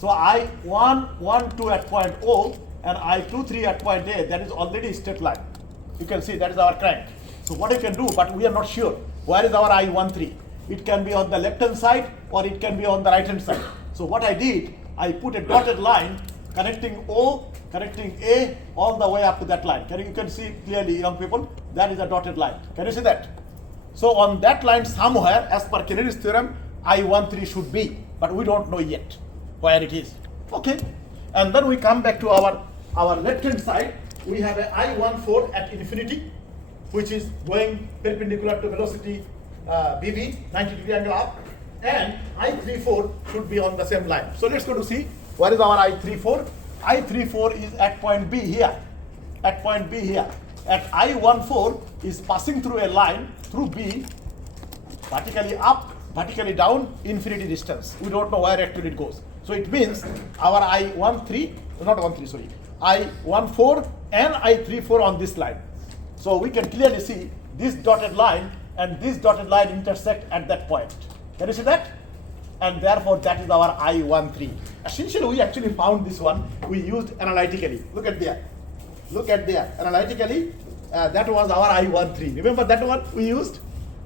So I1, 1, 2 at point O and I2, 3 at point A, that is already a straight line. You can see that is our crank. So what you can do, but we are not sure, where is our I13? It can be on the left hand side or it can be on the right hand side. So what I did, I put a dotted line connecting O, connecting A all the way up to that line. You can see clearly, young people, that is a dotted line. Can you see that? So on that line somewhere, as per Kennedy's theorem, I13 should be, but we don't know yet where it is. Okay, and then we come back to our left hand side. We have a I14 at infinity, which is going perpendicular to velocity BV, 90-degree angle up, and I34 should be on the same line. So let's go to see where is our I34. I34 is at point B here, at point B here. At I14 is passing through a line through B, vertically up, vertically down, infinity distance. We don't know where actually it goes. So it means our I14 and I34 on this line. So we can clearly see this dotted line and this dotted line intersect at that point. Can you see that? And therefore that is our I13. Essentially we actually found this one, we used analytically. Look at there. Look at there. Analytically, that was our I13. Remember that one we used?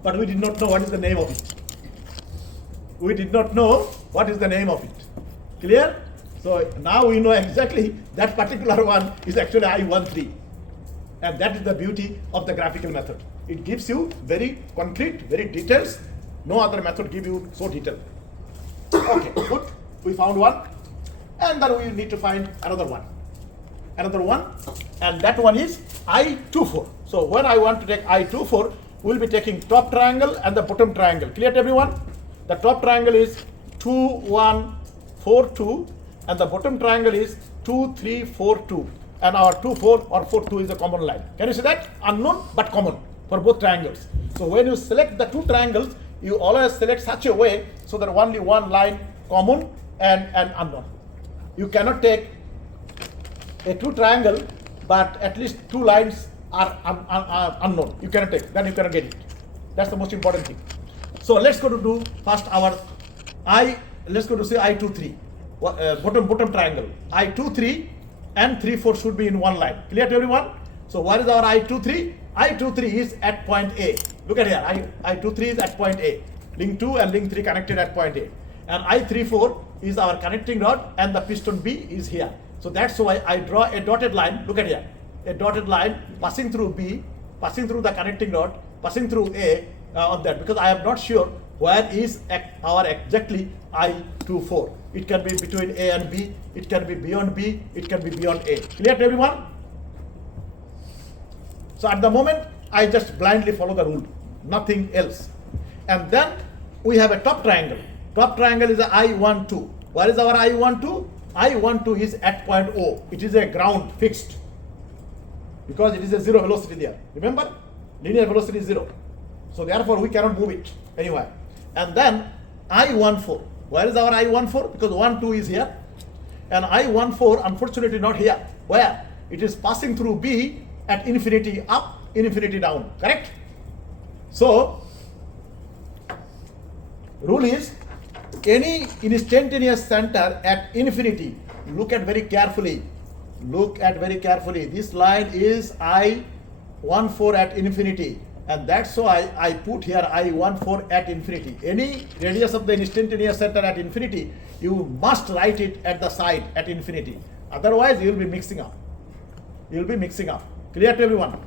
But we did not know what is the name of it. We did not know what is the name of it. Clear? So now we know exactly that particular one is actually I13. And that is the beauty of the graphical method. It gives you very concrete, very details. No other method give you so detailed. Okay, good. We found one. And then we need to find another one. And that one is I24. So when I want to take I24, we'll be taking top triangle and the bottom triangle. Clear to everyone? The top triangle is 2, 1, 4, 2, and the bottom triangle is 2, 3, 4, 2. And our 2, 4 or 4, 2 is a common line. Can you see that? Unknown but common for both triangles. So when you select the two triangles, you always select such a way so that only one line common and unknown. You cannot take a two triangle, but at least two lines are unknown. You cannot take, then you cannot get it. That's the most important thing. So let's go to do first let's go to say I23, bottom triangle. I23 and 3, 4 should be in one line. Clear to everyone? So what is our I23? I23 is at point A. Look at here, I23 is at point A. Link 2 and link 3 connected at point A. And I34 is our connecting rod and the piston B is here. So that's why I draw a dotted line. Look at here, a dotted line passing through B, passing through the connecting rod, passing through A on that, because I am not sure where is our exactly I24. It can be between A and B, it can be beyond B, it can be beyond A. Clear to everyone? So at the moment, I just blindly follow the rule, nothing else. And then we have a top triangle. Top triangle is a I12. Where is our I12? I12 is at point O. It is a ground fixed because it is a zero velocity there. Remember, linear velocity is 0. So therefore we cannot move it anywhere. And then I14. Where is our I14? Because 1, 2 is here. And I14 unfortunately not here. Where? It is passing through B at infinity up, infinity down. Correct? So rule is any instantaneous center at infinity, look at very carefully. This line is I14 at infinity. And that's why I put here I14 at infinity. Any radius of the instantaneous center at infinity, you must write it at the side at infinity. Otherwise, you will be mixing up. Clear to everyone?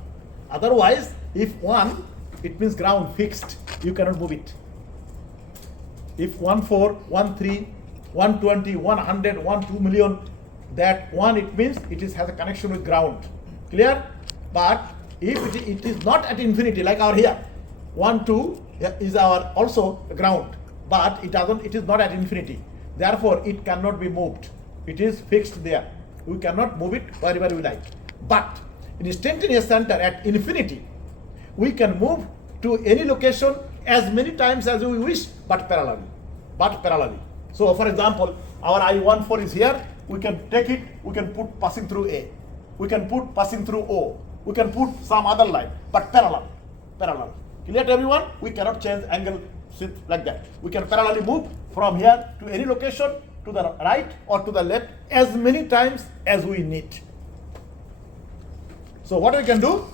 Otherwise, if 1, it means ground fixed. You cannot move it. If 14, 13, 120, 100, 2 million, that 1, it means it has a connection with ground. Clear? But if it is not at infinity, like our here, 1, 2 is our also ground, but it is not at infinity. Therefore, it cannot be moved. It is fixed there. We cannot move it wherever we like. But in instantaneous center at infinity, we can move to any location as many times as we wish, but parallelly. So for example, our I14 is here. We can take it, we can put passing through A. We can put passing through O. We can put some other line, but parallel. Clear to everyone? We cannot change angle like that. We can parallelly move from here to any location to the right or to the left as many times as we need. So what we can do,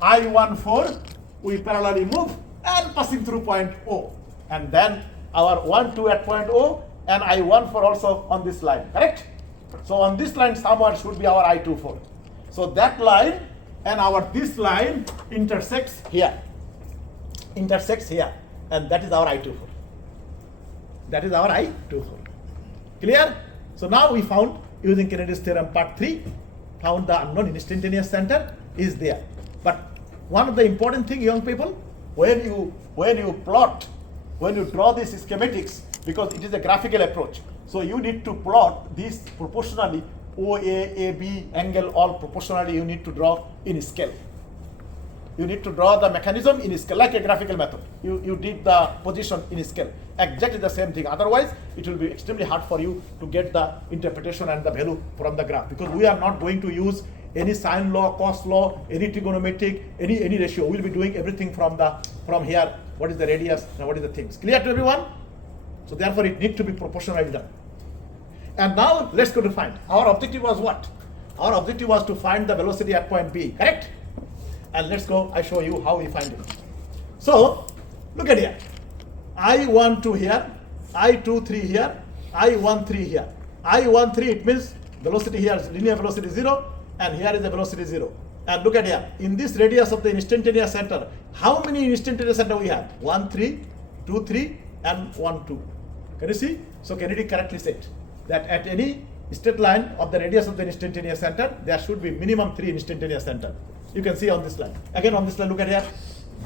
I14, we parallelly move and passing through point O. And then our 1, 2 at point O and I14 also on this line, correct? So on this line somewhere should be our I24. So that line and this line intersects here. And that is our I24. That is our I24. Clear? So now we found, using Kennedy's theorem part 3, found the unknown instantaneous center is there. But one of the important thing, young people, when you draw these schematics, because it is a graphical approach, so you need to plot these proportionally, OA, AB, angle, all proportionally you need to draw in scale. You need to draw the mechanism in scale, like a graphical method. You did the position in scale. Exactly the same thing. Otherwise, it will be extremely hard for you to get the interpretation and the value from the graph, because we are not going to use any sine law, cos law, any trigonometric, any ratio. We'll be doing everything from here. What is the radius and what is the things. Clear to everyone? So therefore, it needs to be proportionally done. And now let's go to find. Our objective was what? Our objective was to find the velocity at point B, correct? And let's go, I show you how we find it. So look at here. I12 here, I23 here, I13 here. I13, it means velocity here is linear velocity 0, and here is the velocity 0. And look at here, in this radius of the instantaneous center, how many instantaneous center we have? 1, 3, 2, 3, and 1, 2. Can you see? So Kennedy correctly said that at any straight line of the radius of the instantaneous center, there should be minimum 3 instantaneous center. You can see on this line. Again on this line, look at here.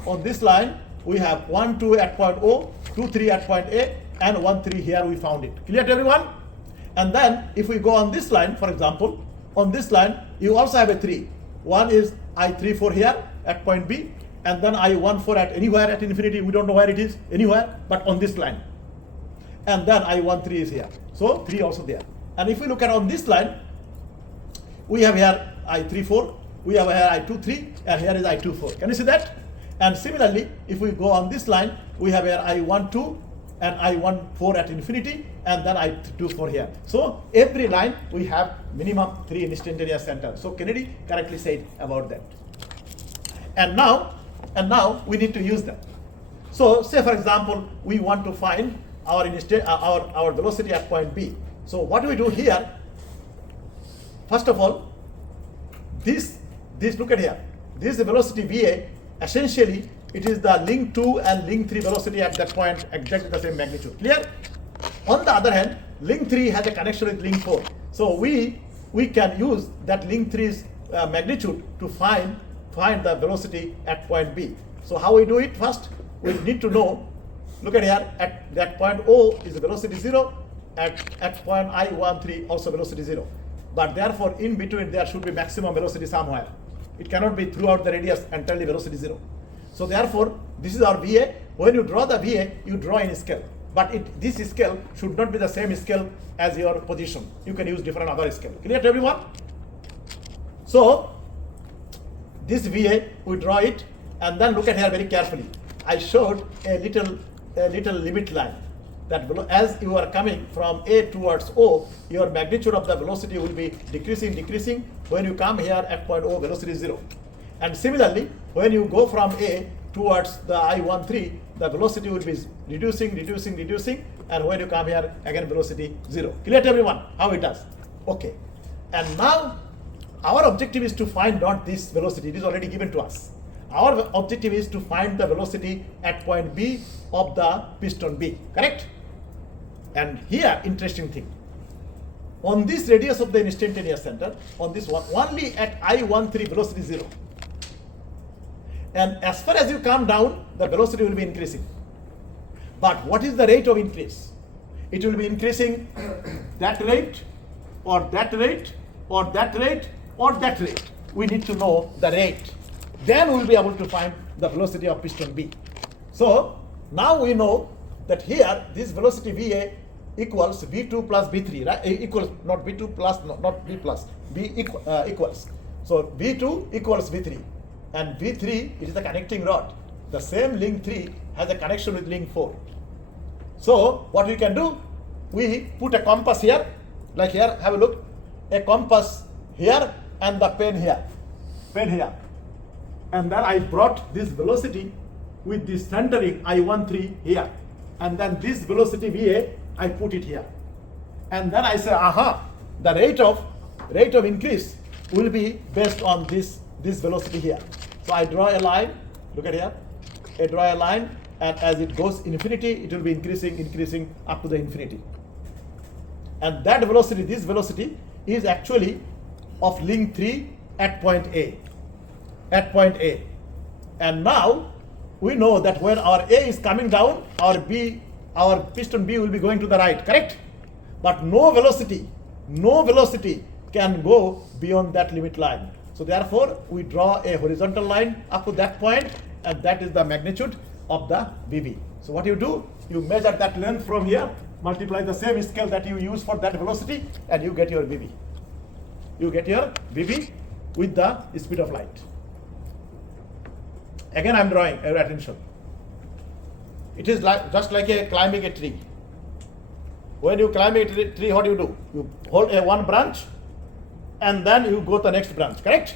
On this line, we have 1, 2 at point O, 2, 3 at point A, and 1, 3 here we found it. Clear to everyone? And then if we go on this line, for example, on this line, you also have a 3. One is I34 here at point B, and then I14 at anywhere at infinity. We don't know where it is, anywhere, but on this line. And then I13 is here. So 3 also there. And if we look at on this line, we have here I34, we have here I23, and here is I24. Can you see that? And similarly, if we go on this line, we have here I12 and I14 at infinity, and then I24 here. So every line we have minimum 3 instantaneous centers. So Kennedy correctly said about that. And now we need to use them. So say for example, we want to find our velocity at point B. So what do we do here? First of all, this look at here. This velocity VA, essentially it is the link 2 and link 3 velocity at that point, exactly the same magnitude. Clear? On the other hand, link 3 has a connection with link 4. So we can use that link 3's magnitude to find the velocity at point B. So how we do it? First, we need to know, look at here, at that point O is the velocity 0, at point I13 also velocity 0. But therefore, in between there should be maximum velocity somewhere. It cannot be throughout the radius entirely velocity 0. So therefore, this is our VA. When you draw the VA, you draw in scale. But this scale should not be the same scale as your position. You can use different other scale. Clear to everyone? So this VA, we draw it, and then look at here very carefully. I showed a little limit line that as you are coming from A towards O, your magnitude of the velocity will be decreasing. When you come here at point O, velocity is 0. And similarly, when you go from A towards the I13, the velocity will be reducing, and when you come here, again velocity 0. Clear to everyone how it does? Okay. And now our objective is to find not this velocity, it is already given to us. Our objective is to find the velocity at point B of the piston B, correct? And here, interesting thing. On this radius of the instantaneous center, on this one, only at I13 velocity 0. And as far as you come down, the velocity will be increasing. But what is the rate of increase? It will be increasing that rate, or that rate, or that rate, or that rate. We need to know the rate. Then we'll be able to find the velocity of piston B. So now we know that here this velocity VA equals V2 plus V3, right? Equals not V2 plus, not V plus, equals. So V2 equals V3, and V3 is the connecting rod. The same link 3 has a connection with link 4. So what we can do? we put a compass here, like here, have a look, a compass here and the pen here, and then I brought this velocity with this centering I13 here, and then this velocity VA I put it here, and then I say, aha, the rate of increase will be based on this velocity here. So I draw a line, look at here, I draw a line, and as it goes infinity, it will be increasing up to the infinity. And that velocity, this velocity is actually of link 3 at point A. And now we know that when our A is coming down, our piston B will be going to the right, correct? But no velocity can go beyond that limit line. So therefore, we draw a horizontal line up to that point, and that is the magnitude of the BB. So what you do, you measure that length from here, multiply the same scale that you use for that velocity, and you get your BB. You get your BB with the speed of light. Again, I'm drawing your attention. It is just like climbing a tree. When you climb a tree, what do? You hold one branch, and then you go to the next branch, correct?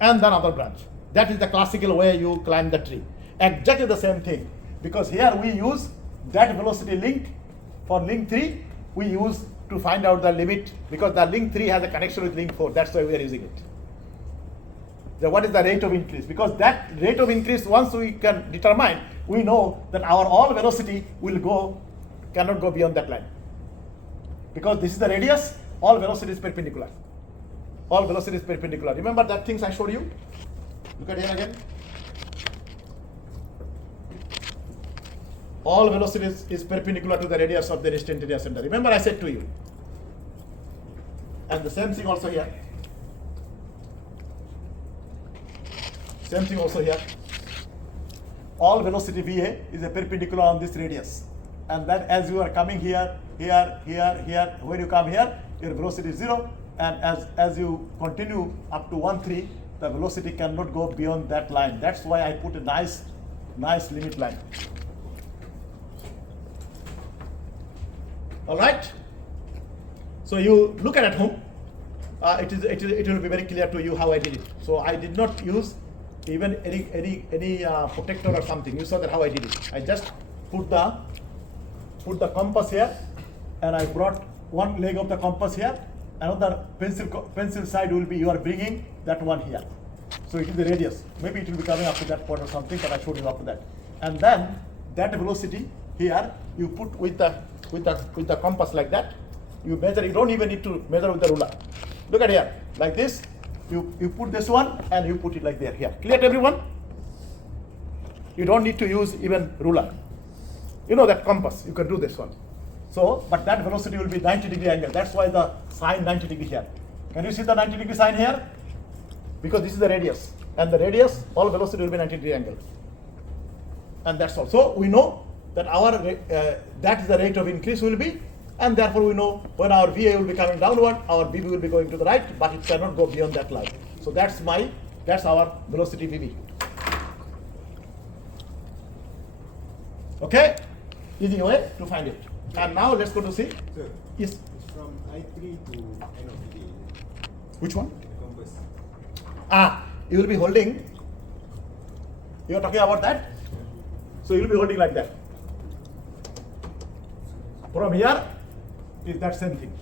And then other branch. That is the classical way you climb the tree. Exactly the same thing, because here we use that velocity link for link 3, we use to find out the limit, because the link 3 has a connection with link 4, that's why we are using it. So what is the rate of increase? Because that rate of increase, once we can determine, we know that our all velocity cannot go beyond that line. Because this is the radius, all velocity is perpendicular. All velocity is perpendicular. Remember that things I showed you? Look at here again. All velocity is perpendicular to the radius of the resistant area center. Remember I said to you. And the same thing also here. Same thing also here. All velocity VA is a perpendicular on this radius. And then as you are coming here, when you come here, your velocity is 0. And as you continue up to 1,3, the velocity cannot go beyond that line. That's why I put a nice limit line. All right. So you look at home. It will be very clear to you how I did it. So I did not use even any protector or something. You saw that how I did it. I just put the compass here, and I brought one leg of the compass here. Another pencil side will be you are bringing that one here. So it is the radius. Maybe it will be coming up to that point or something, but I showed you after that. And then that velocity here you put with the compass like that. You measure. You don't even need to measure with the ruler. Look at here, like this. You put this one and you put it like there. Here, clear to everyone? You don't need to use even ruler. You know that compass. You can do this one. So, but that velocity will be 90-degree angle. That's why the sign 90 degree here. Can you see the 90-degree sign here? Because this is the radius, and the radius, all velocity will be 90-degree angle. And that's all. So we know that that is the rate of increase will be, and therefore we know when our VA will be coming downward, our BB will be going to the right, but it cannot go beyond that line. So that's our velocity VB. Okay, easy way to find it. And now let's go to see. Sir, yes. it's from I3 to end of the day. Which one? Compass. You will be holding. You are talking about that? So you will be holding like that. From here is that same thing.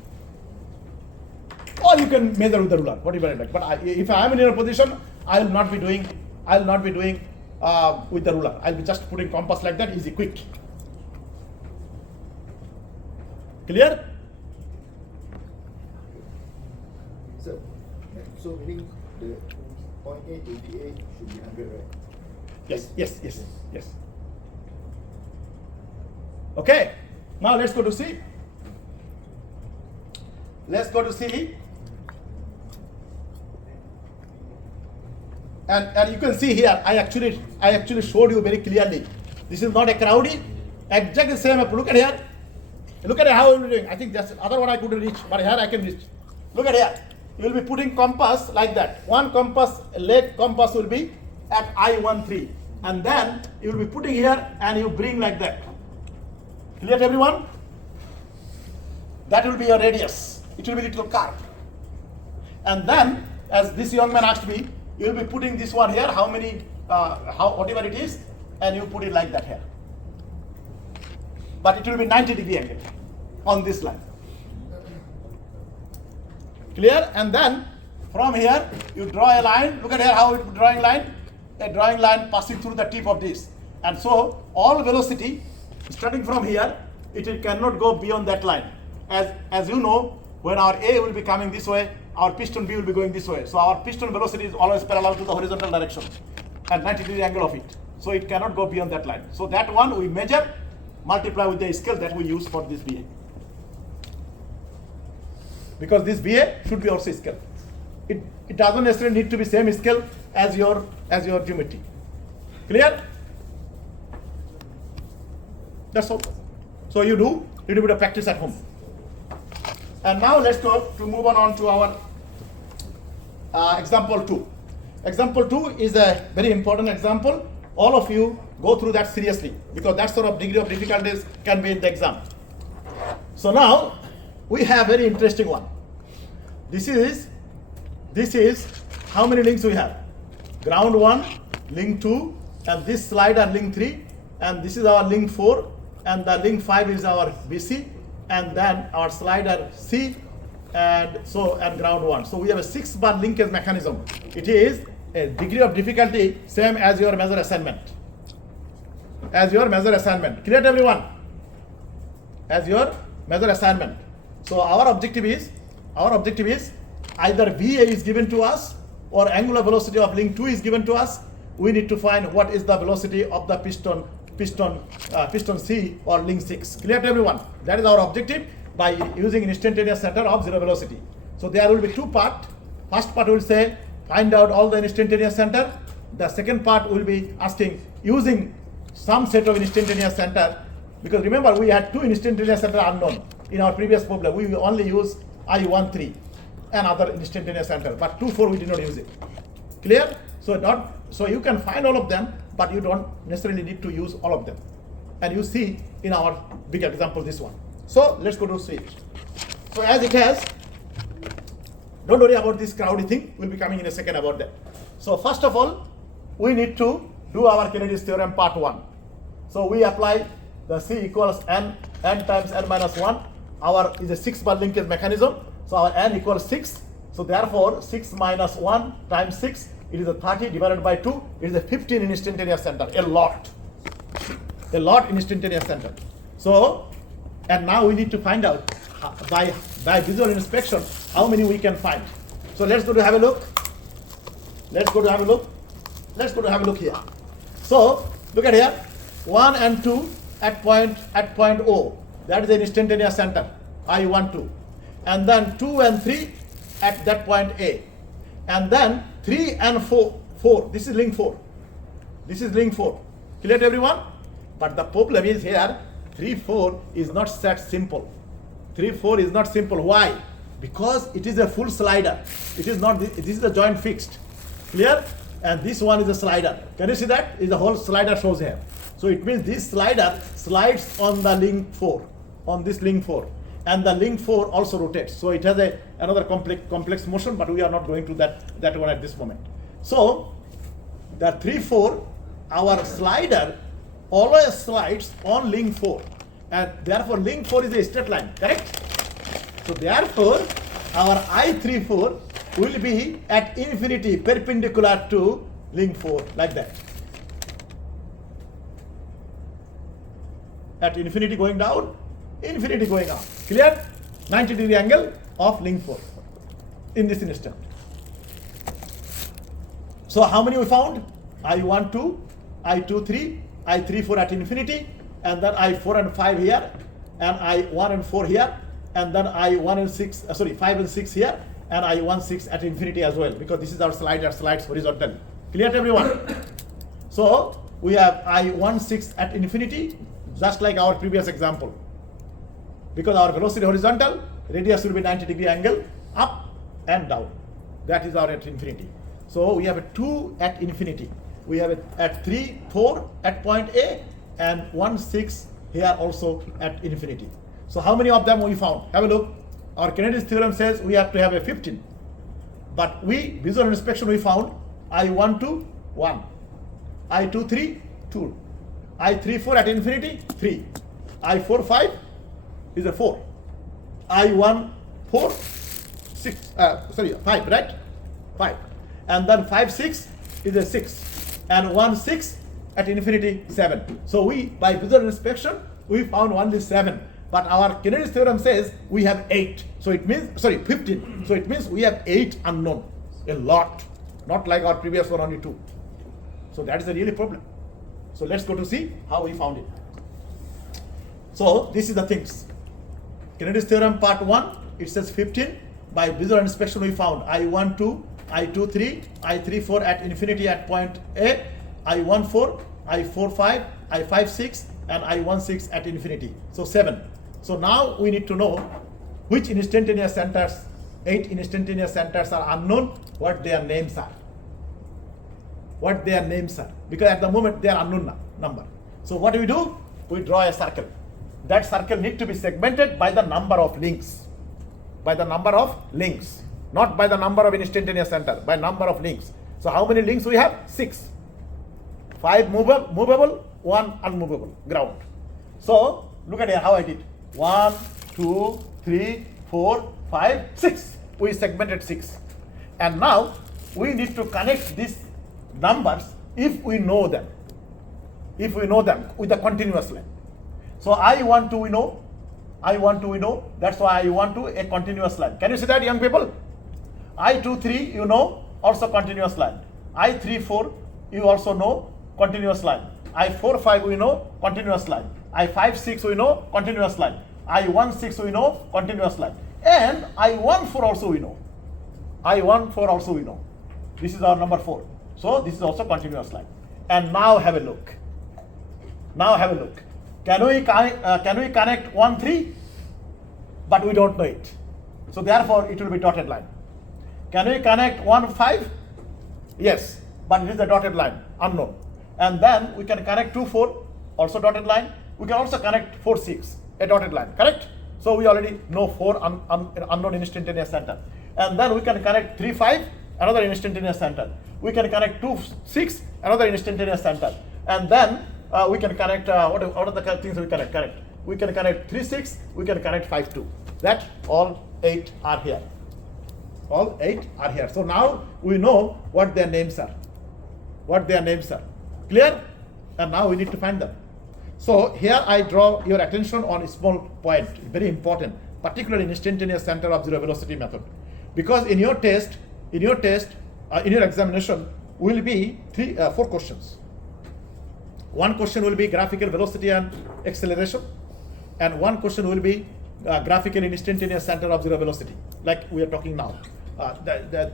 Or you can measure with the ruler, whatever you like. But if I am in your position, I will not be doing with the ruler. I'll be just putting compass like that, easy, quick. Clear? So meaning the point A to VA should be 100, right? Yes. Okay. Now let's go to C. And you can see here, I actually showed you very clearly. This is not a crowdy. Exactly the same. Look at here. Look at how I'm doing. I think that's the other one I couldn't reach, but here I can reach. Look at here. You will be putting compass like that. One leg compass will be at I13, and then you will be putting here and you bring like that. Clear to everyone? that will be your radius. It will be little curved. And then, as this young man asked me, you will be putting this one here, how many, whatever it is, and you put it like that here. But it will be 90-degree angle on this line. Clear? And then, from here, you draw a line. Look at here how it drawing line. A drawing line passing through the tip of this. And so, all velocity, starting from here, it cannot go beyond that line. As you know, when our A will be coming this way, our piston B will be going this way. So our piston velocity is always parallel to the horizontal direction at 90-degree angle of it. So it cannot go beyond that line. So that one we measure, multiply with the scale that we use for this BA. Because this BA should be also scale. It doesn't necessarily need to be same scale as your geometry. Clear? That's all. So you do a little bit of practice at home. And now let's go to move on to our example 2. Example 2 is a very important example. All of you go through that seriously because that sort of degree of difficulties can be in the exam. So now we have very interesting one. This is how many links we have? Ground 1, link 2, and this slider link 3, and this is our link 4, and the link 5 is our BC, and then our slider C, and ground 1. So we have a 6-bar linkage mechanism. It is a degree of difficulty same as your measure assignment. Clear to everyone? As your measure assignment. So our objective is either VA is given to us or angular velocity of link 2 is given to us. We need to find what is the velocity of the piston C or link 6. Clear to everyone? That is our objective by using instantaneous center of zero velocity. So there will be two parts. First part will say find out all the instantaneous center. The second part will be asking using some set of instantaneous center, because remember we had two instantaneous center unknown in our previous problem. We only use I13 and other instantaneous center, but 2,4 we did not use it. Clear? So you can find all of them, but you don't necessarily need to use all of them. And you see in our big example this one. So let's go to see it. So as it has, don't worry about this crowdy thing. We'll be coming in a second about that. So first of all, we need to do our Kennedy's theorem part 1. So we apply the C equals n times n minus 1. Our is a 6-bar linkage mechanism. So our n equals 6. So therefore 6 minus 1 times 6, it is a 30 divided by 2. It is a 15 in instantaneous center. A lot in instantaneous center. So, and now we need to find out by visual inspection how many we can find. So let's go to have a look. Let's go to have a look here. So look at here, 1 and 2 at point O. That is an instantaneous center, I12. And then 2 and 3 at that point A. And then 3 and 4. This is link 4. Clear to everyone? But the problem is here, 3, 4 is not that simple. 3, 4 is not simple. Why? Because it is a full slider. It is not, this is the joint fixed. Clear? And this one is a slider. Can you see that? Is the whole slider shows here. So it means this slider slides on the link 4, on this link 4. And the link 4 also rotates. So it has another complex motion, but we are not going to that one at this moment. So the 3, 4, our slider always slides on link 4. And therefore link 4 is a straight line, correct? So therefore our I34 will be at infinity perpendicular to link 4, like that. At infinity going down, infinity going up. Clear? 90-degree angle of link 4 in this instant. So how many we found? I12, I23, I34 at infinity, and then I4 and 5 here, and I1 and 4 here, and then I1 and 6, 5 and 6 here, and I16 at infinity as well, because this is our slider, slides horizontally. Clear to everyone? So we have I16 at infinity, just like our previous example. Because our velocity horizontal, radius will be 90-degree angle, up and down. That is our at infinity. So we have a 2 at infinity. We have it at 3, 4 at point A, and 1, 6 here also at infinity. So how many of them we found? Have a look. Our Kennedy's theorem says we have to have a 15. But we, visual inspection, we found I12, 1. I23, 2. I34 at infinity, 3. I45 is a 4. I14, 6. 5, right? 5. And then 5, 6 is a 6. And 1, 6 at infinity, 7. So we, by visual inspection, we found only 7. But our Kennedy's theorem says we have 8. So it means, 15. So it means we have 8 unknown. A lot. Not like our previous one, only 2. So that is a really problem. So let's go to see how we found it. So this is the things. Kennedy's theorem part 1, it says 15. By visual inspection we found I12, I23, I34 at infinity at point A, I14, I45, I56 and I16 at infinity. So 7. So now we need to know which instantaneous centers, 8 instantaneous centers are unknown, what their names are. What their names are. Because at the moment they are unknown number. So what do? We draw a circle. That circle needs to be segmented by the number of links. By the number of links. Not by the number of instantaneous center, by number of links. So how many links we have? 6. 5 movable, 1 unmovable, ground. So look at here how I did. 1, 2, 3, 4, 5, 6. We segmented 6. And now we need to connect these numbers if we know them. If we know them with a continuous line. So I12 we know. I12 we know. That's why I12 a continuous line. Can you see that, young people? I23 you know, also continuous line. I34 you also know, continuous line. I45 we know, continuous line. I56 we know, continuous line. I16 we know, continuous line. And I14 also we know. I14 also we know. This is our number 4. So this is also continuous line. And now have a look. Now have a look. Can we connect 1, 3? But we don't know it. So therefore it will be dotted line. Can we connect 1, 5? Yes, but it is a dotted line, unknown. And then we can connect 2, 4, also dotted line. We can also connect 4, 6, a dotted line, correct? So we already know 4 unknown instantaneous center. And then we can connect 3, 5, another instantaneous center. We can connect 2, 6, another instantaneous center. And then we can connect, what are the things we connect? Correct. We can connect 3, 6, we can connect 5, 2. That all 8 are here. All 8 are here. So now we know what their names are. What their names are. Clear? And now we need to find them. So here I draw your attention on a small point, very important, particularly in instantaneous center of zero velocity method. Because in your test, in your examination will be 4 questions. One question will be graphical velocity and acceleration, and one question will be graphical instantaneous center of zero velocity, like we are talking now.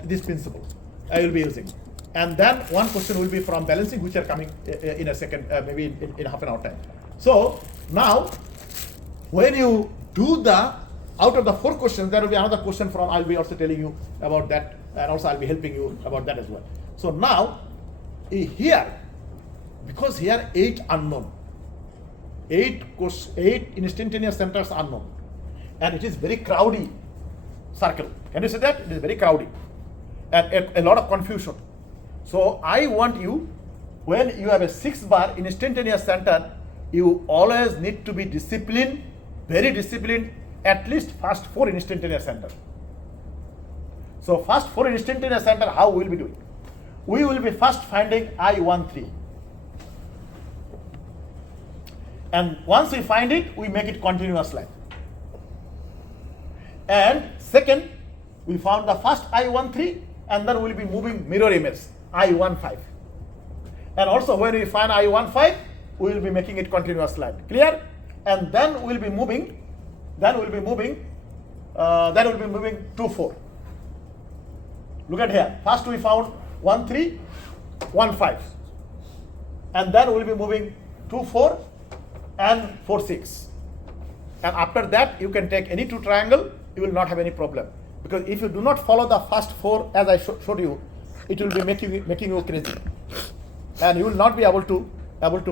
This principle I will be using. And then one question will be from balancing, which are coming in a second, maybe in half an hour time. So now, when you do the, out of the 4 questions, there will be another question from, I'll be also telling you about that, and also I'll be helping you about that as well. So now, here, because here 8 unknown, 8 instantaneous centers unknown, and it is very crowdy circle. Can you see that? It is very crowdy, and a lot of confusion. So I want you, when you have a 6-bar instantaneous center, you always need to be disciplined, very disciplined, at least first 4 instantaneous center. So first 4 instantaneous center, how will we do it? We will be first finding I13. And once we find it, we make it continuous line. And second, we found the first I13, and then we'll be moving mirror image, I15. And also when we find I15, we will be making it continuous line. Clear? And then we'll be moving, 2, 4. Look at here. First we found 1, 3, 1, 5. And then we'll be moving 2, 4 and 4, 6. And after that, you can take any 2 triangle, you will not have any problem. Because if you do not follow the first 4 as I showed you, it will be making you crazy. And you will not be able to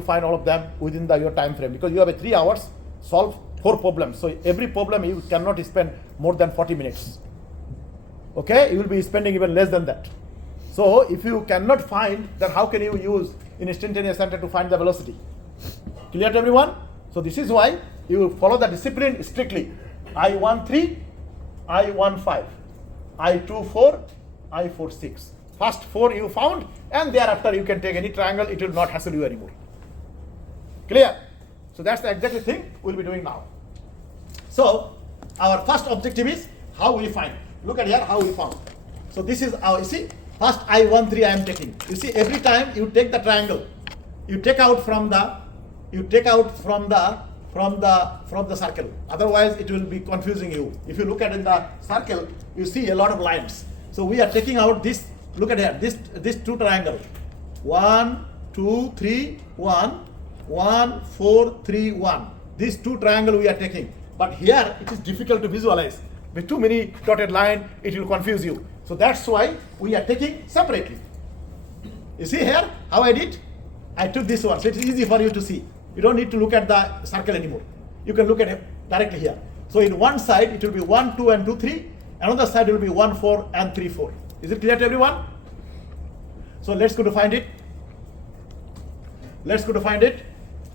find all of them within your time frame, because you have a 3 hours, solve 4 problems. So every problem you cannot spend more than 40 minutes. Okay, you will be spending even less than that. So if you cannot find, then how can you use in instantaneous center to find the velocity? Clear to everyone? So this is why you follow the discipline strictly. I13, I15, I24, I46. First 4 you found, and thereafter you can take any triangle, it will not hassle you anymore. Clear? So that's the exact thing we'll be doing now. So our first objective is how we find. Look at here how we found. So this is our, you see, first I13 I am taking. You see, every time you take the triangle, you take out from the circle. Otherwise it will be confusing you. If you look at in the circle, you see a lot of lines. So we are taking out this, look at here, this 2 triangle. 1, 2, 3, 1, 1, 4, 3, 1. These 2 triangle we are taking. But here it is difficult to visualize. With too many dotted line, it will confuse you. So that's why we are taking separately. You see here how I did? I took this one, so it's easy for you to see. You don't need to look at the circle anymore. You can look at it directly here. So in one side it will be 1, 2 and 2, 3. Another side will be 1, 4 and 3, 4. Is it clear to everyone? So let's go to find it. Let's go to find it.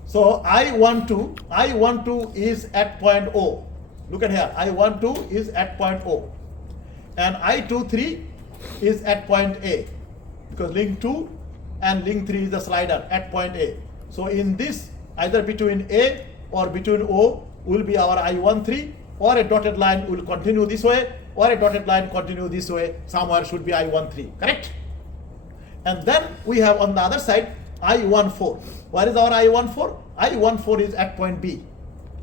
So I12 is at point O. Look at here, I12 is at point O. And I23 is at point A. Because link 2 and link 3 is the slider at point A. So in this, either between A or between O will be our I13, or a dotted line will continue this way, or a dotted line continue this way, somewhere should be I13, correct? And then we have on the other side I14. Where is our I14? I14 is at point B.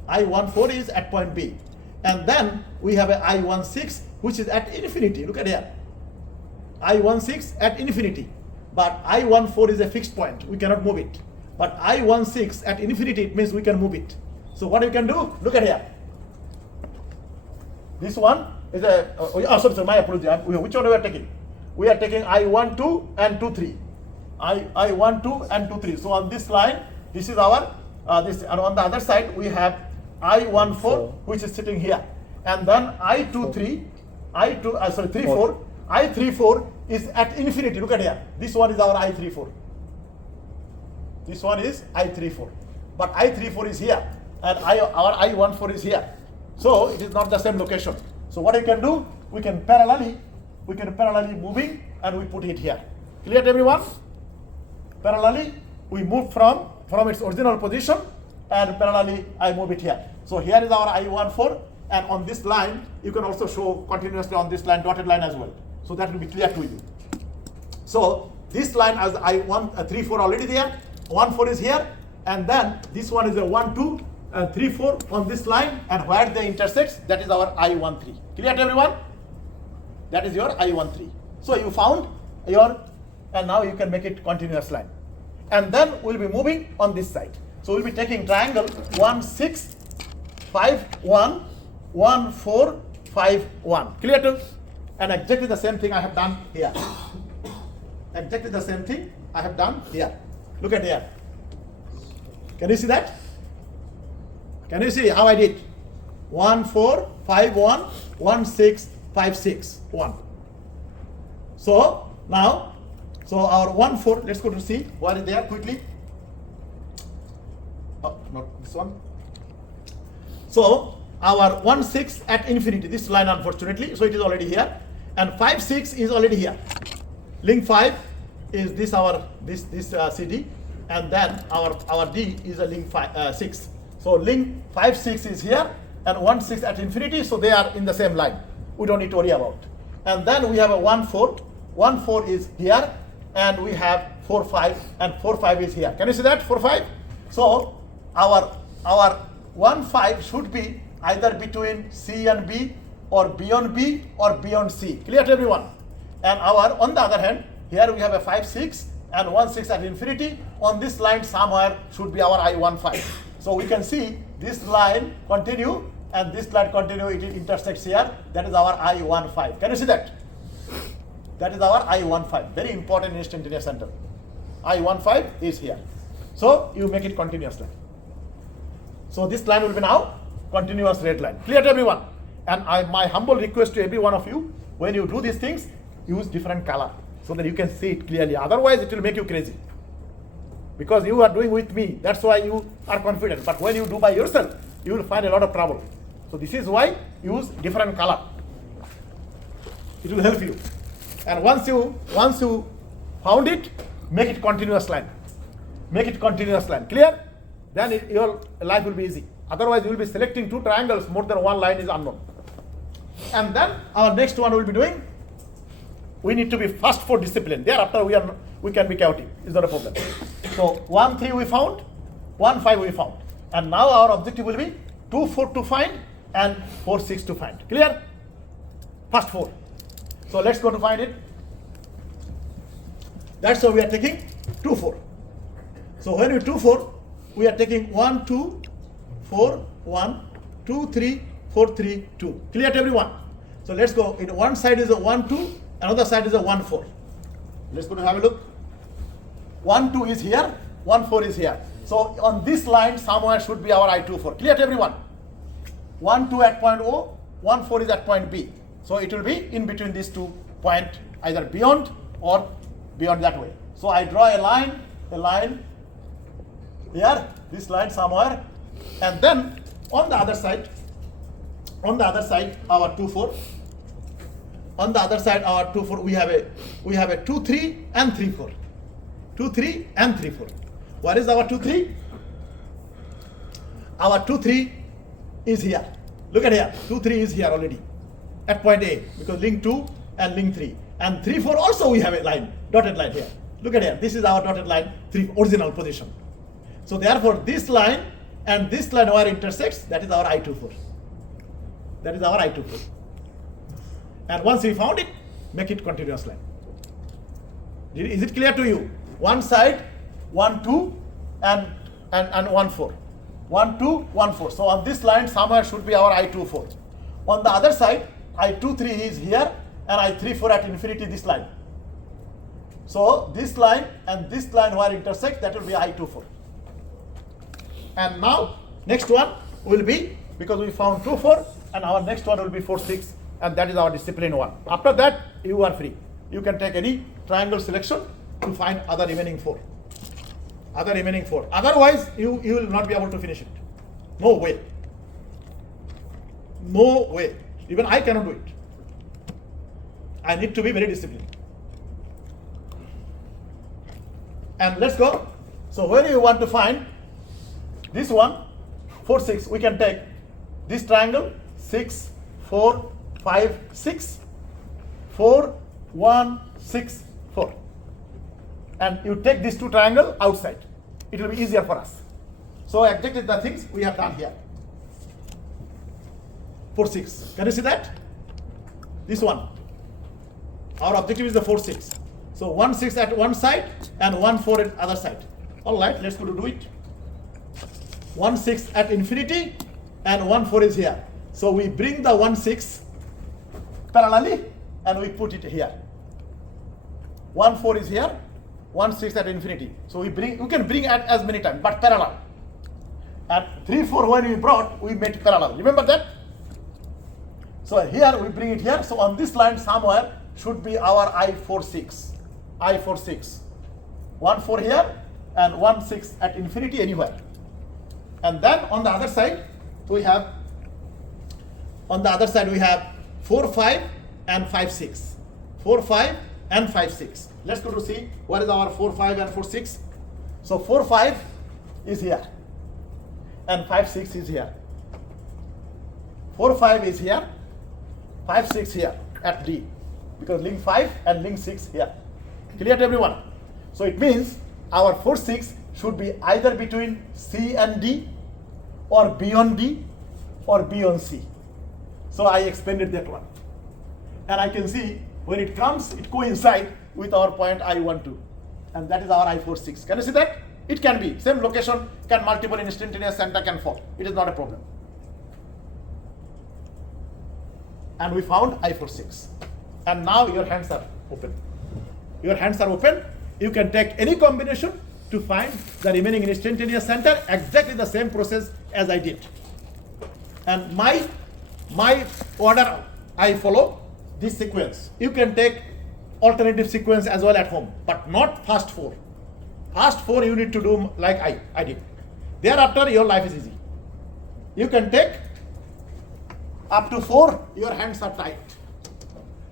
I14 is at point B. And then we have a I16 which is at infinity. Look at here. I16 at infinity. But I14 is a fixed point. We cannot move it. But I16 at infinity, it means we can move it. So what we can do? Look at here. This one is a, sorry, my apology. Which one we are taking? We are taking I12 and 23. I12 and 23. So on this line, this is our, this, and on the other side, we have I14, which is sitting here. And then I23, 34. I34 is at infinity. Look at here. This one is our I34. This one is I34. But I34 is here. And our I14 is here. So it is not the same location. So what we can do, we can parallelly moving and we put it here. Clear to everyone? Parallelly, we move from its original position and parallelly I move it here. So here is our I14, and on this line, you can also show continuously on this line, dotted line as well. So that will be clear to you. So this line as I34 already there, 14 is here, and then this one is a 1, 2, and 3, 4 on this line, and where they intersect, that is our I13. Clear to everyone? That is your I13. So you found your, and now you can make it continuous line. And then we'll be moving on this side. So we'll be taking triangle 1, 6, 5, 1, 1, 4, 5, 1. Clear to? And exactly the same thing I have done here. Exactly the same thing I have done here. Look at here. Can you see that? Can you see how I did? 1, 4, 5, 1, 1, 6, 5, 6, 1. So now, so our 1, 4, let's go to see what is there quickly. Oh, not this one. So our 1, 6 at infinity, this line unfortunately, so it is already here. And 5, 6 is already here. Link 5 is this our this CD, and then our D is a link 6. So link 5, 6 is here, and 1, 6 at infinity, so they are in the same line. We don't need to worry about. And then we have a 1, 4. 1, 4 is here, and we have 4, 5, and 4, 5 is here. Can you see that? 4, 5. So our 1, 5 should be either between C and B, or B on B, or B on C. Clear to everyone? And our, on the other hand, here we have a 5, 6, and 1, 6 at infinity. On this line somewhere should be our I15. So we can see this line continue, and this line continue, it intersects here. That is our I15. Can you see that? That is our I15. Very important instantaneous center. I15 is here. So you make it continuous line. So this line will be now continuous red line. Clear to everyone? And my humble request to every one of you, when you do these things, use different color so that you can see it clearly. Otherwise, it will make you crazy. Because you are doing with me, that's why you are confident. But when you do by yourself, you will find a lot of trouble. So this is why use different color. It will help you. And once you found it, make it continuous line. Make it continuous line. Clear? Then your life will be easy. Otherwise, you will be selecting two triangles, more than one line is unknown. And then our next one will be doing, we need to be fast for discipline. Thereafter, we can be chaotic. It's not a problem. So 1, 3 we found, 1, 5 we found. And now our objective will be 2, 4 to find and 4, 6 to find. Clear? First 4. So let's go to find it. That's why we are taking 2, 4. So when we 2, 4, we are taking 1, 2, 4, 1, 2, 3, 4, 3, 2. Clear to everyone? So let's go. In one side is a 1, 2, another side is a 1, 4. Let's go to have a look. 1, 2 is here, 1, 4 is here. So on this line, somewhere should be our I24. Clear to everyone? 1, 2 at point O, 1, 4 is at point B. So it will be in between these 2 points, either beyond or beyond that way. So I draw a line here, this line somewhere, and then on the other side, our 2, 4. On the other side, our 2, 4, we have a 2, 3 and 3, 4. 2, 3 and 3, 4. What is our 2, 3? Our 2, 3 is here. Look at here. 2, 3 is here already at point A, because link 2 and link 3. And 3, 4 also we have a line, dotted line here. Look at here. This is our dotted line, 3 original position. So therefore, this line and this line where intersects, that is our I24. That is our I24. And once we found it, make it continuous line. Is it clear to you? One side, 1, 2, and 1, 4. 1, 2, 1, 4. So on this line, somewhere should be our I24. On the other side, I23 is here, and I34 at infinity, this line. So this line and this line where intersect, that will be I24. And now, next one will be, because we found 2, 4, and our next one will be 4, 6, and that is our discipline one. After that, you are free. You can take any triangle selection to find other remaining 4. Otherwise, you will not be able to finish it. No way. No way. Even I cannot do it. I need to be very disciplined. And let's go. So when you want to find this one, 4, 6, we can take this triangle, 6, 4, 5, 6, 4, 1, 6, 4. And you take these 2 triangles outside. It will be easier for us. So exactly the things we have done here. 4, 6. Can you see that? This one. Our objective is the 4, 6. So 1, 6 at one side and 1, 4 at other side. All right, let's go to do it. 1, 6 at infinity and 1, 4 is here. So we bring the 1, 6 parallelly and we put it here. 1, 4 is here. 1, 6 at infinity. So we can bring at as many times, but parallel. And 3, 4 when we brought, we made parallel. Remember that? So here we bring it here. So on this line somewhere should be our I46. I46. 1, 4 here and 1, 6 at infinity anywhere. And then on the other side, we have 4, 5 and 5, 6. 4, 5 and 5, 6. Let's go to see what is our 4, 5 and 4, 6. So 4, 5 is here and 5, 6 is here. 4, 5 is here, 5, 6 here at D, because link 5 and link 6 here. Clear to everyone? So it means our 4, 6 should be either between C and D or B on D or B on C. So I expanded that one. And I can see when it comes, it coincides with our point I12. And that is our I46. Can you see that? It can be. Same location can multiple instantaneous center can fall. It is not a problem. And we found I46. And now your hands are open. Your hands are open. You can take any combination to find the remaining instantaneous center, exactly the same process as I did. And my order, I follow this sequence. You can take alternative sequence as well at home, but not first 4. First 4 you need to do like I did. Thereafter your life is easy. You can take up to 4, your hands are tight.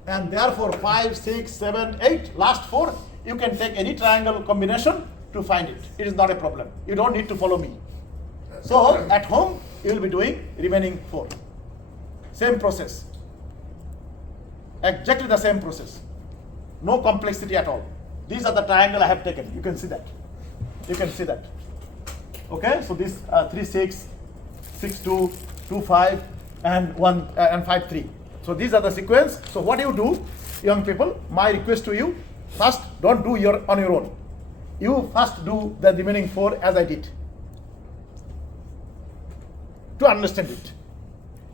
And therefore 5, 6, 7, 8, last 4, you can take any triangle combination to find it. It is not a problem. You don't need to follow me. So at home, you will be doing remaining 4. Same process. Exactly the same process. No complexity at all. These are the triangle I have taken. You can see that. You can see that. Okay, so this 3, 6, 6, 2, 2, 5, and 1 and 5, 3. So these are the sequence. So what you do, young people, my request to you, first don't do on your own. You first do the remaining 4 as I did, to understand it.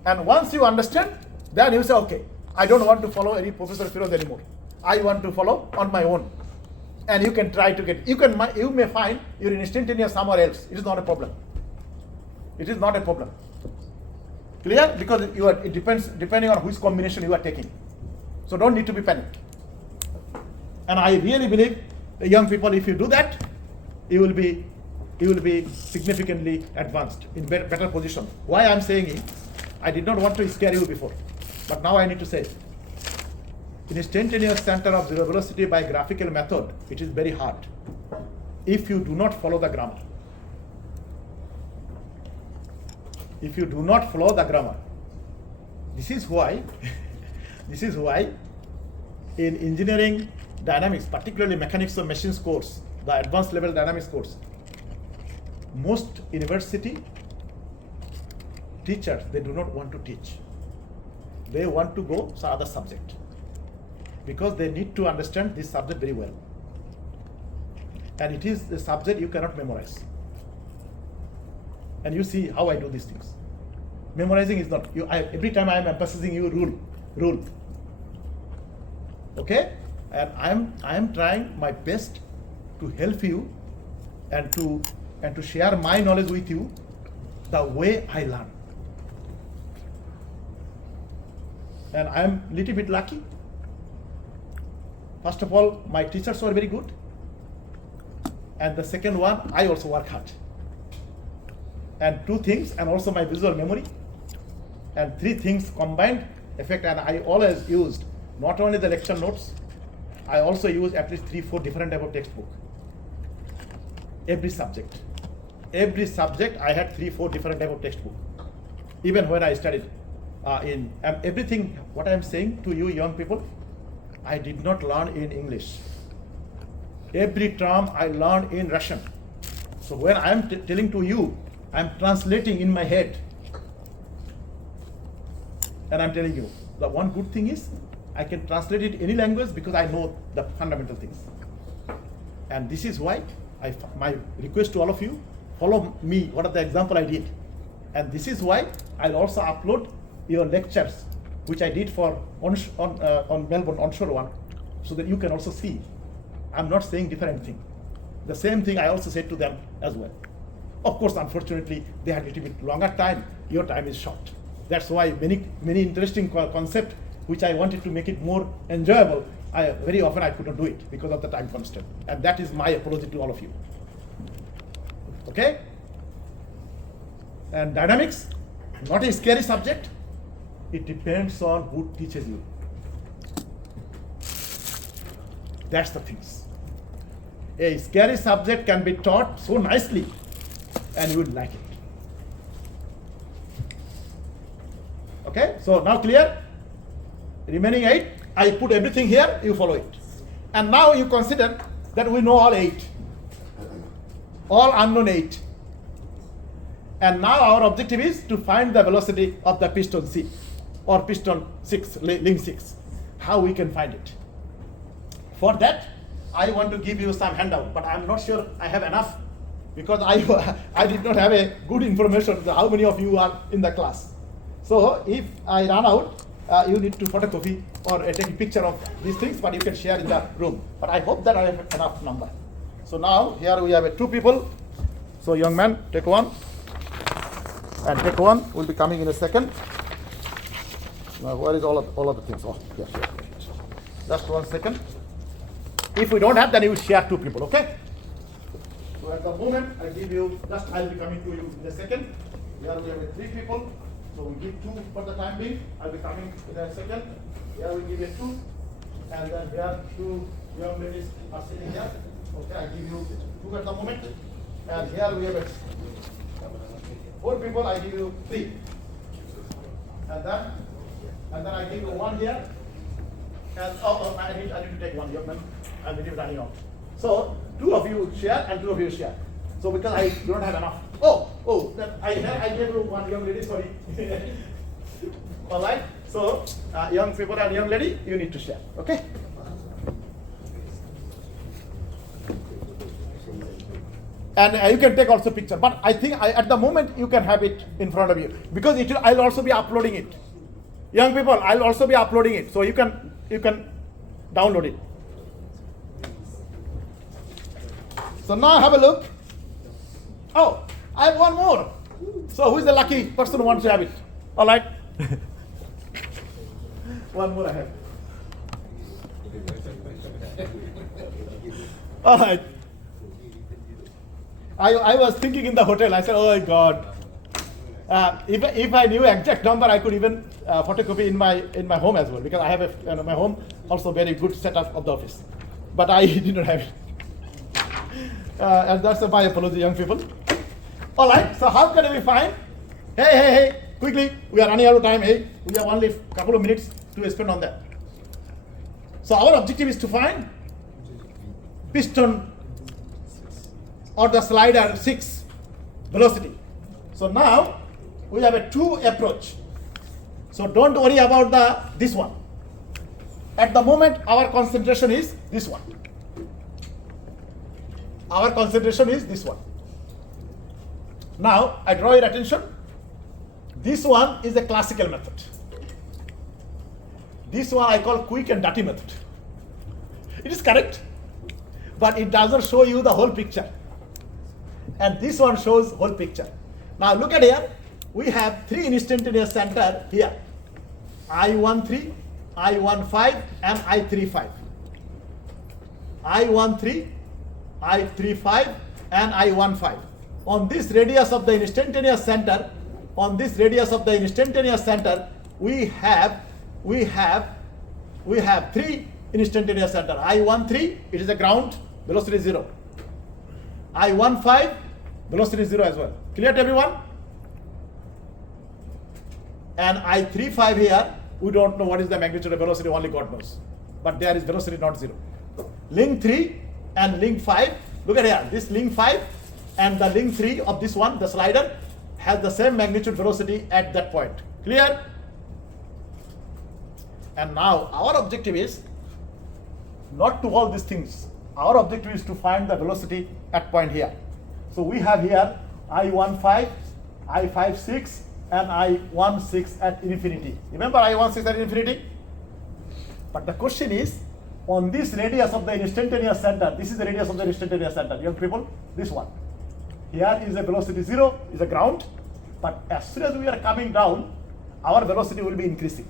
And once you understand, then you say, okay, I don't want to follow any Professor Firoz anymore. I want to follow on my own. And you can try to get, you may find you're instantaneous somewhere else. It is not a problem. It is not a problem. Clear? Because it depends depending on which combination you are taking. So don't need to be panicked. And I really believe, young people, if you do that, you will be significantly advanced in better position. Why I'm saying it, I did not want to scare you before, but now I need to say, instantaneous center of zero velocity by graphical method, it is very hard if you do not follow the grammar. If you do not follow the grammar, this is why in engineering dynamics, particularly mechanics of machines course, the advanced level dynamics course, most university teachers, they do not want to teach. They want to go some other subject because they need to understand this subject very well. And it is a subject you cannot memorize. And you see how I do these things. Memorizing is not, every time I am emphasizing you rule. Okay? And I am trying my best to help you and to share my knowledge with you the way I learn. And I am little bit lucky. First of all, my teachers were very good. And the second one, I also work hard. And 2 things, and also my visual memory. And 3 things combined effect. And I always used not only the lecture notes, I also use at least 3-4 different type of textbook. Every subject I had 3-4 different type of textbook. Even when I studied and everything, what I am saying to you young people, I did not learn in English. Every term I learned in Russian. So when I am telling to you, I am translating in my head. And I am telling you, the one good thing is, I can translate it any language because I know the fundamental things. And this is why my request to all of you, follow me, what are the example I did. And this is why I'll also upload your lectures, which I did for on Melbourne onshore one, so that you can also see. I'm not saying different thing. The same thing I also said to them as well. Of course, unfortunately, they had a little bit longer time. Your time is short. That's why many interesting concept which I wanted to make it more enjoyable, very often I could not do it because of the time constraint. And that is my apology to all of you. Okay? And dynamics, not a scary subject. It depends on who teaches you. That's the things. A scary subject can be taught so nicely and you would like it. Okay, so now clear? Remaining 8, I put everything here, you follow it. And now you consider that we know all 8. All unknown 8. And now our objective is to find the velocity of the piston C or piston 6, link 6. How we can find it. For that, I want to give you some handout, but I'm not sure I have enough because I did not have a good information how many of you are in the class. So if I run out, you need to photocopy or take a picture of these things, but you can share in the room. But I hope that I have enough number. So now here we have 2 people. So young man, take one. And take 1 will be coming in a second. Now, where is all of the things? Oh, yes. Just 1 second. If we don't have, then you will share 2 people, okay? So at the moment, I give you, just I'll be coming to you in a second. Here we have 3 people. So we give 2 for the time being. I'll be coming in a second. Here we give you 2. And then here 2 young ladies are sitting here. Okay, I give you 2 at the moment. And here we have 4 people, I give you 3. And then I give you 1 here. And I need to take 1 young man. And we need running out. So 2 of you share and 2 of you share. So because I don't have enough. Then I gave you 1 young lady, sorry. All right. So young people and young lady, you need to share. Okay. And you can take also picture. But I think at the moment you can have it in front of you because I'll also be uploading it. Young people, I'll also be uploading it, so you can download it. So now have a look. Oh, I have 1 more. So who is the lucky person who wants to have it? All right. 1 more I have. All right. I was thinking in the hotel. I said, oh my God. If I knew exact number, I could even photocopy in my home as well, because I have my home also very good setup of the office, but I did not have it. And that's my apology, young people. All right. So how can we find? Hey, quickly, we are running out of time. Hey, we have only a couple of minutes to spend on that. So our objective is to find piston or the slider 6 velocity. So now we have a 2 approach. So don't worry about this one. At the moment, our concentration is this one. Our concentration is this one. Now I draw your attention. This one is the classical method. This one I call quick and dirty method. It is correct, but it doesn't show you the whole picture. And this one shows whole picture. Now look at here. We have 3 instantaneous center here. I13, I15, and I35. I13, I35, and I15. On this radius of the instantaneous center, we have 3 instantaneous center. I13, it is a ground, velocity 0. I15, velocity 0 as well. Clear to everyone? And I35 here, we don't know what is the magnitude of velocity, only God knows. But there is velocity not 0. Link 3 and link 5, look at here, this link 5 and the link 3 of this one, the slider, has the same magnitude velocity at that point. Clear? And now our objective is not to all these things. Our objective is to find the velocity at point here. So we have here I15, I56, and I16 at infinity. Remember I16 at infinity? But the question is, on this radius of the instantaneous center, this is the radius of the instantaneous center, young people, this one. Here is a velocity 0, is a ground, but as soon as we are coming down, our velocity will be increasing.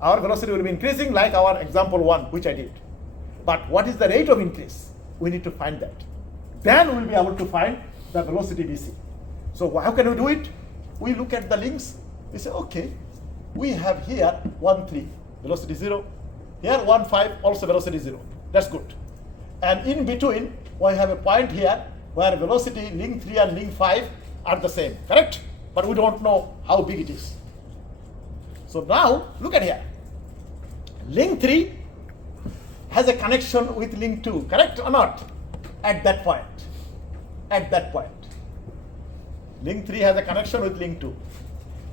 Our velocity will be increasing like our example 1, which I did. But what is the rate of increase? We need to find that. Then we will be able to find the velocity DC. So how can we do it? We look at the links. We say, okay, we have here 1, 3, velocity 0. Here 1, 5, also velocity 0. That's good. And in between, we have a point here where velocity link 3 and link 5 are the same, correct? But we don't know how big it is. So now, look at here. Link 3 has a connection with link 2, correct or not? At that point. At that point. Link 3 has a connection with link 2.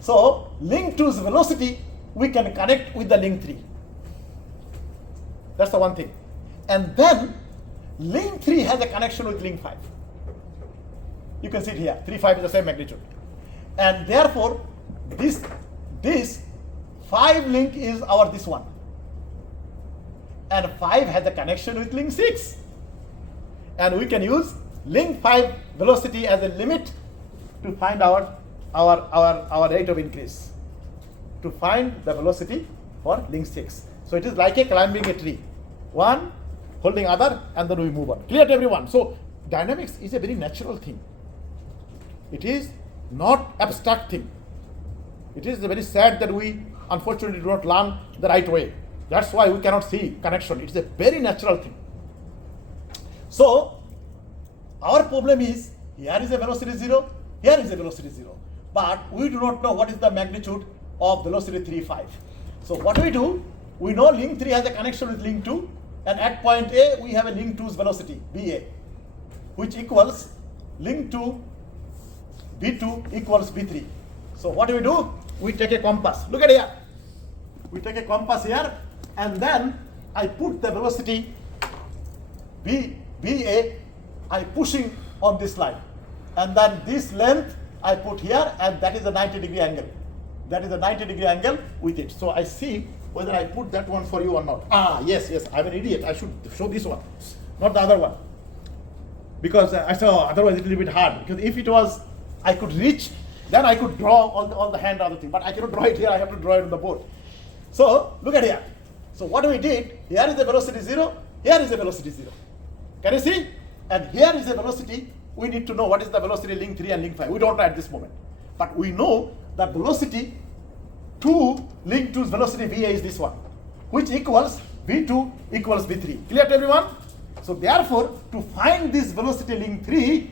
So, link 2's velocity, we can connect with the link 3. That's the one thing. And then, link 3 has a connection with link 5. You can see it here. 3, 5 is the same magnitude. And therefore, this 5 link is our this one. And 5 has a connection with link 6. And we can use link 5 velocity as a limit to find our our rate of increase to find the velocity for link 6. So it is like a climbing a tree. One, holding other, and then we move on. Clear to everyone? So dynamics is a very natural thing. It is not abstract thing. It is very sad that we unfortunately do not learn the right way. That's why we cannot see connection. It's a very natural thing. So our problem is, here is a velocity 0, here is a velocity 0. But we do not know what is the magnitude of velocity 3, 5. So what we do, we know link 3 has a connection with link 2, and at point A we have a link 2's velocity, BA, which equals link 2, B2 equals B3. So what do? We take a compass. Look at here. We take a compass here, and then I put the velocity BA, I pushing on this line. And then this length I put here, and that is a 90-degree angle. That is a 90-degree angle with it. So I see whether I put that one for you or not. Yes, I'm an idiot. I should show this one, not the other one. Because I saw otherwise it will be a bit hard. Because if it was, I could reach, then I could draw all the hand other thing. But I cannot draw it here, I have to draw it on the board. So look at here. So what we did, here is the velocity 0, here is the velocity 0. Can you see? And here is the velocity. We need to know what is the velocity link 3 and link 5. We don't know at this moment. But we know that velocity 2, link 2's velocity VA is this one, which equals V2 equals V3. Clear to everyone? So therefore, to find this velocity link 3,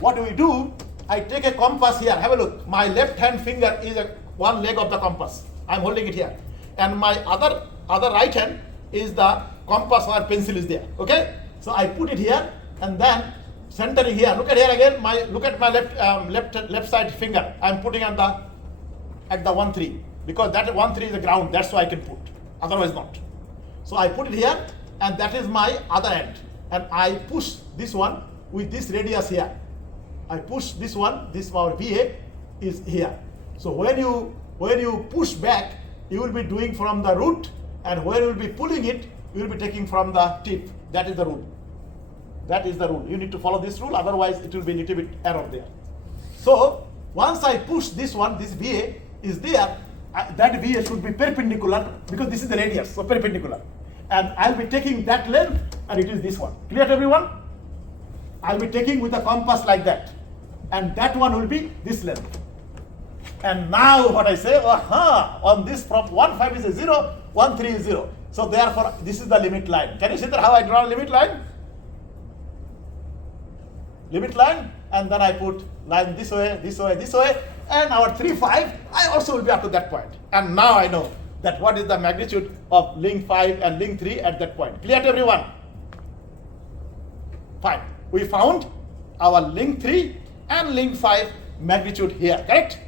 what do? I take a compass here. Have a look. My left hand finger is one leg of the compass. I'm holding it here. And my other right hand is the compass or pencil is there. Okay? So I put it here, and then centering here. Look at here again. Look at my left side finger. I'm putting at the 1, 3, because that 1, 3 is the ground. That's why I can put. Otherwise not. So I put it here, and that is my other end. And I push this one with this radius here. I push this one. This our VA is here. So when you push back, you will be doing from the root, and when you will be pulling it, you will be taking from the tip. That is the rule. That is the rule. You need to follow this rule, otherwise it will be a little bit error there. So once I push this one, this VA is there, that VA should be perpendicular, because this is the radius, so perpendicular. And I'll be taking that length, and it is this one. Clear to everyone? I'll be taking with a compass like that, and that one will be this length. And now what I say, on this from 1, 5 is a 0, 1, 3 is 0. So therefore, this is the limit line. Can you see that how I draw a limit line? Limit line, and then I put line this way, this way, this way, and our 3, 5, I also will be up to that point. And now I know that what is the magnitude of link 5 and link 3 at that point. Clear to everyone? Fine. We found our link 3 and link 5 magnitude here, correct?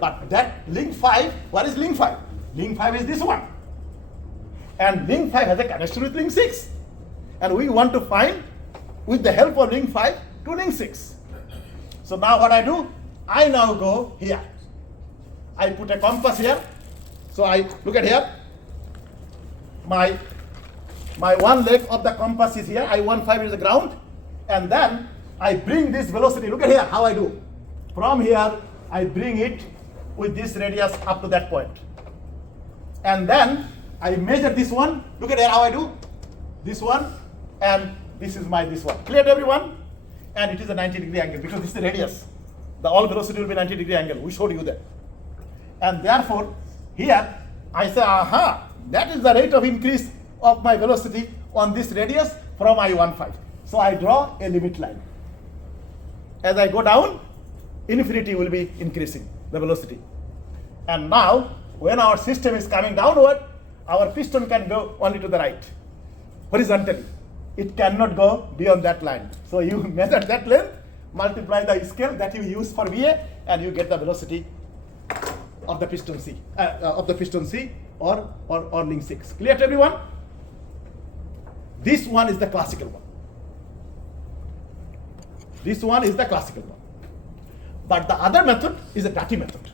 But that link 5, what is link 5? Link 5 is this one. And link 5 has a connection with link 6. And we want to find, with the help of link 5, to link 6. So now what I do? I now go here. I put a compass here. So I look at here. My one leg of the compass is here. I want 5 is the ground. And then I bring this velocity. Look at here how I do. From here, I bring it with this radius up to that point. And then I measure this one. Look at here how I do. This one, and this is this one. Clear to everyone? And it is a 90-degree angle, because this is the radius. The all velocity will be 90-degree angle. We showed you that. And therefore, here I say, that is the rate of increase of my velocity on this radius from I15. So I draw a limit line. As I go down, infinity will be increasing the velocity. And now, when our system is coming downward, our piston can go only to the right, horizontally. It cannot go beyond that line. So you measure that length, multiply the scale that you use for VA, and you get the velocity of the piston C, or link 6. Clear to everyone? This one is the classical one. This one is the classical one. But the other method is a dirty method,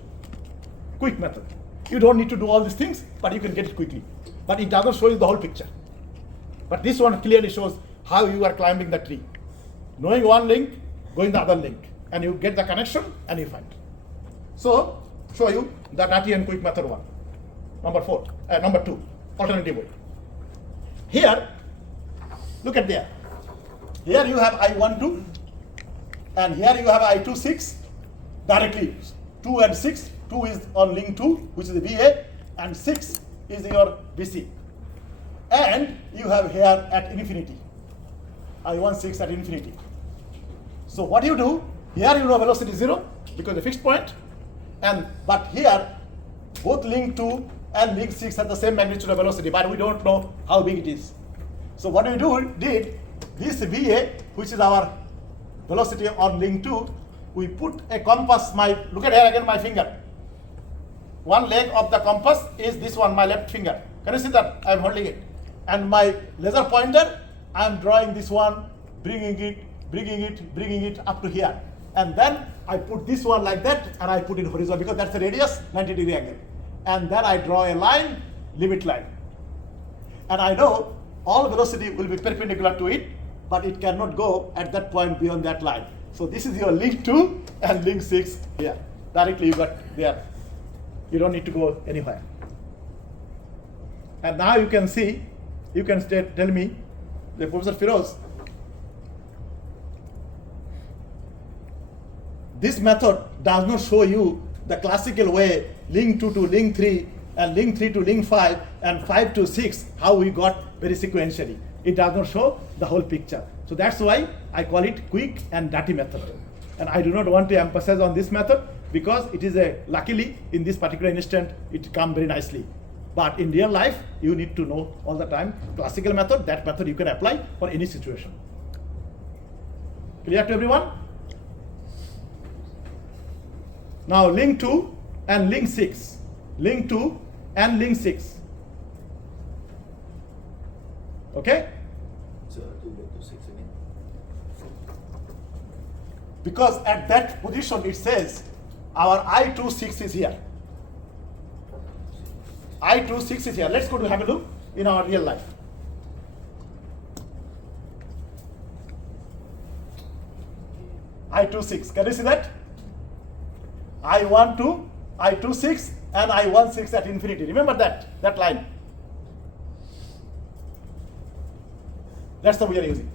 quick method. You don't need to do all these things, but you can get it quickly. But it doesn't show you the whole picture. But this one clearly shows how you are climbing the tree. Knowing one link, going the other link. and you get the connection and you find. So, show you the dirty and quick method 1. Number 2, alternative way. Here, look at there. Here you have I12, and here you have I26 directly. 2 and 6, 2 is on link 2, which is the VA, and 6 is your BC. And you have here at infinity, I16 at infinity. So what you do, here you know velocity 0 because the fixed point, but here both link 2 and link 6 have the same magnitude of velocity, but we don't know how big it is. So what we did, this VA, which is our velocity on link 2, we put a compass, look at here again my finger. One leg of the compass is this one, my left finger. Can you see that? I am holding it. And my laser pointer, I am drawing this one, bringing it up to here. And then I put this one like that, and I put it horizontal because that's the radius, 90-degree angle. And then I draw a line, limit line. And I know all velocity will be perpendicular to it, but it cannot go at that point beyond that line. So this is your link 2 and link 6 here. Directly you got there. You don't need to go anywhere. And now you can see, you can tell me, the Professor Firoz, this method does not show you the classical way, link 2 to link 3, and link 3 to link 5, and 5 to 6, how we got very sequentially. It does not show the whole picture. So that's why I call it quick and dirty method. And I do not want to emphasize on this method because it is luckily in this particular instant, it comes very nicely. But in real life, you need to know all the time, classical method, that method you can apply for any situation. Clear to everyone? Now link 2 and link 6. Link 2 and link 6. Okay? So 2 to 6 again. Because at that position it says our I26 is here. I26 is here. Let's go to have a look in our real life. I26, can you see that? I12, I26 and I16 at infinity. Remember that line. That's the we are using.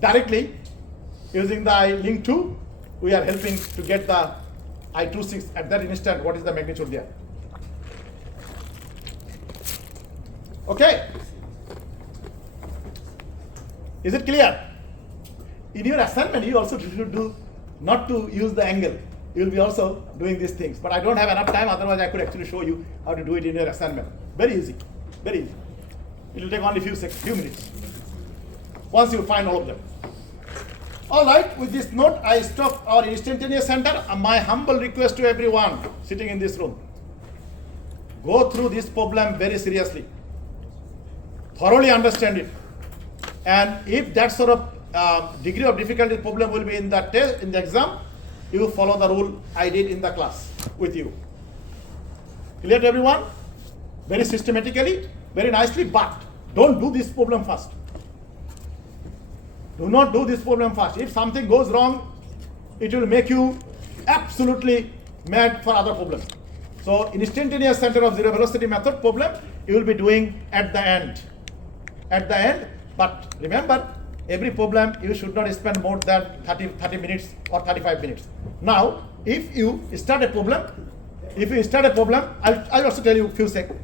Directly using the I link 2, we are helping to get the I26 at that instant. What is the magnitude there? Okay. Is it clear? In your assignment, you also should do not to use the angle. You will be also doing these things. But I don't have enough time, otherwise I could actually show you how to do it in your assignment. Very easy. Very easy. It will take only few minutes. Once you find all of them. All right, with this note, I stop our instantaneous center. My humble request to everyone sitting in this room, go through this problem very seriously. Thoroughly understand it. And if that sort of degree of difficulty problem will be in the test, in the exam, you follow the rule I did in the class with you. Clear to everyone? Very systematically, very nicely, but don't do this problem first. Do not do this problem first. If something goes wrong, it will make you absolutely mad for other problems. So instantaneous center of zero velocity method problem, you will be doing at the end. At the end, but remember, every problem you should not spend more than 30 minutes or 35 minutes. Now, if you start a problem, I'll also tell you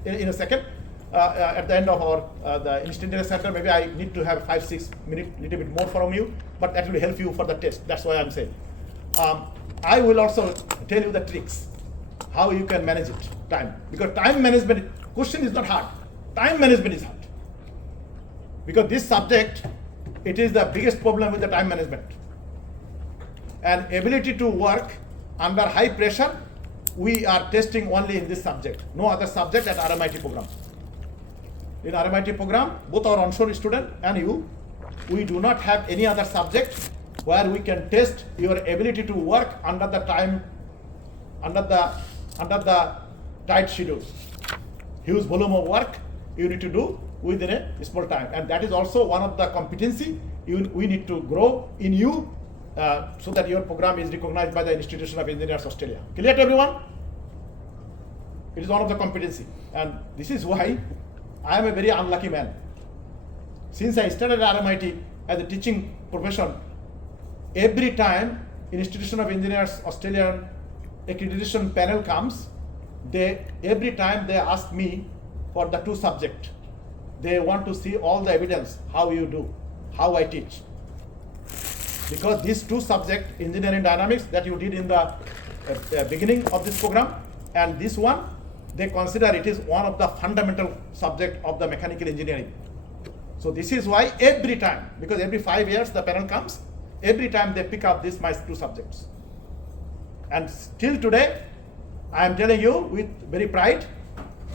in a second. At the end of our the instantaneous center, maybe I need to have 5-6 minutes, little bit more from you, but that will help you for the test. That's why I'm saying. I will also tell you the tricks, how you can manage it, time. Because time management, question is not hard. Time management is hard. Because this subject, it is the biggest problem with the time management. And ability to work under high pressure, we are testing only in this subject. No other subject at RMIT program. In RMIT program, both our onshore student and you, we do not have any other subject where we can test your ability to work under the time, under the tight schedule. Huge volume of work you need to do within a small time, and that is also one of the competency we need to grow in you so that your program is recognized by the Institution of Engineers Australia. Clear to everyone? It is one of the competency, and this is why I am a very unlucky man. Since I started at RMIT as a teaching profession, every time Institution of Engineers Australian accreditation panel comes, every time they ask me for the 2 subjects. They want to see all the evidence, how you do, how I teach. Because these 2 subjects, engineering dynamics that you did in the beginning of this program, and this one, they consider it is one of the fundamental subject of the mechanical engineering. So this is why every time, because every 5 years the panel comes, every time they pick up my 2 subjects. And still today, I am telling you with very pride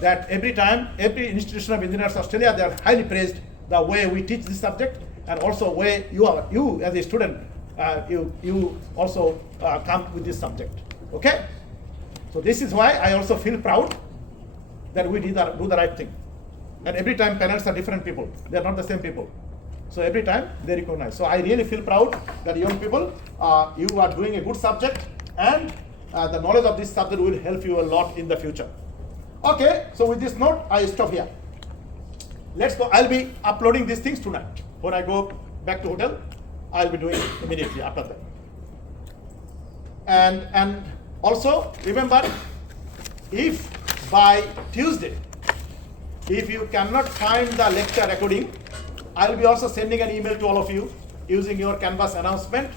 that every time, every Institution of Engineers Australia, they are highly praised the way we teach this subject, and also way you as a student, you also come with this subject. Okay? So this is why I also feel proud that we do the right thing. And every time panels are different people, they are not the same people. So every time they recognize. So I really feel proud that young people, you are doing a good subject, and the knowledge of this subject will help you a lot in the future. Okay, so with this note, I stop here. Let's go. I'll be uploading these things tonight. When I go back to hotel, I'll be doing it immediately after that. And also remember, if by Tuesday, if you cannot find the lecture recording, I will be also sending an email to all of you using your Canvas announcement,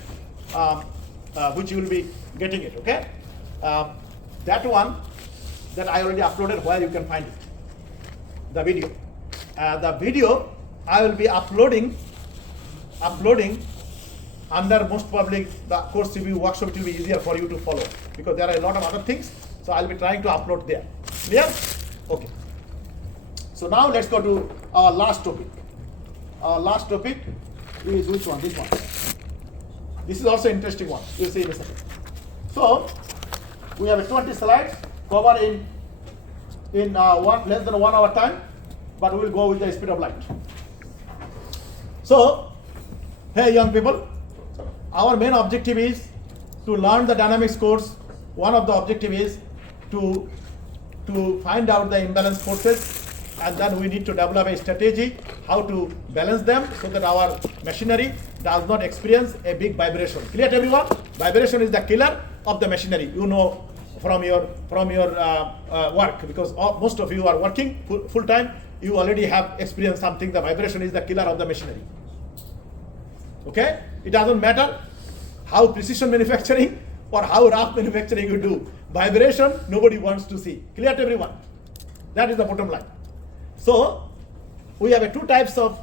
which you will be getting it. Okay, that one that I already uploaded, where you can find it, the video. The video I will be uploading under most probably the course review workshop. It will be easier for you to follow because there are a lot of other things. So I'll be trying to upload there. Clear? Okay. So now let's go to our last topic. Our last topic is which one? This one. This is also interesting one. You'll see in a second. So we have 20 slides covered in less than 1 hour time, but we will go with the speed of light. So, hey young people, our main objective is to learn the dynamics course. One of the objective is to find out the imbalance forces, and then we need to develop a strategy how to balance them so that our machinery does not experience a big vibration. Clear to everyone? Vibration is the killer of the machinery. You know from your work, because most of you are working full time. You already have experienced something. The vibration is the killer of the machinery. Okay? It doesn't matter how precision manufacturing or how rough manufacturing you do. Vibration, nobody wants to see. Clear to everyone? That is the bottom line. So, we have 2 types of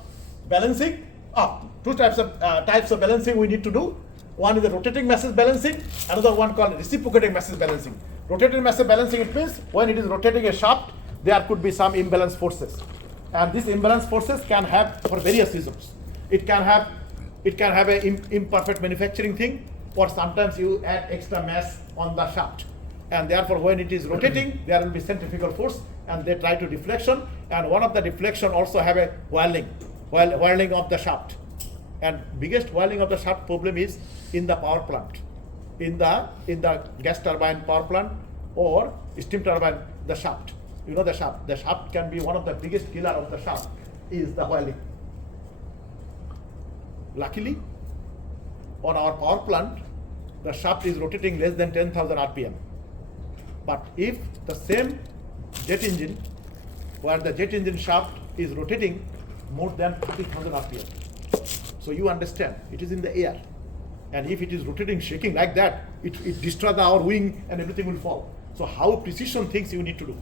balancing. Two types of balancing we need to do. One is the rotating masses balancing, another one called reciprocating masses balancing. Rotating masses balancing, it means when it is rotating a shaft, there could be some imbalance forces. And these imbalance forces can have for various reasons. It can have an imperfect manufacturing thing, or sometimes you add extra mass on the shaft. And therefore when it is rotating, there will be centrifugal force, and they try to deflection. And one of the deflection also have a whirling of the shaft. And biggest whirling of the shaft problem is in the power plant, in the gas turbine power plant or steam turbine, the shaft. You know the shaft. The shaft can be one of the biggest killer of the shaft is the whirling. Luckily, on our power plant, the shaft is rotating less than 10,000 RPM. But if the same jet engine, where the jet engine shaft is rotating more than 30,000 RPM. So you understand, it is in the air. And if it is rotating, shaking like that, it destroys our wing and everything will fall. So how precision things you need to do.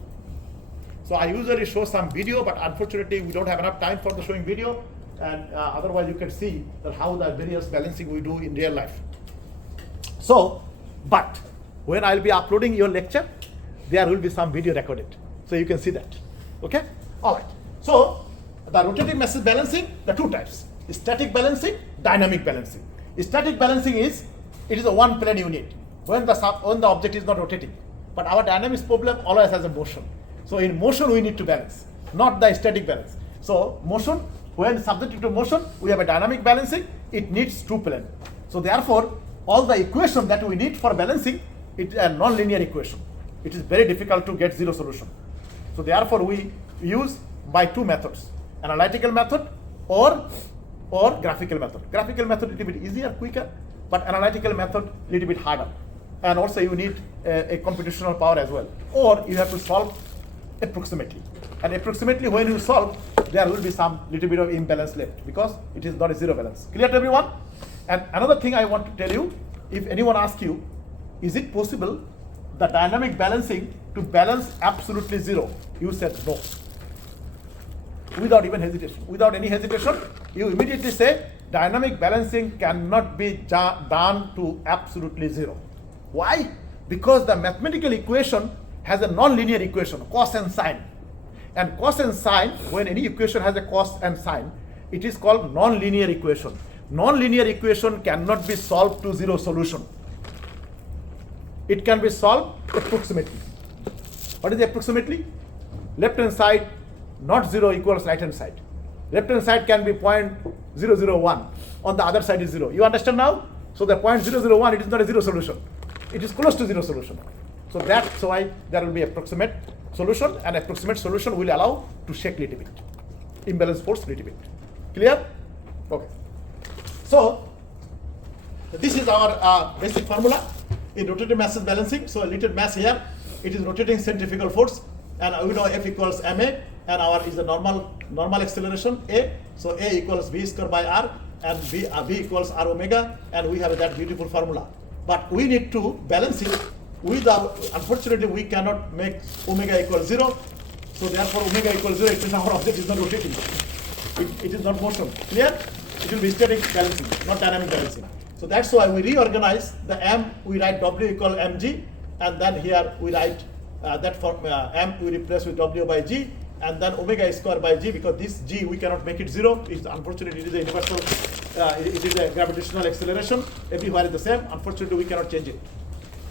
So I usually show some video, but unfortunately we don't have enough time for the showing video. And otherwise you can see that how the various balancing we do in real life. So, but when I'll be uploading your lecture, there will be some video recorded. So you can see that. Okay? All right. So the rotating masses balancing, the 2 types. Static balancing, dynamic balancing. Static balancing it is a one plane unit when the object is not rotating. But our dynamics problem always has a motion. So in motion we need to balance, not the static balance. So motion, when subjected to motion, we have a dynamic balancing. It needs 2 plane. So therefore, all the equation that we need for balancing, it is a non-linear equation. It is very difficult to get zero solution. So therefore we use by two methods, analytical method or graphical method. Graphical method a little bit easier, quicker, but analytical method a little bit harder. And also you need a computational power as well. Or you have to solve approximately. And approximately when you solve, there will be some little bit of imbalance left because it is not a zero balance. Clear to everyone? And another thing I want to tell you, if anyone asks you, is it possible the dynamic balancing to balance absolutely zero? You said no. Without even hesitation. Without any hesitation, you immediately say dynamic balancing cannot be done to absolutely zero. Why? Because the mathematical equation has a non-linear equation, cos and sine. And cos and sine, when any equation has a cos and sine, it is called non-linear equation. Non-linear equation cannot be solved to zero solution. It can be solved approximately. What is approximately? Left hand side not zero equals right hand side. Left hand side can be 0.001. On the other side is zero. You understand now? So the 0.001, it is not a zero solution. It is close to zero solution. So that's why there will be approximate solution, and approximate solution will allow to shake little bit. Imbalance force little bit. Clear? Okay. So this is our basic formula in rotating masses balancing. So a little mass here, it is rotating centrifugal force, and we know F equals ma, and our is the normal acceleration A. So A equals v square by r, and v equals r omega, and we have that beautiful formula. But we need to balance it without, unfortunately we cannot make omega equals 0. So therefore omega equals 0, it means our object is not rotating. It is not motion. Clear? It will be static balancing, not dynamic balancing. So that's why we reorganize the m, we write w equal mg, and then here we write that for m we replace with w by g, and then omega square by g, because this g we cannot make it 0. It's, unfortunately it is a universal, it is a gravitational acceleration, everywhere is the same. Unfortunately we cannot change it.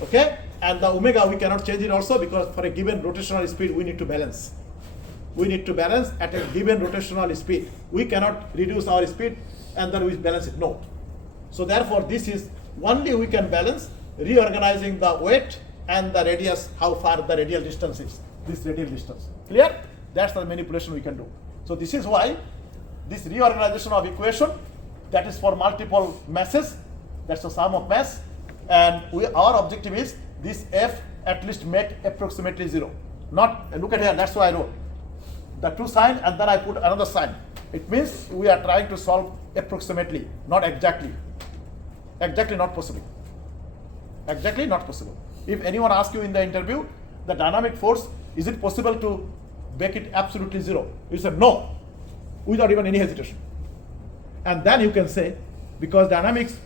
Okay, and the omega we cannot change it also, because for a given rotational speed we need to balance. We need to balance at a given rotational speed. We cannot reduce our speed and then we balance it. No. So therefore this is only we can balance reorganizing the weight and the radius, how far the radial distance is, this radial distance. Clear? That's the manipulation we can do. So this is why this reorganization of equation, that is for multiple masses, that's the sum of mass, and our objective is this f at least make approximately 0. Not, look at here, that's why I wrote the two sign and then I put another sign. It means we are trying to solve approximately, not exactly. Exactly not possible. Exactly not possible. If anyone asks you in the interview, the dynamic force, is it possible to make it absolutely 0? You say no, without even any hesitation. And then you can say, because dynamics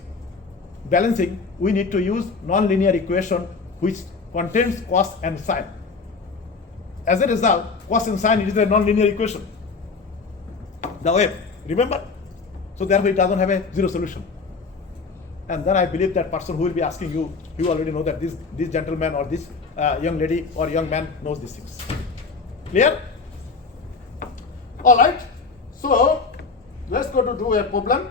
balancing, we need to use non-linear equation which contains cos and sine. As a result, cos and sine is a non-linear equation. The wave, remember? So therefore it doesn't have a 0 solution. And then I believe that person who will be asking you, you already know that this gentleman or this young lady or young man knows these things. Clear? All right. So let's go to do a problem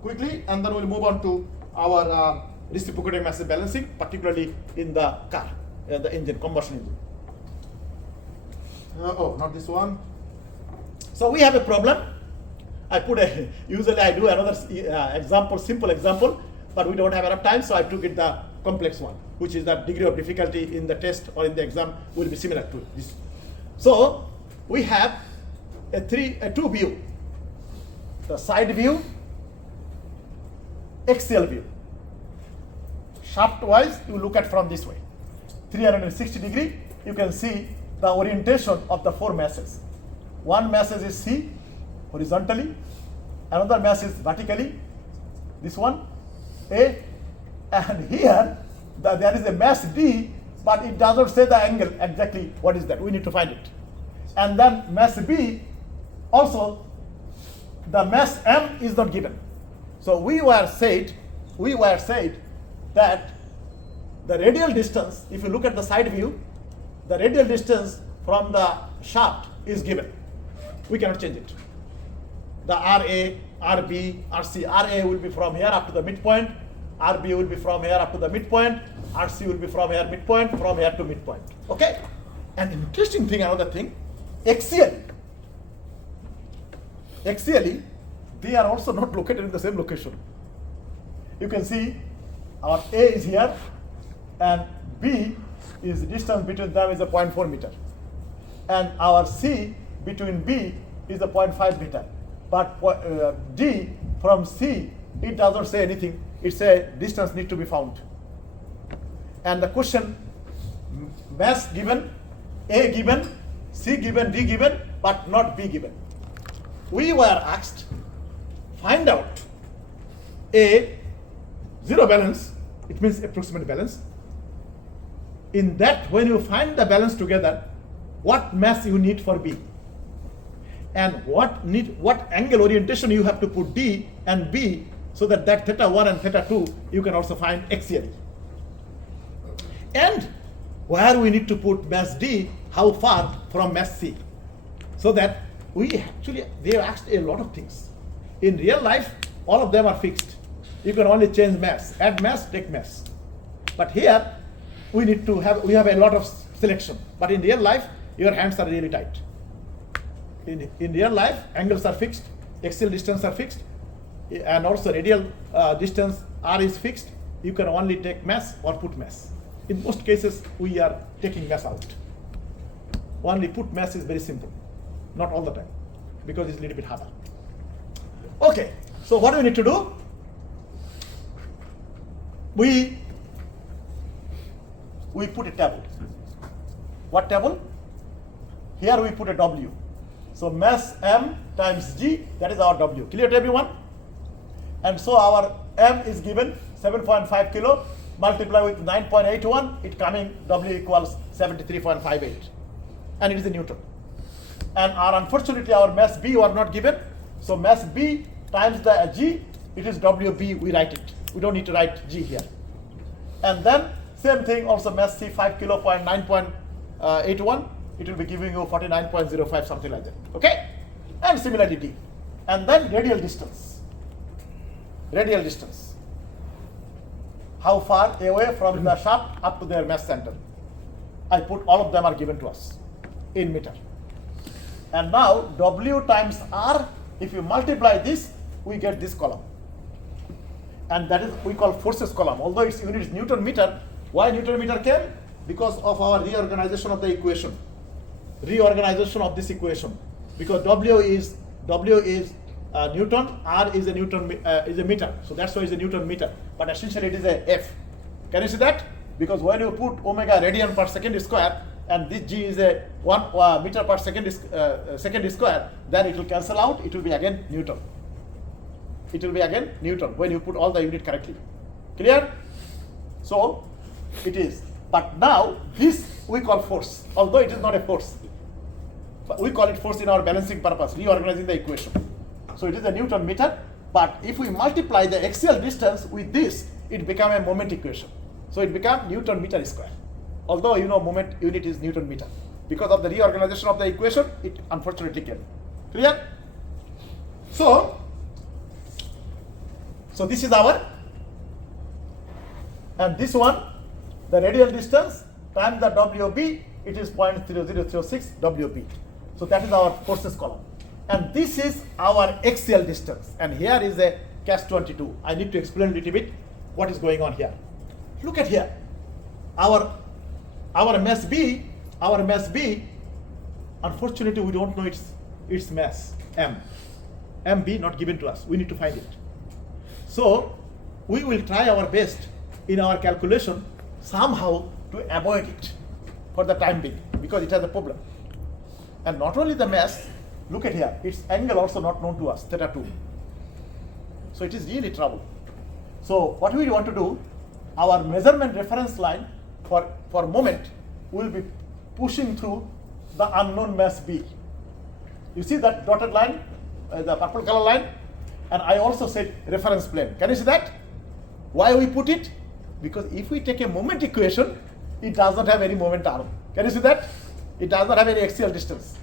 quickly, and then we'll move on to our reciprocating mass balancing, particularly in the car, the engine, combustion engine. Oh, not this one. So we have a problem. I put a, usually I do another example, simple example, but we don't have enough time, so I took it the complex one, which is the degree of difficulty in the test or in the exam will be similar to this. So we have a two view, the side view, axial view. Shaft wise, you look at from this way, 360 degree, you can see the orientation of the four masses. One mass is C, horizontally, another mass is vertically, this one, A, and here there is a mass D, but it does not say the angle exactly what is that, we need to find it. And then mass B, also the mass M is not given. So we were said that the radial distance, if you look at the side view, the radial distance from the shaft is given. We cannot change it. The RA, RB, RC, RA will be from here up to the midpoint, RB will be from here up to the midpoint, RC will be from here midpoint, from here to midpoint. Okay? An interesting thing, another thing, axially, they are also not located in the same location. You can see our A is here and B is distance between them is a 0.4 meter. And our C between B is a 0.5 meter. But D from C, it doesn't say anything. It says distance need to be found. And the question, mass given, A given, C given, D given, but not B given. We were asked, find out A, zero balance, it means approximate balance. In that, when you find the balance together, what mass you need for B, and what angle orientation you have to put D and B, so that theta 1 and theta 2 you can also find axially. And where we need to put mass D, how far from mass C, so that they asked a lot of things. In real life, all of them are fixed. You can only change mass, add mass, take mass. But here, we have a lot of selection. But in real life, your hands are really tight. In real life, angles are fixed, axial distance are fixed, and also radial distance R is fixed. You can only take mass or put mass. In most cases, we are taking mass out. Only put mass is very simple, not all the time, because it's a little bit harder. Okay, so what do we need to do? We put a table. What table? Here we put a W. So mass M times G, that is our W. Clear to everyone? And so our M is given 7.5 kilo, multiply with 9.81, it coming W equals 73.58. And it is a Newton. And unfortunately our mass B were not given. So mass B times the G, it is WB, we write it. We don't need to write G here. And then same thing also mass C 5 kilo, 9.81, it will be giving you 49.05, something like that. Okay? And similarly D. And then radial distance. Radial distance. How far away from the shaft up to their mass center. I put all of them are given to us in meter. And now W times R, if you multiply this, we get this column. And that is we call forces column. Although its unit is Newton meter, why Newton meter came? Because of our reorganization of the equation. Reorganization of this equation. Because W is Newton, R is a Newton is a meter. So that's why it's a Newton meter. But essentially it is a F. Can you see that? Because when you put omega radian per second square, and this G is a 1 meter per second square, then it will cancel out. It will be again Newton. It will be again Newton when you put all the unit correctly. Clear? So it is. But now this we call force, although it is not a force. But we call it force in our balancing purpose, reorganizing the equation. So it is a Newton meter, but if we multiply the axial distance with this, it becomes a moment equation. So it becomes Newton meter square. Although you know moment unit is Newton meter. Because of the reorganization of the equation, it unfortunately came. Clear? So this is our, and this one, the radial distance times the WB, it is 0.0036 WB. So that is our forces column. And this is our axial distance. And here is a catch 22. I need to explain a little bit what is going on here. Look at here. Our mass B, unfortunately we don't know its mass, M. MB not given to us. We need to find it. So we will try our best in our calculation somehow to avoid it for the time being, because it has a problem. And not only the mass, look at here, its angle also not known to us, theta 2. So it is really trouble. So what we want to do, our measurement reference line for moment will be pushing through the unknown mass B. You see that dotted line, the purple color line? And I also said reference plane. Can you see that? Why we put it? Because if we take a moment equation, it does not have any moment arm. Can you see that? It does not have any axial distance.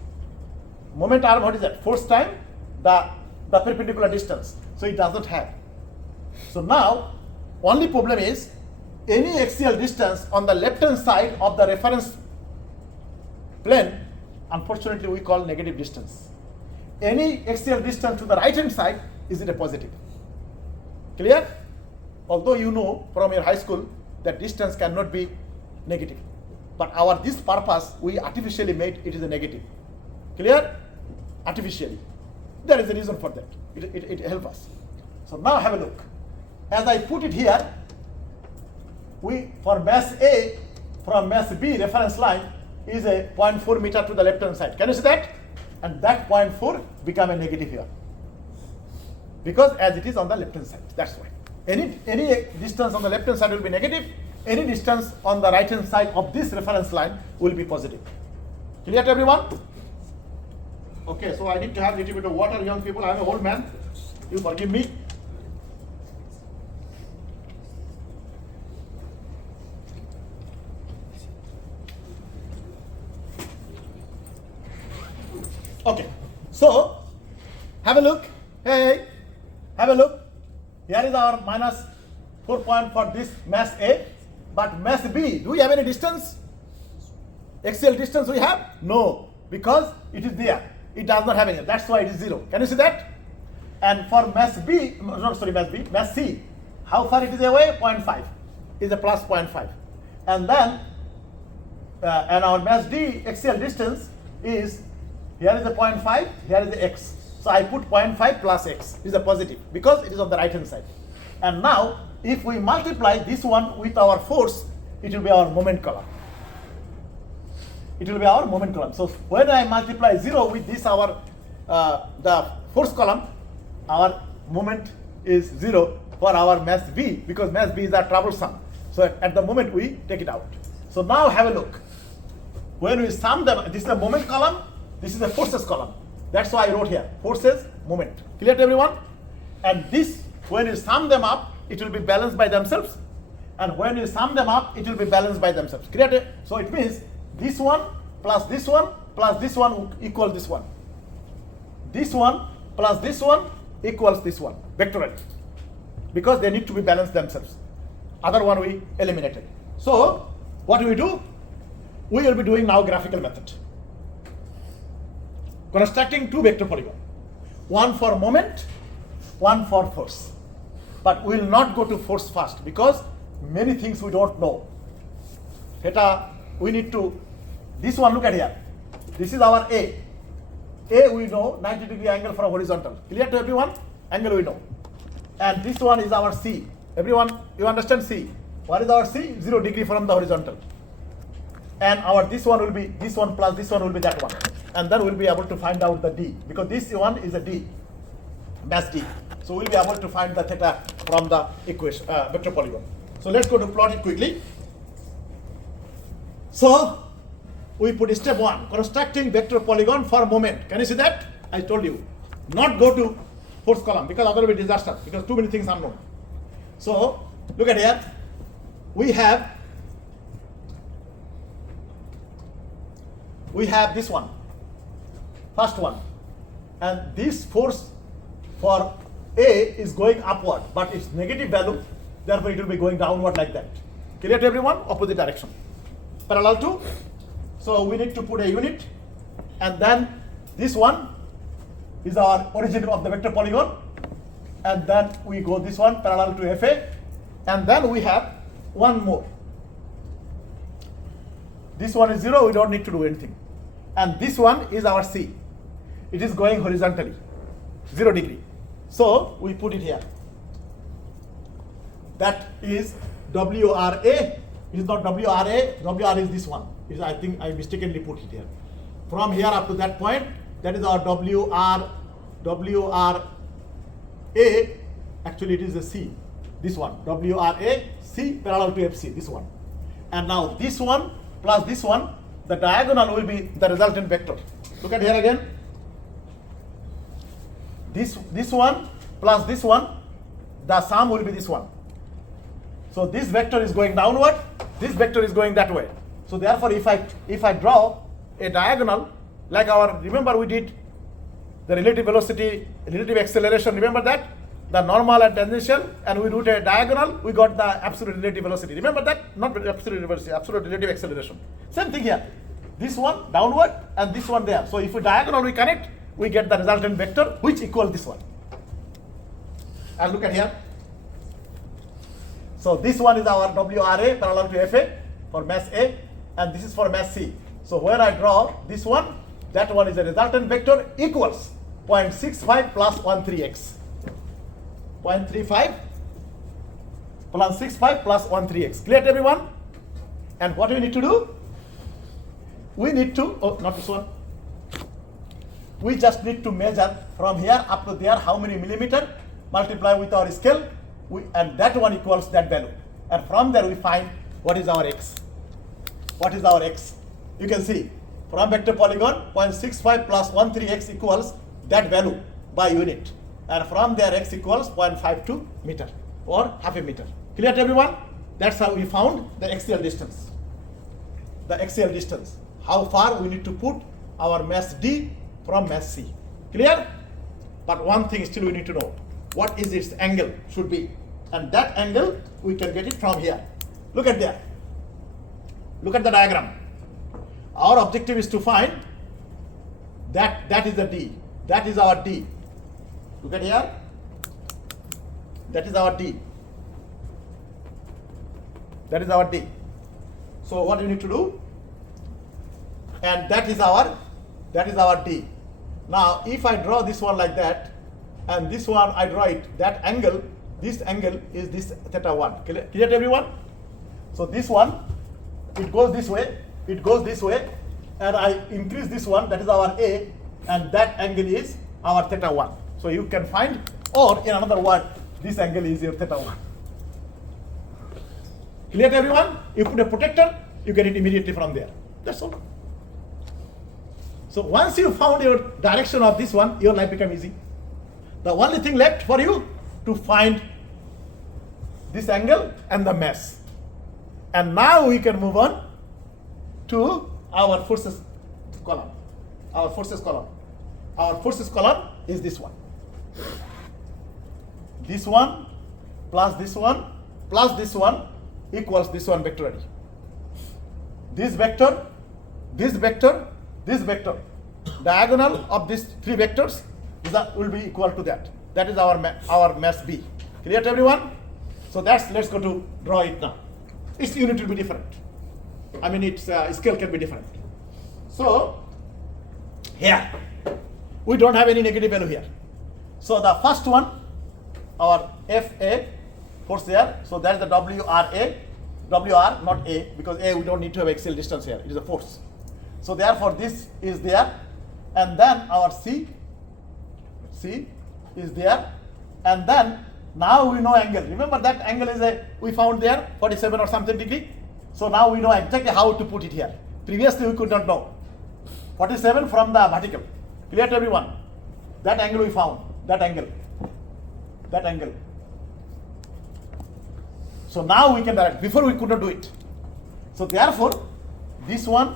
Moment arm, what is that? Force time the perpendicular distance. So it does not have. So now Only problem is any axial distance on the left hand side of the reference plane, unfortunately we call negative distance. Any axial distance to the right hand side is it a positive. Clear? Although you know from your high school that distance cannot be negative, but our this purpose we artificially made it is a negative. Clear? Artificially. There is a reason for that. It helps us. So now have a look. As I put it here, we for mass A from mass B reference line is a 0.4 meter to the left hand side. Can you see that? And that 0.4 become a negative here, because as it is on the left hand side. That's why any distance on the left hand side will be negative. Any distance on the right hand side of this reference line will be positive. Clear to everyone? Okay, so I need to have a little bit of water, young people. I am an old man. You forgive me. Okay, so have a look. Hey, have a look. Here is our minus 4 point for this mass A, but mass B, do we have any distance? Axial distance we have? No, because it is there. It does not have any. That's why it is 0. Can you see that? And for mass B, no, sorry, mass B, mass C, how far it is away? 0.5 is a plus 0.5. And then, and our mass D axial distance is, here is the 0.5, here is the x. So I put 0.5 plus x is a positive because it is on the right hand side. And now, if we multiply this one with our force, it will be our moment column. It will be our moment column. So when I multiply 0 with this our the force column, our moment is 0 for our mass B, because mass B is our troublesome. So at the moment we take it out. So now have a look. When we sum them, this is the moment column, this is the forces column. That's why I wrote here, forces, moment. Clear to everyone? And this, when you sum them up, it will be balanced by themselves. And when you sum them up, it will be balanced by themselves. Clear? So it means this one plus this one plus this one equals this one. This one plus this one equals this one, vectorially. Because they need to be balanced themselves. Other one we eliminated. So what do? We will be doing now graphical method. Constructing two vector polygons. One for moment, one for force. But we will not go to force first because many things we don't know. Theta, we need to, this one, look at here. This is our A. A we know, 90 degree angle from horizontal. Clear to everyone? Angle we know. And this one is our C. Everyone, you understand C? What is our C? 0 degree from the horizontal. And our this one will be, this one plus this one will be that one. And then we'll be able to find out the D, because this one is a D, mass D. So we'll be able to find the theta from the equation, vector polygon. So let's go to plot it quickly. So we put step 1, constructing vector polygon for moment. Can you see that? I told you, not go to force column because otherwise it will be disaster, because too many things are unknown. So look at here, we have this one, first one, and this force for A is going upward, but it's negative value, therefore it will be going downward like that. Clear to everyone? Opposite direction. Parallel to, so we need to put a unit, and then this one is our origin of the vector polygon, and then we go this one parallel to FA, and then we have one more. This one is 0, we don't need to do anything. And this one is our C. It is going horizontally, 0 degree. So we put it here. That is WRA. It is not WRA. WR is this one. It is, I think I mistakenly put it here. From here up to that point, that is our WRA. Actually, it is a C. This one, WRA, C parallel to FC, this one. And now this one plus this one, the diagonal will be the resultant vector. Look at here again. This one plus this one, the sum will be this one. So this vector is going downward, this vector is going that way. So therefore, if I draw a diagonal, like our, remember we did the relative velocity, relative acceleration, remember that? the normal and tangential, and we root a diagonal, we got the absolute relative velocity. Remember that? Not absolute velocity, absolute relative acceleration. Same thing here. This one downward and this one there. So if we diagonal we connect, we get the resultant vector which equals this one. And look at here. So this one is our WRA parallel to FA for mass A, and this is for mass C. So where I draw this one, that one is a resultant vector equals 0.65 plus 13x. 0.35 plus 65 plus 13x. Clear to everyone? And what do we need to do? We need to, oh, not this one. We just need to measure from here up to there how many millimeter, multiply with our scale, and that one equals that value. And from there we find what is our x. What is our x? You can see from vector polygon 0.65 plus 13x equals that value by unit. And from there x equals 0.52 meter or half a meter. Clear to everyone? That's how we found the axial distance. The axial distance. How far we need to put our mass D from mass C. Clear? But one thing still we need to know. What is its angle should be. And that angle we can get it from here. Look at there. Look at the diagram. Our objective is to find that is the D. That is our D. Look at here. That is our D. That is our D. So what do you need to do? And that is our D. Now if I draw this one like that, and this one I draw it, that angle, this angle is this theta 1. Clear to everyone? So this one, it goes this way, and I increase this one, that is our A, and that angle is our theta 1. So you can find, or in another word, this angle is your theta 1. Clear to everyone? You put a protector, you get it immediately from there. That's all. So once you found your direction of this one, your life become easy. The only thing left for you to find this angle and the mass. And now we can move on to our forces column. Our forces column. Our forces column is this one. This one plus this one plus this one equals this one vectorially. This vector, this vector, this vector. Diagonal of these three vectors will be equal to that. That is our mass B. Clear to everyone? So let's go to draw it now. Its unit will be different. I mean its scale can be different. So here we don't have any negative value here. So the first one, our FA force there. So that is the WR, not A, because A we don't need to have axial distance here. It is a force. So therefore this is there, and then our C is there, and then now we know angle. Remember that angle is we found there 47 or something degree. So now we know exactly how to put it here. Previously we could not know. 47 from the vertical. Clear to everyone? That angle we found. That angle. So now we can direct. Before we could not do it. So therefore this one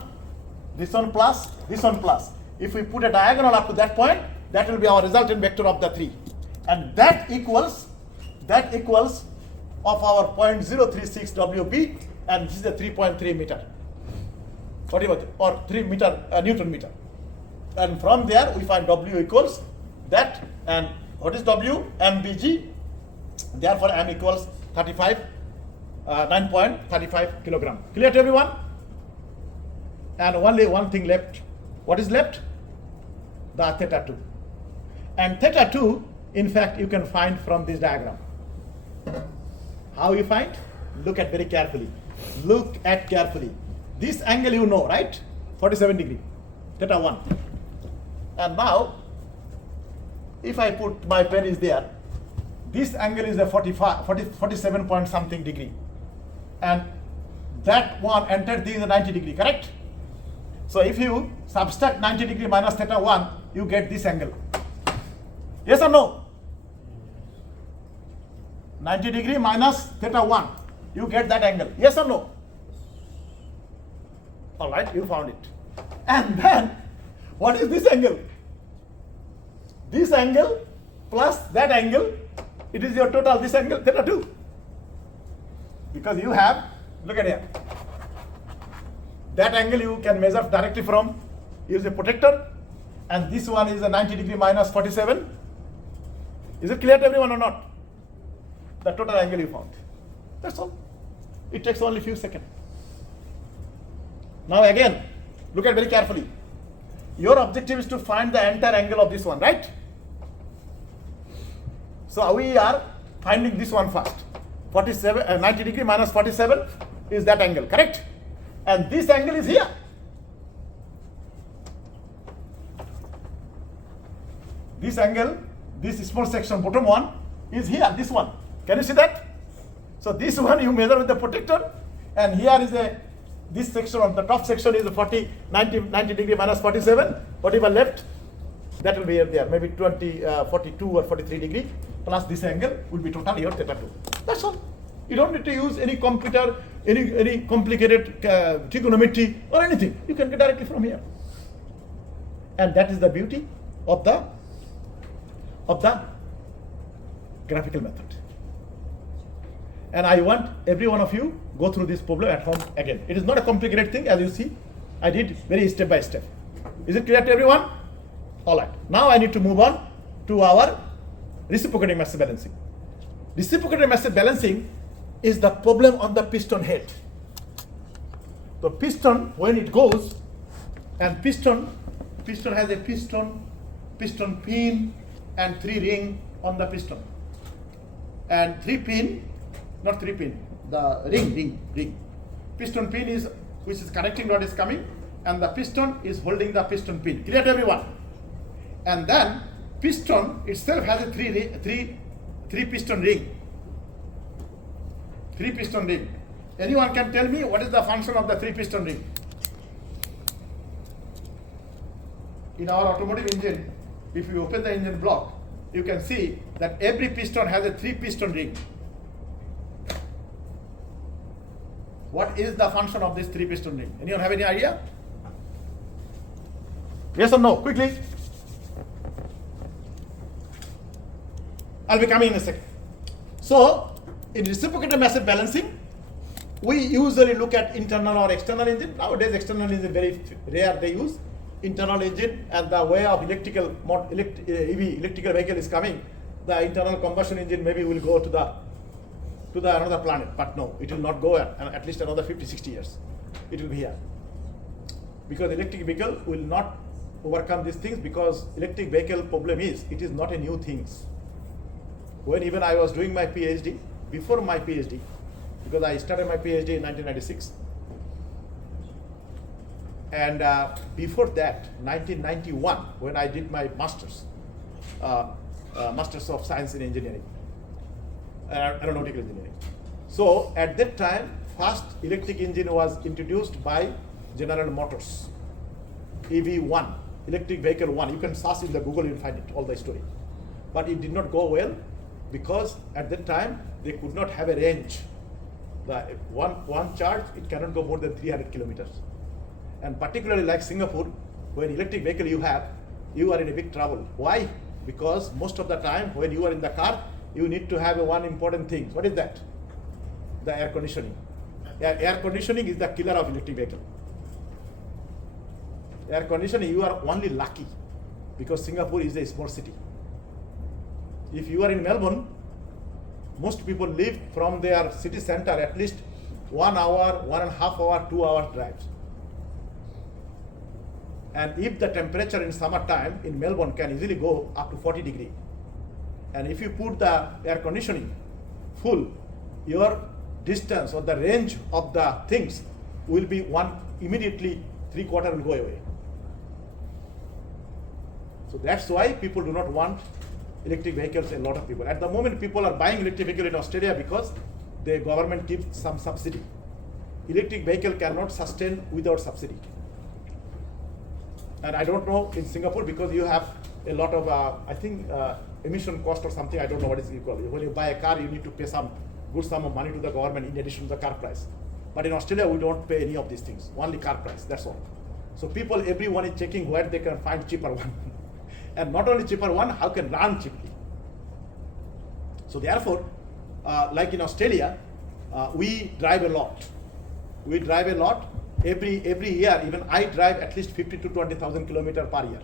plus, this one plus. If we put a diagonal up to that point, that will be our resultant vector of the three. And that equals of our 0.036 WB, and this is a 3.3 meter. Or 3 meter, Newton meter. And from there we find W equals that, and what is W? MBG. Therefore M equals 9.35 kilogram. Clear to everyone? And only one thing left. What is left? The theta 2. And theta 2, in fact, you can find from this diagram. How you find? Look at very carefully. Look at carefully. This angle you know, right? 47 degree. Theta 1. And now, if I put my pen is there, this angle is a 47 point something degree. And that one entered this is a 90 degree, correct? So if you subtract 90 degree minus theta 1, you get this angle. Yes or no? 90 degree minus theta 1, you get that angle. Yes or no? Alright, you found it. And then, what is this angle? This angle plus that angle it is your total, this angle, theta 2. Because you have, look at here. That angle you can measure directly from, use a protector, and this one is a 90 degree minus 47. Is it clear to everyone or not? The total angle you found. That's all. It takes only a few seconds. Now again, look at very carefully. Your objective is to find the entire angle of this one, right? So we are finding this one first. 90 degree minus 47 is that angle, correct? And this angle is here. This angle, this small section, bottom one, is here, this one. Can you see that? So this one you measure with the protector, and here is this section of the top section is 90 degree minus 47. Whatever left, that will be there, maybe 42 or 43 degree, plus this angle will be total your theta 2. That's all. You don't need to use any computer, any complicated trigonometry or anything. You can get directly from here. And that is the beauty of the graphical method. And I want every one of you go through this problem at home again. It is not a complicated thing, as you see. I did very step by step. Is it clear to everyone? All right. Now I need to move on to our reciprocating massive balancing. Reciprocating massive balancing is the problem on the piston head. The piston, when it goes, and piston has a piston pin, and 3 ring on the piston, and 3 pin, not 3 pin, the ring. Piston pin is, which is connecting rod is coming, and the piston is holding the piston pin. Clear to everyone? And then piston itself has a 3 piston ring. 3 piston ring. Anyone can tell me what is the function of the 3 piston ring? In our automotive engine, if you open the engine block, you can see that every piston has a 3 piston ring. What is the function of this 3 piston ring? Anyone have any idea? Yes or no? Quickly. I'll be coming in a second. So, in reciprocating massive balancing, we usually look at internal or external engine. Nowadays, external engine very rare they use. Internal engine, and the way of electrical vehicle is coming, the internal combustion engine maybe will go to the another planet, but no, it will not go at least another 50-60 years. It will be here, because electric vehicle will not overcome these things, because electric vehicle problem is it is not a new things. When even I was doing my PhD, before my PhD, because I started my PhD in 1996. And before that, 1991, when I did my master's, Masters of Science in Engineering, Aeronautical Engineering. So at that time, first electric engine was introduced by General Motors, EV1, electric vehicle 1. You can search in the Google, you'll find it, all the story. But it did not go well, because at that time, they could not have a range. The one charge, it cannot go more than 300 kilometers. And particularly like Singapore, when electric vehicle you are in a big trouble. Why? Because most of the time when you are in the car, you need to have one important thing. What is that? The air conditioning. Air conditioning is the killer of electric vehicle. Air conditioning, you are only lucky because Singapore is a small city. If you are in Melbourne, most people live from their city center at least 1 hour, 1.5 hour, 2 hour drives. And if the temperature in summertime in Melbourne can easily go up to 40 degree, and if you put the air conditioning full, your distance or the range of the things will be immediately 3/4 will go away. So that's why people do not want electric vehicles, a lot of people. At the moment, people are buying electric vehicle in Australia because the government gives some subsidy. Electric vehicle cannot sustain without subsidy. And I don't know in Singapore, because you have a lot of, I think, emission cost or something, I don't know what is it called. When you buy a car, you need to pay some good sum of money to the government in addition to the car price. But in Australia, we don't pay any of these things, only car price, that's all. So people, everyone is checking where they can find cheaper one. And not only cheaper one, how can run cheaply. So therefore, like in Australia, we drive a lot. We drive a lot every year. Even I drive at least 50 to 20,000 kilometers per year.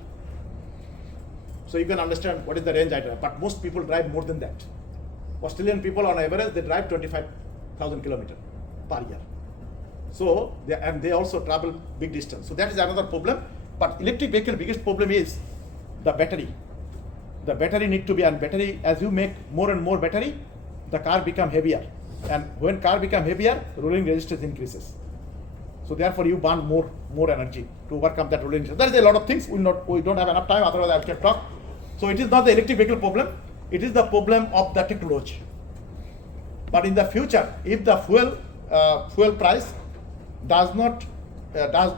So you can understand what is the range I drive. But most people drive more than that. Australian people on average, they drive 25,000 kilometers per year. So they also travel big distance. So that is another problem. But electric vehicle biggest problem is the battery. The battery need to be, and battery, as you make more and more battery, the car become heavier. And when car become heavier, rolling resistance increases. So therefore you burn more energy to overcome that rolling resistance. There is a lot of things. We don't have enough time, otherwise I can talk. So it is not the electric vehicle problem. It is the problem of the technology. But in the future, if the fuel price does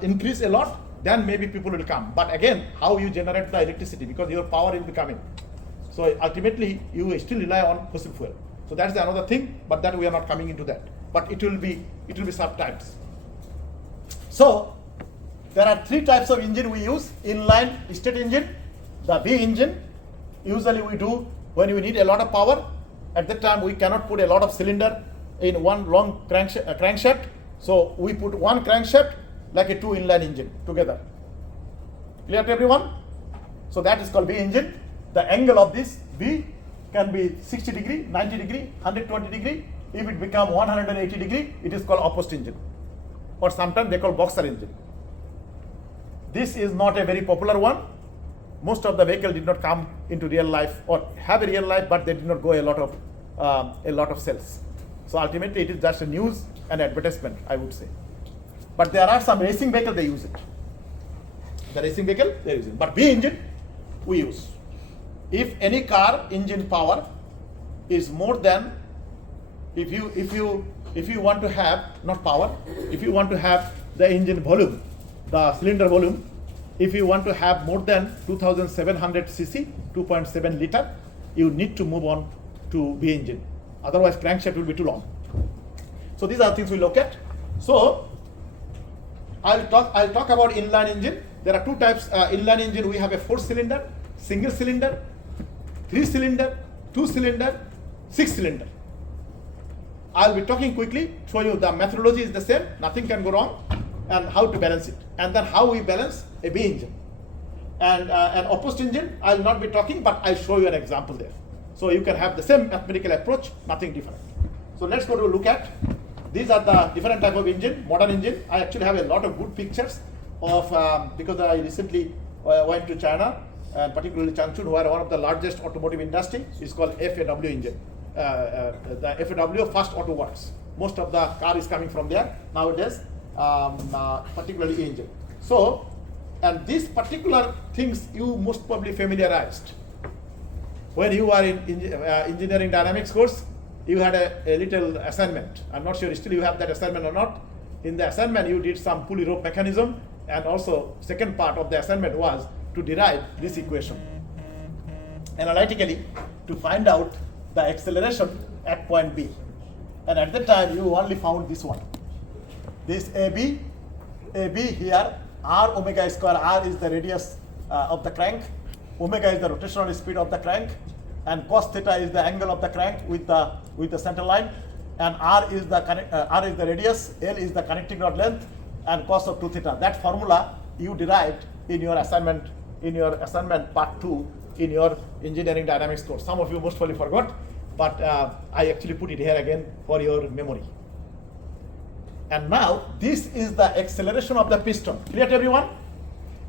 increase a lot, then maybe people will come. But again, how you generate the electricity, because your power will be coming. So ultimately, you still rely on fossil fuel. So that's another thing, but that we are not coming into that. But it will be sometimes. So there are three types of engine we use: inline state engine, the V engine. Usually we do when we need a lot of power. At that time, we cannot put a lot of cylinder in one long crankshaft. So we put one crankshaft like a two inline engine together. Clear to everyone? So that is called V engine. The angle of this V can be 60 degree, 90 degree, 120 degree. If it become 180 degree, it is called opposite engine. Or sometimes they call boxer engine. This is not a very popular one. Most of the vehicle did not come into real life or have a real life, but they did not go a lot of sales. So ultimately, it is just a news and advertisement, I would say. But there are some racing vehicles they use it. The racing vehicle they use it, but V engine we use. If any car engine power is more than, if you want to have not power, if you want to have the engine volume, the cylinder volume, if you want to have more than 2700 cc, 2.7 liter, you need to move on to V engine. Otherwise, crankshaft will be too long. So these are things we look at. So I'll talk about inline engine. There are two types. Inline engine, we have a 4-cylinder, single cylinder, 3-cylinder, 2-cylinder, 6-cylinder. I'll be talking quickly, show you the methodology is the same, nothing can go wrong, and how to balance it, and then how we balance a V engine. And an opposite engine, I'll not be talking, but I'll show you an example there. So you can have the same mathematical approach, nothing different. So let's go to look at. These are the different type of engine, modern engine. I actually have a lot of good pictures of, because I recently went to China, and particularly Changchun, where one of the largest automotive industry is called FAW engine. The FAW, Fast Auto Works. Most of the car is coming from there nowadays, particularly engine. So, and these particular things you most probably familiarized. When you are in engineering dynamics course, you had a little assignment. I'm not sure still you have that assignment or not. In the assignment, you did some pulley rope mechanism, and also second part of the assignment was to derive this equation analytically to find out the acceleration at point B. And at that time, you only found this one. This AB here, R omega square, R is the radius of the crank, omega is the rotational speed of the crank, and cos theta is the angle of the crank with the center line, and R is the radius, L is the connecting rod length, and cos of 2 theta. That formula you derived in your assignment part 2 in your engineering dynamics course. Some of you most probably forgot, but I actually put it here again for your memory. And now this is the acceleration of the piston. Clear to everyone?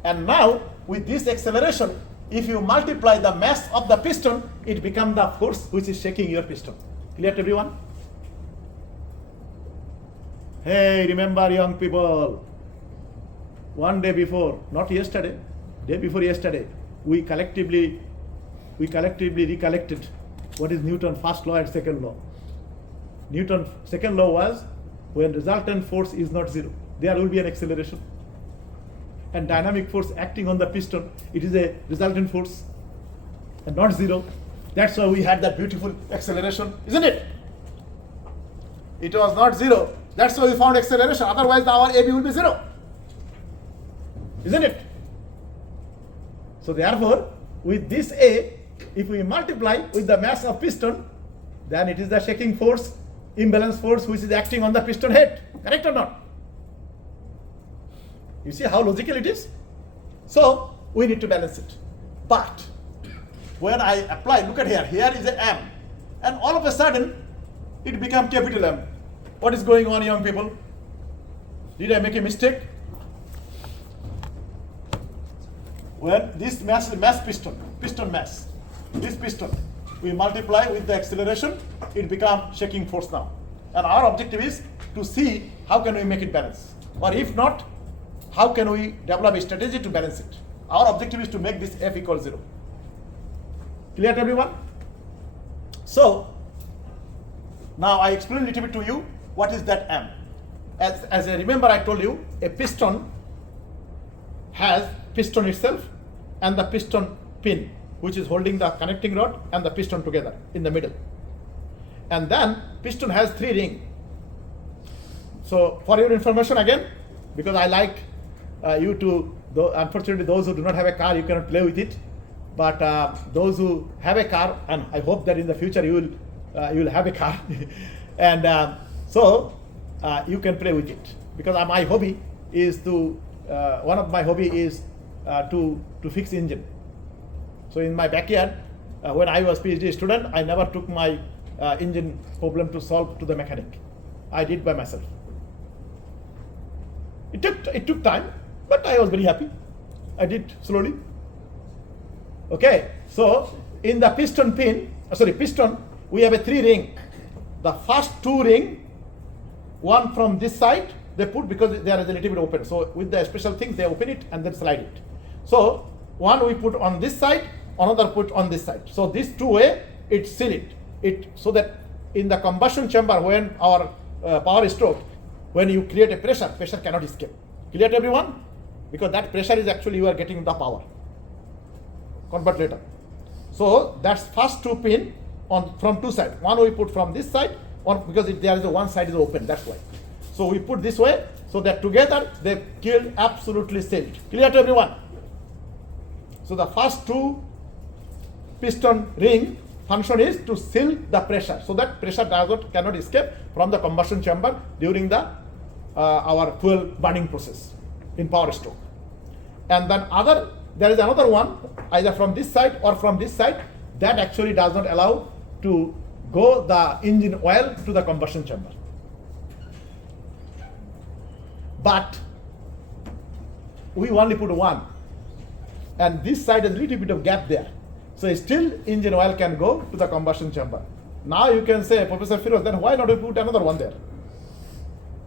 And now with this acceleration, if you multiply the mass of the piston, it becomes the force which is shaking your piston. Clear to everyone? Hey, remember young people, one day before, not yesterday, day before yesterday, we collectively recollected what is Newton's first law and second law. Newton's second law was when resultant force is not zero, there will be an acceleration. And dynamic force acting on the piston, it is a resultant force and not zero. That's why we had that beautiful acceleration, isn't it? It was not zero. That's why we found acceleration. Otherwise, our AB will be zero, isn't it? So therefore, with this A, if we multiply with the mass of piston, then it is the shaking force, imbalance force which is acting on the piston head. Correct or not? You see how logical it is? So we need to balance it. But when I apply, look at here, here is a M, and all of a sudden it becomes capital M. What is going on, young people? Did I make a mistake? When this mass piston mass, this piston, we multiply with the acceleration, it becomes shaking force now. And our objective is to see how can we make it balance. Or if not, how can we develop a strategy to balance it? Our objective is to make this F equals 0. Clear to everyone? So, now I explain a little bit to you what is that M. As I remember, I told you a piston has piston itself and the piston pin, which is holding the connecting rod and the piston together in the middle. And then piston has 3 rings. So for your information again, because I like you to, unfortunately those who do not have a car, you cannot play with it. But those who have a car, and I hope that in the future you will have a car, and so you can play with it. Because my hobby is to, one of my hobby is to fix engine. So in my backyard, when I was PhD student, I never took my engine problem to solve to the mechanic. I did by myself. It took time, but I was very happy. I did slowly. Okay, so in the piston piston, we have a 3 ring. The first 2 ring, one from this side, they put because there is a little bit open. So with the special thing, they open it and then slide it. So one we put on this side, another put on this side. So this 2 way, it seal it so that in the combustion chamber, when our power stroke, when you create a pressure cannot escape. Clear to everyone? Because that pressure is actually you are getting the power. Convert later. So that's first 2 pin on from 2 sides. One we put from this side, one because there is one side is open. That's why. So we put this way so that together they kill absolutely sealed. Clear to everyone? So the first 2 piston ring function is to seal the pressure so that pressure cannot escape from the combustion chamber during the our fuel burning process in power stroke. And then there is another one either from this side or from this side that actually does not allow to go the engine oil to the combustion chamber. But we only put one, and this side has a little bit of gap there. So still engine oil can go to the combustion chamber. Now you can say, Professor Firoz, then why not we put another one there?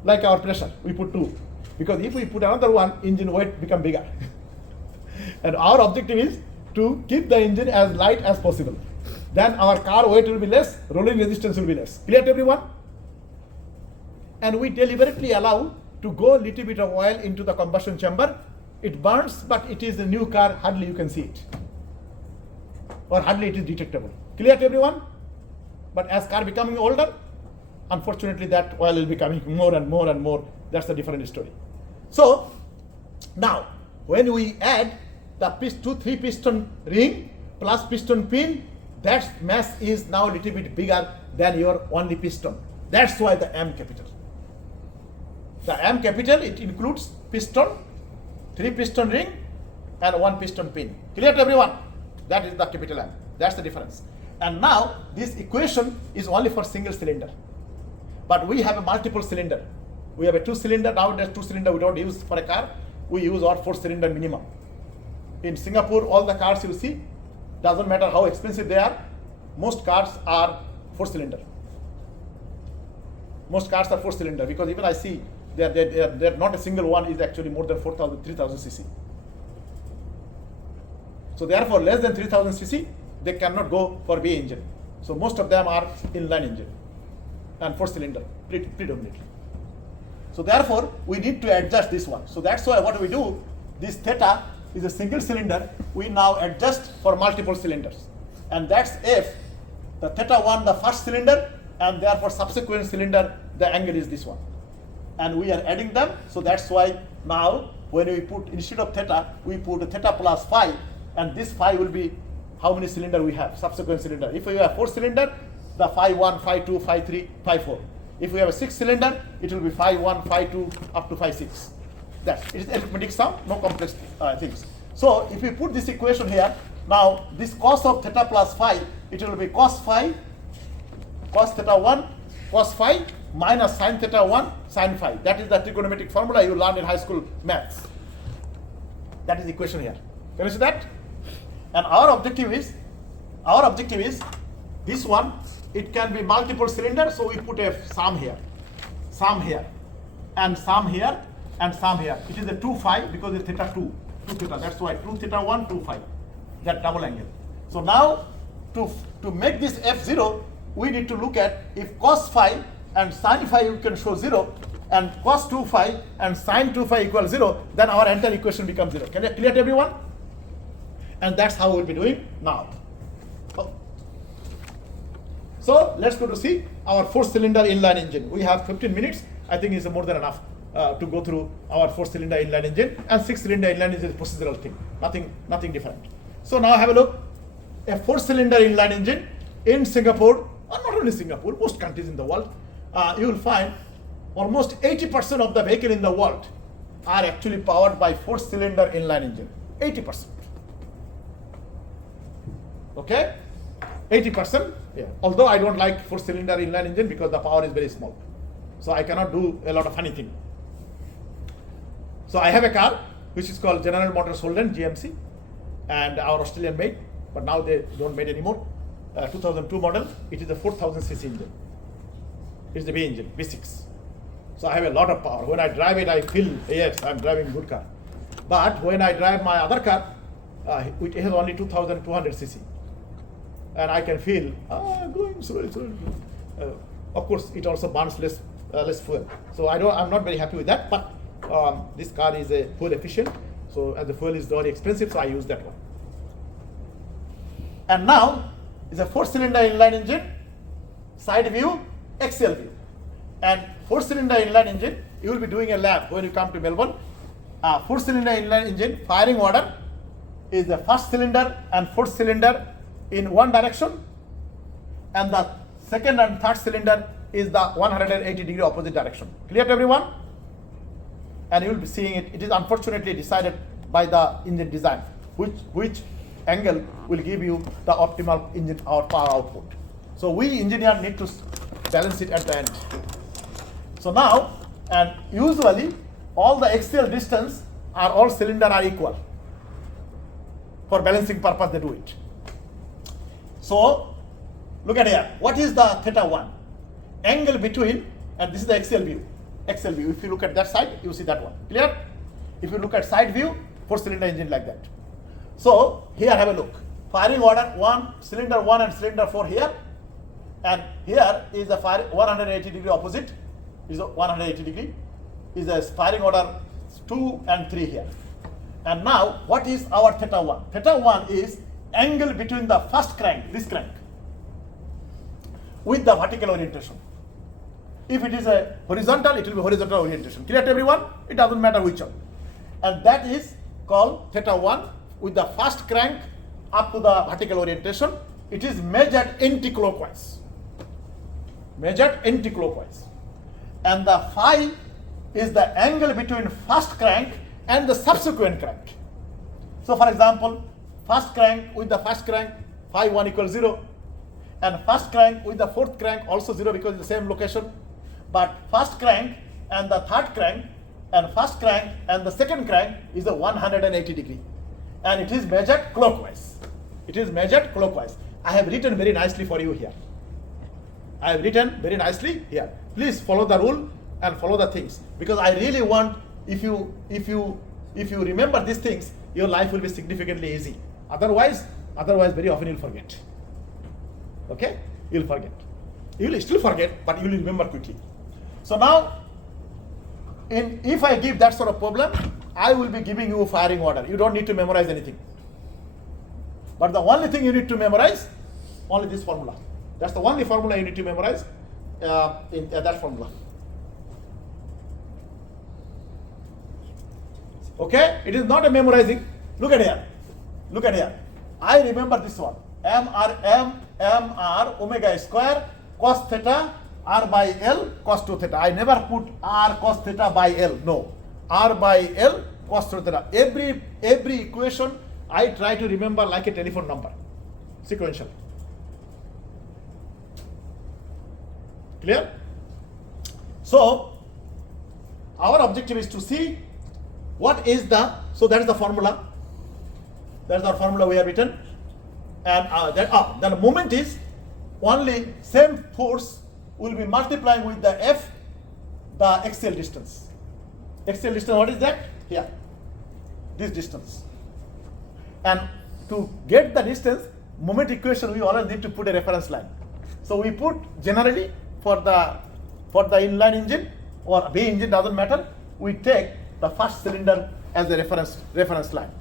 Like our pressure, we put 2. Because if we put another one, engine weight become bigger. And our objective is to keep the engine as light as possible. Then our car weight will be less, rolling resistance will be less. Clear to everyone? And we deliberately allow to go a little bit of oil into the combustion chamber. It burns, but it is a new car, hardly you can see it. Or hardly it is detectable. Clear to everyone? But as car becoming older, unfortunately that oil will be coming more and more and more. That's a different story. So now when we add the 3 piston ring plus piston pin, that mass is now a little bit bigger than your only piston. That's why the M capital. The M capital, it includes piston, 3 piston ring and 1 piston pin. Clear to everyone? That is the capital M. That's the difference. And now this equation is only for single cylinder. But we have a multiple cylinder. We have a 2 cylinder. Nowadays 2 cylinder we don't use for a car. We use our 4 cylinder minimum. In Singapore, all the cars you see, doesn't matter how expensive they are, most cars are 4 cylinder. Most cars are 4 cylinder because even I see they're not a single one is actually more than 3,000 cc. So therefore less than 3,000 cc, they cannot go for V engine. So most of them are inline engine and 4 cylinder predominantly. So therefore we need to adjust this one. So that's why what we do, this theta is a single cylinder, we now adjust for multiple cylinders. And that's if the theta 1 the first cylinder and therefore subsequent cylinder the angle is this one. And we are adding them, so that's why now when we put instead of theta, we put theta plus phi, and this phi will be how many cylinder we have, subsequent cylinder. If we have 4 cylinder, the phi 1, phi 2, phi 3, phi 4. If we have a 6 cylinder, it will be phi 1, phi 2, up to phi 6. That it is arithmetic sum, no complex things. So if we put this equation here, now this cos of theta plus phi, it will be cos phi, cos theta 1, cos phi, minus sin theta 1, sin phi. That is the trigonometric formula you learned in high school maths. That is the equation here. Can you see that? And our objective is this one. It can be multiple cylinders, so we put a sum here, and sum here, and sum here. It is a 2 phi because it's theta 2 theta. That's why 2 theta 1, 2 phi, that double angle. So now to make this f0, we need to look at if cos phi and sin phi you can show 0, and cos 2 phi and sin 2 phi equals 0, then our entire equation becomes 0. Can I clear to everyone? And that's how we'll be doing now. So let's go to see our 4-cylinder inline engine. We have 15 minutes. I think it's more than enough to go through our 4-cylinder inline engine, and 6-cylinder inline engine is a procedural thing. Nothing different. So now have a look. A 4-cylinder inline engine in Singapore, or not only Singapore, most countries in the world, you will find almost 80% of the vehicle in the world are actually powered by 4-cylinder inline engine. 80%. Okay? 80%. Yeah. Although I don't like 4-cylinder inline engine because the power is very small. So I cannot do a lot of funny thing. So I have a car which is called General Motors Holden, GMC, and our Australian made, but now they don't make anymore. 2002 model. It is a 4000cc engine. It's the V engine, V6. So I have a lot of power. When I drive it, I feel, yes, I'm driving a good car. But when I drive my other car, it has only 2200cc. And I can feel going slowly. Of course, it also burns less fuel. So I'm not very happy with that. But this car is a fuel efficient. So as the fuel is very expensive, so I use that one. And now is a 4-cylinder inline engine, side view, axial view. And 4-cylinder inline engine, you will be doing a lab when you come to Melbourne. 4-cylinder inline engine firing order is the first cylinder and fourth cylinder in one direction, and the second and third cylinder is the 180-degree opposite direction. Clear to everyone? And you will be seeing it. It is unfortunately decided by the engine design, which angle will give you the optimal engine power output. So we engineer need to balance it at the end. So now, and usually all the axial distance are all cylinder are equal. For balancing purpose they do it. So look at here. What is the theta 1? Angle between, and this is the axial view. Axial view. If you look at that side, you see that one. Clear? If you look at side view, 4-cylinder engine like that. So here have a look. Firing order 1, cylinder 1 and cylinder 4 here. And here is the 180-degree opposite. Is 180 degree. Is the firing order 2 and 3 here. And now what is our theta 1? Theta 1 is angle between the first crank, this crank, with the vertical orientation. If it is a horizontal, it will be horizontal orientation. Clear to everyone? It doesn't matter which one. And that is called theta 1 with the first crank up to the vertical orientation. It is measured anti-clockwise. And the phi is the angle between first crank and the subsequent crank. So for example, first crank with the first crank, phi 1 equals 0. And first crank with the fourth crank also 0 because it's the same location. But first crank and the third crank and first crank and the second crank is a 180 degree. And it is measured clockwise. I have written very nicely for you here. Please follow the rule and follow the things, because I really want, if you remember these things, your life will be significantly easy. Otherwise very often you'll forget. Okay? You'll forget. You will still forget, but you will remember quickly. So now, if I give that sort of problem, I will be giving you a firing order. You don't need to memorize anything. But the only thing you need to memorize, only this formula. That's the only formula you need to memorize in that formula. Okay? It is not a memorizing. Look at here. I remember this one. m r omega square cos theta r by L cos 2 theta. I never put r cos theta by L. No, r by L cos 2 theta. Every equation I try to remember like a telephone number, sequential. Clear? So our objective is to see what is the, so that is the formula. That is our formula we have written. And then the moment is only same force will be multiplying with the F, the axial distance. Axial distance, what is that? Here, this distance. And to get the distance, moment equation, we always need to put a reference line. So we put generally for the inline engine or B engine, doesn't matter, we take the first cylinder as a reference line.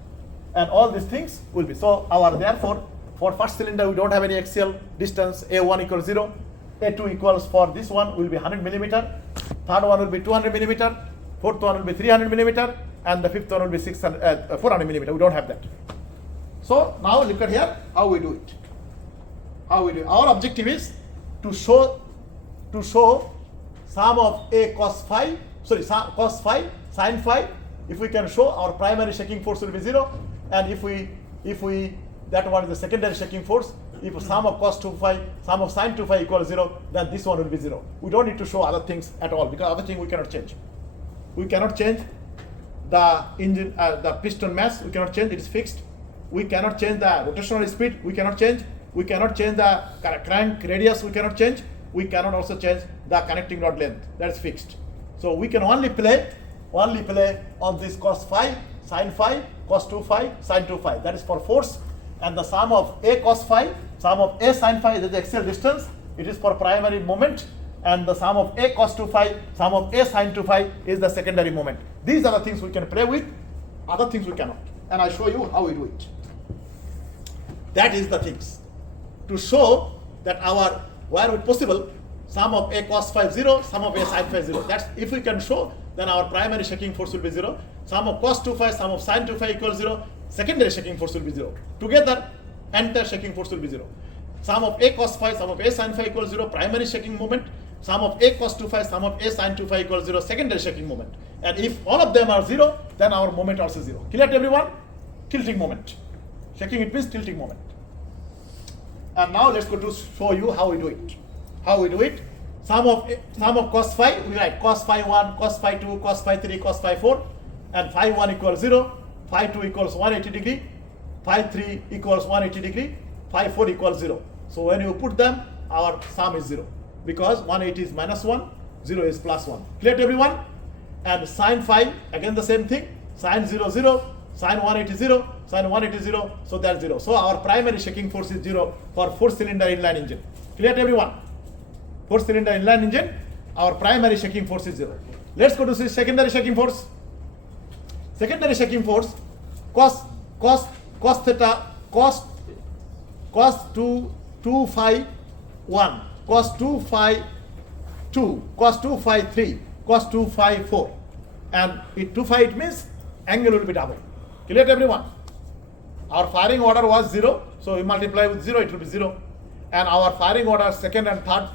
And all these things will be, so therefore, for first cylinder, we don't have any axial distance, A1 equals 0, A2 equals for this one will be 100 millimeter, third one will be 200 millimeter, fourth one will be 300 millimeter, and the fifth one will be 400 millimeter. We don't have that. So now look at here how we do it. Our objective is to show sum of A cos phi, cos phi, sin phi. If we can show, our primary shaking force will be 0, and if we that one is the secondary shaking force. If sum of cos 2 phi, sum of sin 2 phi equals 0, then this one will be 0. We don't need to show other things at all, because other thing we cannot change. We cannot change the engine, the piston mass. We cannot change; it is fixed. We cannot change the rotational speed. We cannot change. We cannot change the crank radius. We cannot change. We cannot also change the connecting rod length. That is fixed. So we can only play on this cos phi, sin phi, cos 2 phi, sin 2 phi. That is for force. And the sum of A cos phi, sum of A sin phi is the axial distance. It is for primary moment. And the sum of A cos 2 phi, sum of A sin 2 phi is the secondary moment. These are the things we can play with. Other things we cannot. And I show you how we do it. That is the things. To show that where it possible, sum of A cos phi 0, sum of A sin phi 0. That's, if we can show, then our primary shaking force will be 0. Sum of cos 2 phi, sum of sin 2 phi equals 0. Secondary shaking force will be 0. Together, entire shaking force will be 0. Sum of A cos phi, sum of A sin phi equals 0. Primary shaking moment. Sum of A cos 2 phi, sum of A sin 2 phi equals 0. Secondary shaking moment. And if all of them are 0, then our moment also 0. Clear to everyone? Tilting moment. Shaking, it means tilting moment. And now let's go to show you how we do it. Sum of cos phi, we write cos phi 1, cos phi 2, cos phi 3, cos phi 4, and phi 1 equals 0, phi 2 equals 180 degree, phi 3 equals 180 degree, phi 4 equals 0. So when you put them, our sum is 0, because 180 is minus 1, 0 is plus 1. Clear to everyone? And sin phi, again the same thing, sin 0, 0, sin 180, 0, sin 180, 0, so that's 0. So our primary shaking force is 0 for 4-cylinder inline engine. Clear to everyone? 4-cylinder inline engine, our primary shaking force is 0. Let's go to see secondary shaking force. Secondary shaking force, cos theta, cos 2 phi 1, cos 2 phi 2, cos 2 phi 3, cos 2 phi 4. And 2 phi, it means angle will be double. Clear to everyone? Our firing order was 0, so we multiply with 0, it will be 0. And our firing order second and third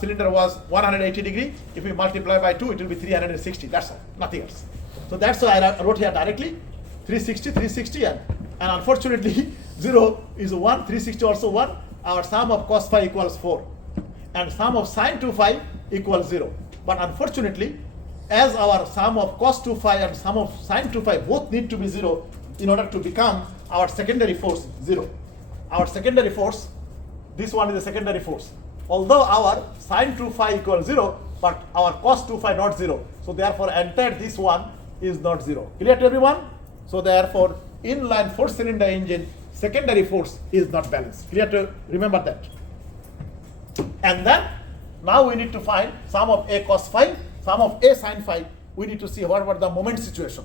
cylinder was 180 degree. If we multiply by 2, it will be 360. That's all, nothing else. So that's why I wrote here directly 360, and unfortunately 0 is 1, 360 also 1. Our sum of cos phi equals 4, and sum of sin 2 phi equals 0. But unfortunately, as our sum of cos 2 phi and sum of sin 2 phi both need to be 0 in order to become our secondary force 0. Our secondary force, this one is the secondary force. Although our sin 2 phi equals 0, but our cos 2 phi not 0. So therefore, entire this one is not 0. Clear to everyone? So therefore, inline 4-cylinder engine, secondary force is not balanced. Clear to remember that? And then, now we need to find sum of A cos phi, sum of A sin phi. We need to see what about the moment situation.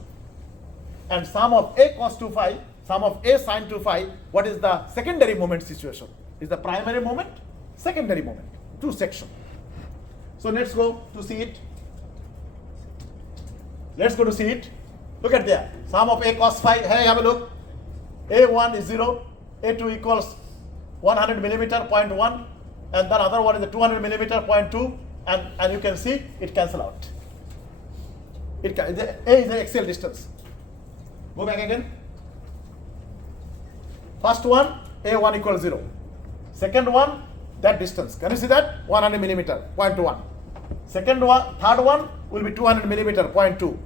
And sum of A cos 2 phi, sum of A sin 2 phi, what is the secondary moment situation? Is the primary moment, secondary moment, two sections. So let's go to see it. Look at there. Sum of A cos phi. Hey, have a look. A1 is 0. A2 equals 100 millimeter 0.1, and then other one is the 200 millimeter 0.2, and you can see it cancel out. A is the axial distance. Go back again. First one, A1 equals 0. Second one, that distance. Can you see that? 100 millimeter, 0.1. Second one, third one will be 200 millimeter, 0.2.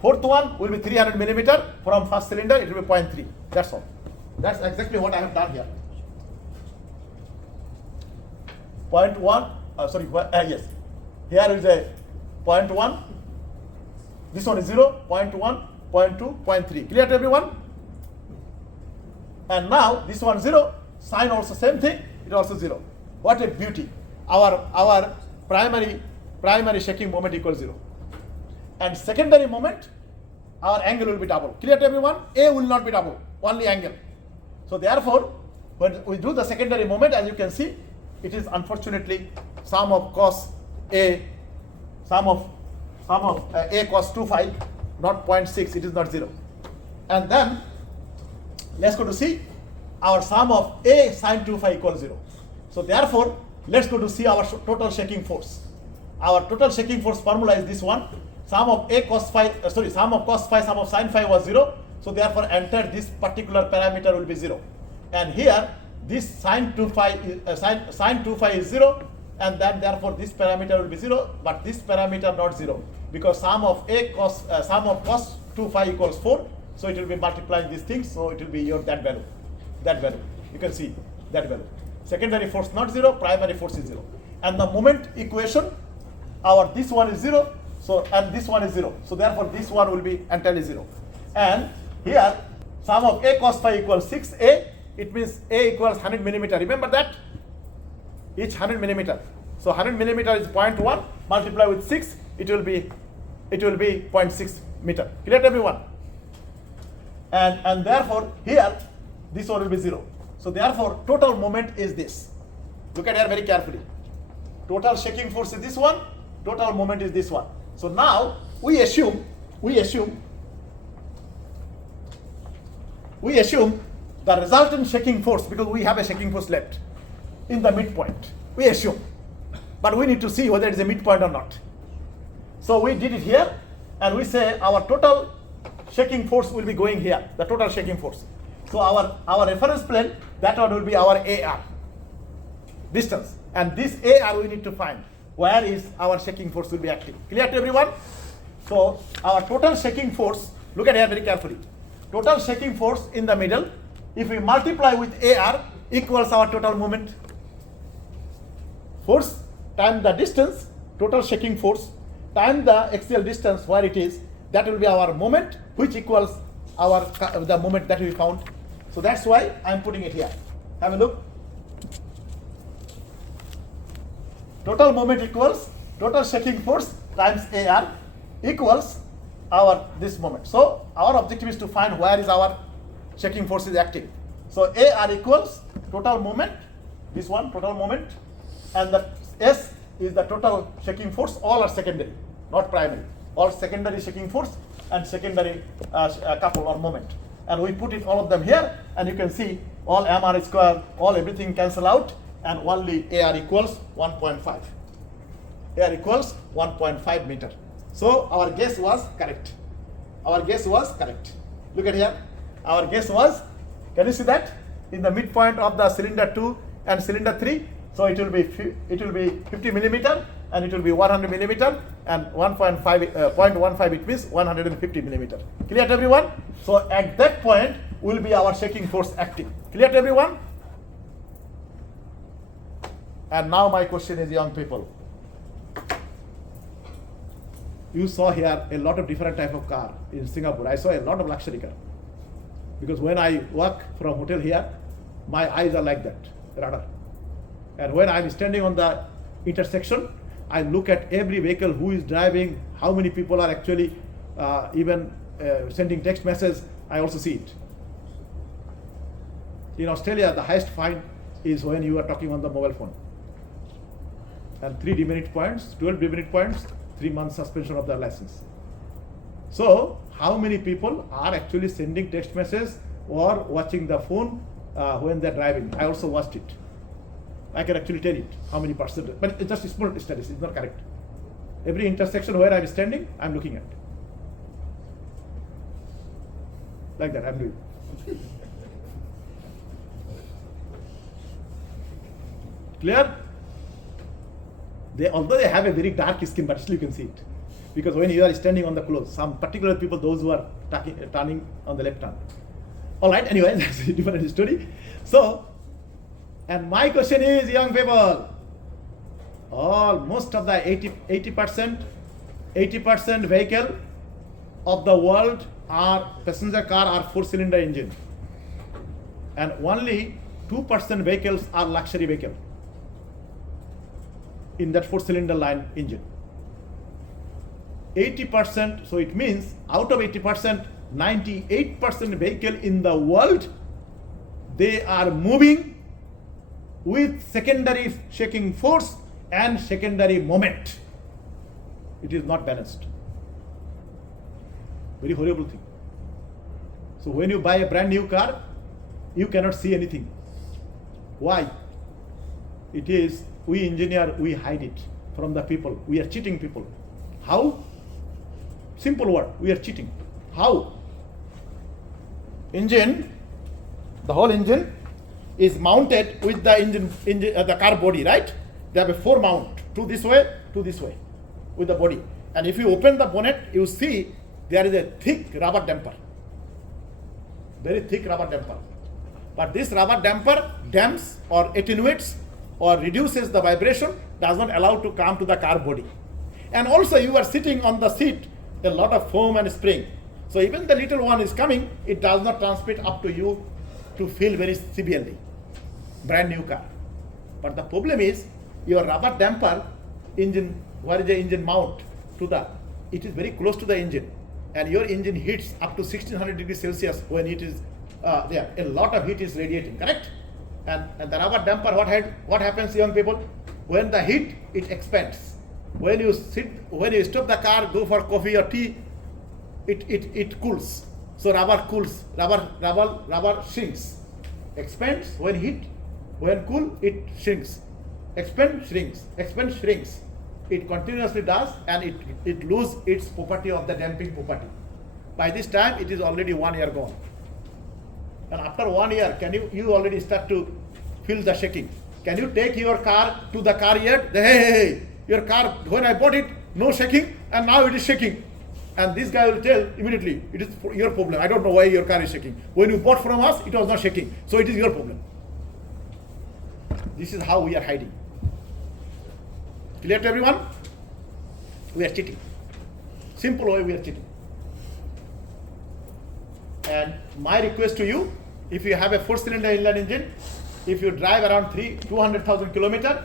Fourth one will be 300 millimeter. From first cylinder, it will be 0.3. That's all. That's exactly what I have done here. 0.1, yes. Here is a 0.1. This one is 0, 0.1, 0.2, 0.3. Clear to everyone? And now this one 0, sine also same thing, it also 0. What a beauty. Our primary shaking moment equals 0. And secondary moment, our angle will be double. Clear to everyone? A will not be double, only angle. So therefore, when we do the secondary moment, as you can see, it is unfortunately sum of cos A, sum of A cos 2 phi, not 0.6, it is not 0. And then let's go to see our sum of A sin 2 phi equals 0. So therefore, let's go to see our total shaking force. Our total shaking force formula is this one. Sum of A cos phi, sum of cos phi, sum of sin phi was 0. So therefore, enter this particular parameter will be 0. And here, this sin 2 phi is 0. And then therefore this parameter will be 0, but this parameter not 0, because sum of cos 2 phi equals 4, so it will be multiplying these things, so it will be that value. You can see that value. Secondary force not 0, primary force is 0. And the moment equation, this one is 0, so and this one is 0. So therefore this one will be entirely 0. And here sum of A cos phi equals 6A, it means A equals 100 millimeter. Remember that? Each 100 millimeter. So 100 millimeter is 0.1, multiply with 6, it will be 0.6 meter. Clear to everyone? And therefore here this one will be 0. So therefore total moment is this. Look at here very carefully. Total shaking force is this one, total moment is this one. So now we assume the resultant shaking force, because we have a shaking force left in the midpoint. We assume, but we need to see whether it is a midpoint or not. So we did it here, and we say our total shaking force will be going here, the total shaking force. So our reference plane, that one will be our AR distance, and this AR we need to find where is our shaking force will be acting. Clear to everyone? So our total shaking force, look at here very carefully. Total shaking force in the middle, if we multiply with AR, equals our total moment. Force times the distance, total shaking force, times the axial distance where it is, that will be our moment, which equals the moment that we found. So that's why I'm putting it here. Have a look. Total moment equals total shaking force times AR equals this moment. So our objective is to find where is our shaking force is acting. So AR equals total moment, this one total moment, and the S is the total shaking force. All are secondary, not primary. All secondary shaking force and secondary couple or moment. And we put it all of them here, and you can see all MR square, all everything cancel out, and only AR equals 1.5. AR equals 1.5 meter. So our guess was correct. Our guess was correct. Look at here. Our guess was, can you see that? In the midpoint of the cylinder 2 and cylinder 3, so it will be 50 millimeter, and it will be 100 millimeter, and 0.15 it means 150 millimeter. Clear to everyone? So at that point will be our shaking force acting. Clear to everyone? And now my question is, young people, you saw here a lot of different type of car in Singapore. I saw a lot of luxury car, because when I walk from hotel here, my eyes are like that, radar. And when I'm standing on the intersection, I look at every vehicle, who is driving, how many people are actually even sending text messages. I also see it. In Australia, the highest fine is when you are talking on the mobile phone. And 3 demerit points, 12 demerit points, 3 months suspension of their license. So how many people are actually sending text messages or watching the phone when they're driving. I also watched it. I can actually tell it how many percent, but it's just a small studies. It's not correct. Every intersection where I'm standing, I'm looking at. Like that, I'm doing. Clear? Although they have a very dark skin, but still you can see it. Because when you are standing on the clothes, some particular people, those who are turning on the left hand. All right, anyway, that's a different story. So, and my question is, young people, most of the 80% vehicle of the world are passenger car are 4-cylinder engine, and only 2% vehicles are luxury vehicle in that 4-cylinder line engine. 80%, so it means out of 80%, 98% vehicle in the world, they are moving with secondary shaking force and secondary moment. It is not balanced. Very horrible thing. So when you buy a brand new car, you cannot see anything. Why? It is, we engineer, we hide it from the people. We are cheating people. How? Simple word, we are cheating. How? Engine, the whole engine is mounted with the the car body, right? They have a 4 mount, 2 this way, 2 this way, with the body. And if you open the bonnet, you see there is a thick rubber damper, very thick rubber damper. But this rubber damper damps or attenuates or reduces the vibration, does not allow to come to the car body. And also you are sitting on the seat, a lot of foam and spring. So even the little one is coming, it does not transmit up to you to feel very severely. Brand new car. But the problem is your rubber damper engine, where is the engine mount to the, it is very close to the engine, and your engine heats up to 1600 degrees Celsius when it is there. A lot of heat is radiating, correct? And the rubber damper, what happens, young people? When the heat, it expands. When you stop the car, go for coffee or tea, it cools. So rubber cools, rubber shrinks. Expands when heat, when cool, it shrinks. Expand, shrinks, expand, shrinks. It continuously does, and it loses its property of the damping property. By this time, it is already 1 year gone. And after 1 year, can you already start to feel the shaking? Can you take your car to the car yard? Hey, your car, when I bought it, no shaking, and now it is shaking. And this guy will tell immediately, it is your problem. I don't know why your car is shaking. When you bought from us, it was not shaking. So it is your problem. This is how we are hiding. Clear to everyone? We are cheating. Simple way, we are cheating. And my request to you, if you have a 4-cylinder inline engine, if you drive around 200,000 kilometers,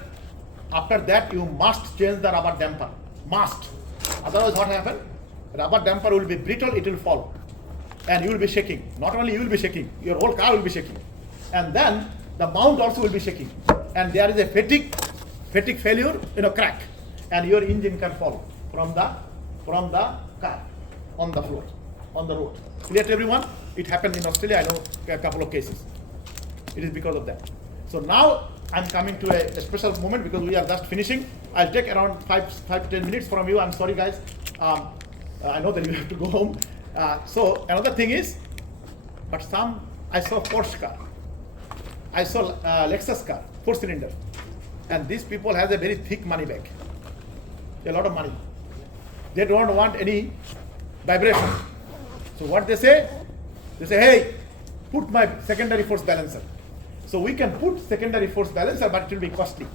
after that you must change the rubber damper. Must. Otherwise what happens? Rubber damper will be brittle, it will fall. And you will be shaking. Not only you will be shaking, your whole car will be shaking. And then the mount also will be shaking. And there is a fatigue failure, crack. And your engine can fall from the car on the floor, on the road. Clear to everyone? It happened in Australia, I know a couple of cases. It is because of that. So now I'm coming to a special moment because we are just finishing. I'll take around 5 to 10 minutes from you. I'm sorry guys. I know that you have to go home. So another thing is, but I saw Porsche car. I saw Lexus car, 4-cylinder. And these people have a very thick money bag. A lot of money. They don't want any vibration. So what they say? They say, hey, put my secondary force balancer. So we can put secondary force balancer, but it will be costly.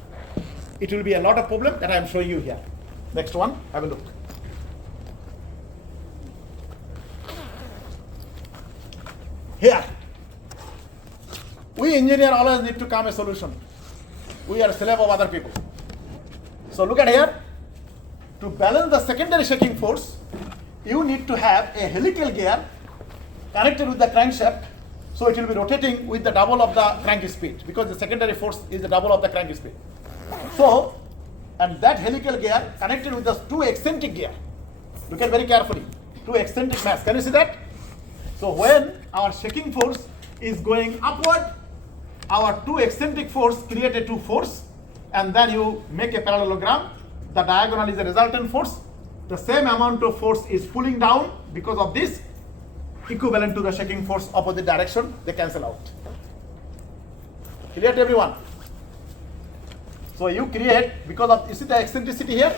It will be a lot of problem that I am showing you here. Next one, have a look. Here, we engineer always need to come a solution. We are slave of other people. So look at here. To balance the secondary shaking force, you need to have a helical gear connected with the crankshaft, so it will be rotating with the double of the crank speed, because the secondary force is the double of the crank speed. So, and that helical gear connected with the 2 eccentric gear. Look at very carefully. 2 eccentric mass. Can you see that? So when our shaking force is going upward, our two eccentric force create a two force, and then you make a parallelogram. The diagonal is the resultant force. The same amount of force is pulling down because of this, equivalent to the shaking force opposite direction. They cancel out. Clear to everyone? So you create, because of, you see the eccentricity here?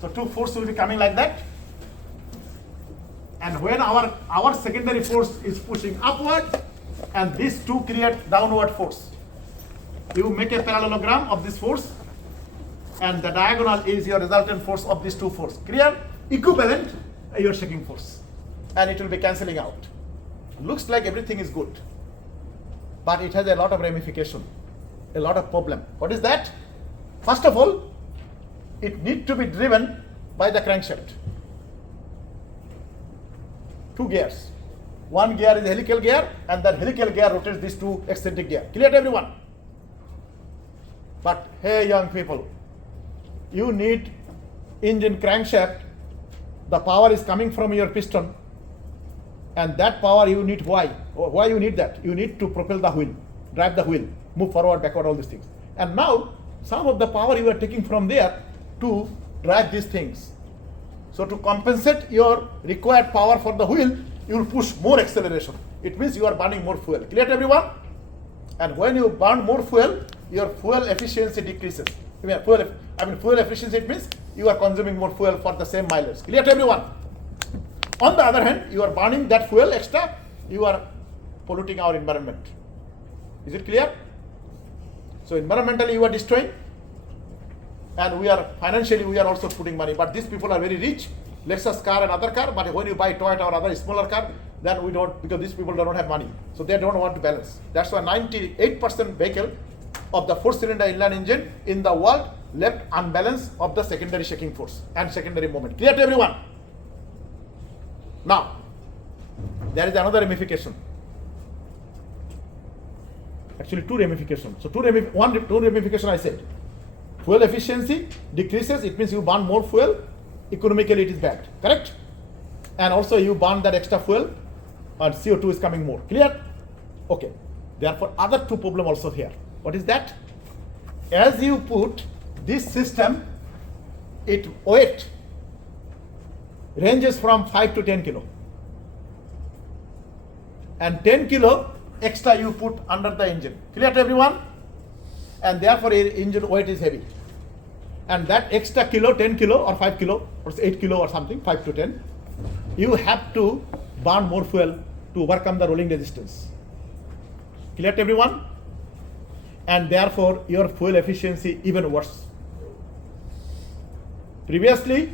So two forces will be coming like that. And when our secondary force is pushing upward, and these two create downward force. You make a parallelogram of this force, and the diagonal is your resultant force of these two forces. Clear? Equivalent your shaking force. And it will be cancelling out. Looks like everything is good, but it has a lot of ramification, a lot of problem. What is that? First of all, it needs to be driven by the crankshaft. Two gears. One gear is the helical gear, and that helical gear rotates these two eccentric gears. Clear to everyone? But hey, young people, you need engine crankshaft. The power is coming from your piston, and that power you need. Why? Why you need that? You need to propel the wheel, drive the wheel, move forward, backward, all these things. And now some of the power you are taking from there to drive these things. So to compensate your required power for the wheel, you will push more acceleration. It means you are burning more fuel. Clear to everyone? And when you burn more fuel, your fuel efficiency decreases. Fuel efficiency, it means you are consuming more fuel for the same mileage. Clear to everyone? On the other hand, you are burning that fuel extra, you are polluting our environment. Is it clear? So environmentally you are destroying, and we are financially we are also putting money. But these people are very rich, Lexus car and other car, but when you buy Toyota or other smaller car, then we don't, because these people don't have money. So they don't want to balance. That's why 98% vehicle of the 4-cylinder inline engine in the world left unbalanced of the secondary shaking force and secondary moment. Clear to everyone? Now, there is another ramification. Actually, two ramifications. So two ramifications I said. Fuel efficiency decreases, it means you burn more fuel, economically it is bad, correct? And also you burn that extra fuel and CO2 is coming more. Clear? Okay. Therefore, other two problem also here. What is that? As you put this system, its weight ranges from 5 to 10 kilo. And 10 kilo extra you put under the engine. Clear to everyone? And therefore engine weight is heavy. And that extra kilo, 10 kilo or 5 kilo or 8 kilo or something, 5 to 10, you have to burn more fuel to overcome the rolling resistance. Clear to everyone? And therefore your fuel efficiency even worse. Previously,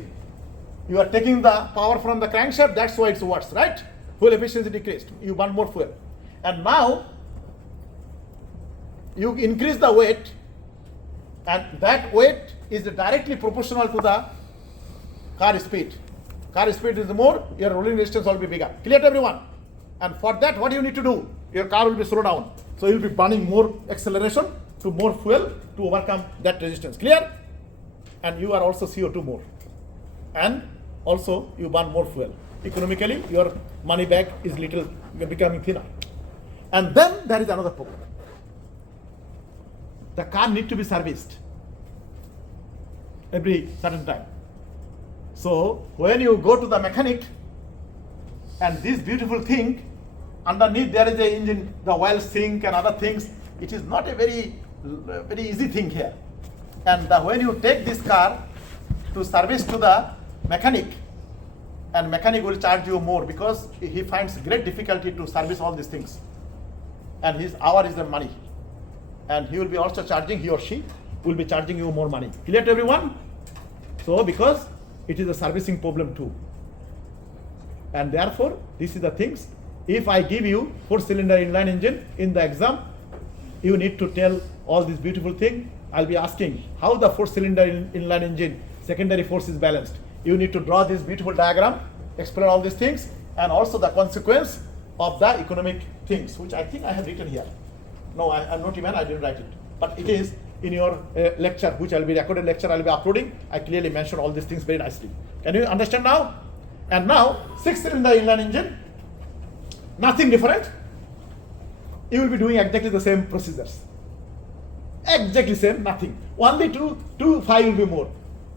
you are taking the power from the crankshaft, that's why it's worse, right? Fuel efficiency decreased, you burn more fuel. And now, you increase the weight, and that weight is directly proportional to the car speed. Car speed is more, your rolling resistance will be bigger. Clear to everyone? And for that, what you need to do? Your car will be slowed down. So you'll be burning more acceleration to more fuel to overcome that resistance. Clear? And you are also CO2 more. And also you burn more fuel. Economically, your money back is becoming thinner. And then there is another problem. The car needs to be serviced every certain time. So when you go to the mechanic, and this beautiful thing, underneath there is a engine, the oil sink and other things, it is not a very easy thing here. And when you take this car to service to the mechanic, and mechanic will charge you more because he finds great difficulty to service all these things. And his hour is the money. And he will be also charging, he or she will be charging you more money. Clear to everyone? So because it is a servicing problem too. And therefore, this is the things. If I give you 4-cylinder inline engine in the exam, you need to tell all these beautiful things. I'll be asking how the 4-cylinder inline engine secondary force is balanced. You need to draw this beautiful diagram, explain all these things, and also the consequence of the economic things, which I think I have written here. No, I'm not even, I didn't write it. But it is in your lecture, which I'll be recorded lecture, I'll be uploading. I clearly mentioned all these things very nicely. Can you understand now? And now, 6-cylinder inline engine, nothing different. you will be doing exactly the same procedures. Exactly same, nothing. Only 2, 5 will be more.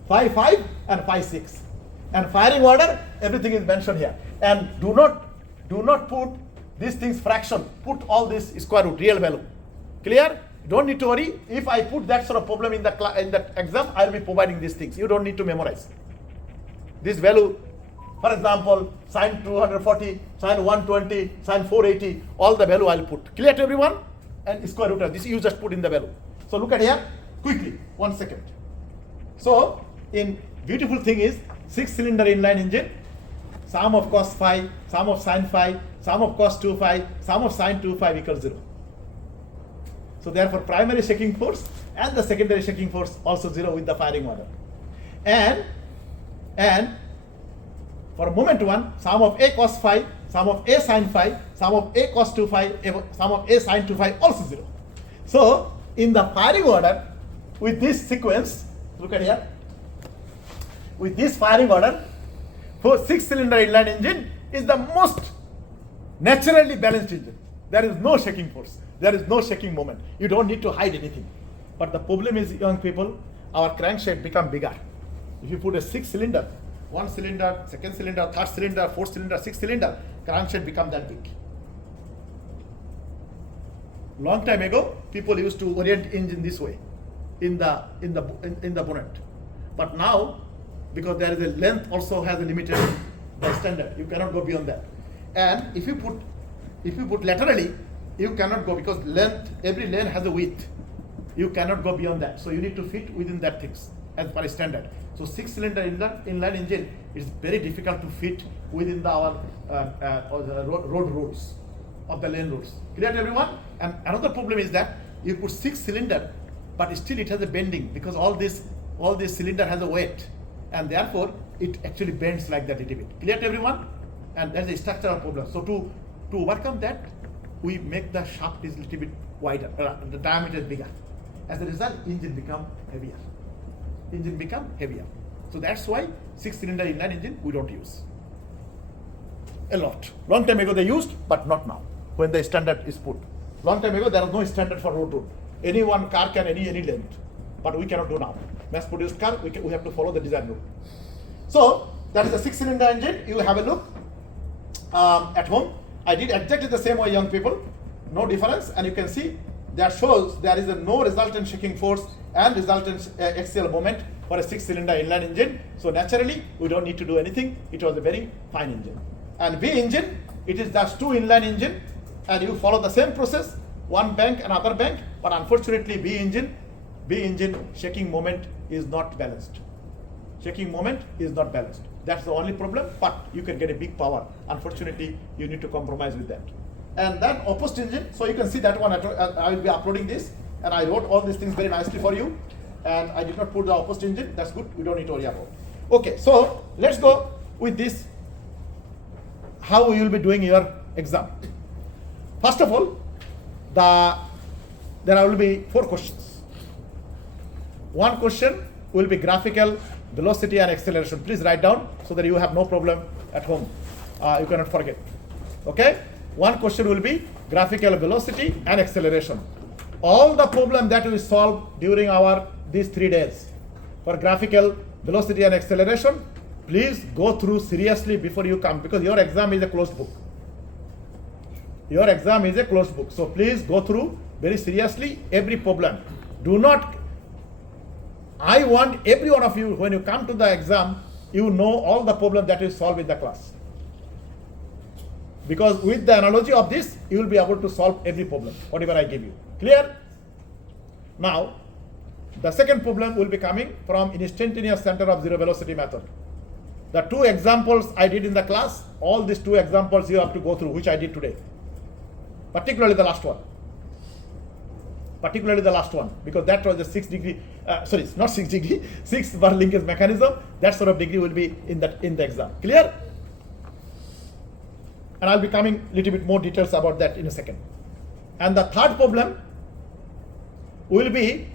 5, 5 and 5, 6. And firing order, everything is mentioned here. And do not put these things fraction. Put all this square root, real value. Clear? You don't need to worry. If I put that sort of problem in the exam, I will be providing these things. You don't need to memorize. This value, for example, sine 240, sine 120, sine 480, all the value I will put. Clear to everyone? And square root of this, you just put in the value. So look at here, quickly, 1 second. So, in beautiful thing is 6-cylinder inline engine, sum of cos phi, sum of sin phi, sum of cos 2 phi, sum of sin 2 phi equals 0. So therefore primary shaking force and the secondary shaking force also 0 with the firing order. And for moment 1, sum of a cos phi, sum of a sin phi, sum of a cos 2 phi, sum of a sin 2 phi also 0. So in the firing order, with this sequence, look at here, with this firing order, for 6-cylinder inline engine is the most naturally balanced engine. There is no shaking force. There is no shaking moment. You don't need to hide anything. But the problem is, young people, our crankshaft become bigger. If you put a 6-cylinder, 1 cylinder, 2nd cylinder, 3rd cylinder, 4th cylinder, 6th cylinder, crankshaft become that big. Long time ago, people used to orient engine this way, in the bonnet. But now, because there is a length also has a limited by standard, you cannot go beyond that. And if you put laterally, you cannot go because length, every lane has a width. You cannot go beyond that. So you need to fit within that things as per standard. So 6-cylinder inline engine is very difficult to fit within our road rules of the lane rules. Clear to everyone? And another problem is that you put 6-cylinder, but still it has a bending because all this cylinder has a weight, and therefore it actually bends like that a little bit. Clear to everyone? And that's a structural problem. So to overcome that, we make the shaft is a little bit wider, the diameter is bigger. As a result, engine become heavier. So that's why 6-cylinder inline engine we don't use. A lot. Long time ago they used, but not now, when the standard is put. Long time ago there was no standard for road rule. Any one car can any length, but we cannot do now. Mass produced car, we have to follow the design rule. So that is a 6-cylinder engine. You have a look at home. I did exactly the same way, young people. No difference, and you can see that shows there is no resultant shaking force and resultant axial moment for a 6-cylinder inline engine. So naturally, we don't need to do anything. It was a very fine engine. And B engine, it is just 2 inline engine, and you follow the same process, one bank and other bank, but unfortunately B engine shaking moment is not balanced. That's the only problem, but you can get a big power. Unfortunately, you need to compromise with that. And then opposite engine, so you can see that one, I will be uploading this, and I wrote all these things very nicely for you, and I did not put the opposite engine. That's good, we don't need to worry about. Okay, so let's go with this, how you will be doing your exam. First of all, there will be 4 questions. One question will be graphical velocity and acceleration. Please write down so that you have no problem at home. You cannot forget. Okay? One question will be graphical velocity and acceleration. All the problem that we solve during these 3 days for graphical velocity and acceleration, please go through seriously before you come, because your exam is a closed book. So please go through very seriously every problem. I want every one of you, when you come to the exam, you know all the problem that is solved in the class. Because with the analogy of this, you will be able to solve every problem, whatever I give you. Clear? Now, the second problem will be coming from instantaneous center of zero velocity method. The 2 examples I did in the class, all these 2 examples you have to go through, which I did today. Particularly the last one, because that was the 6 degree, not 6 degree, 6 bar linkage mechanism. That sort of degree will be in the exam. Clear? And I'll be coming little bit more details about that in a second. And the third problem will be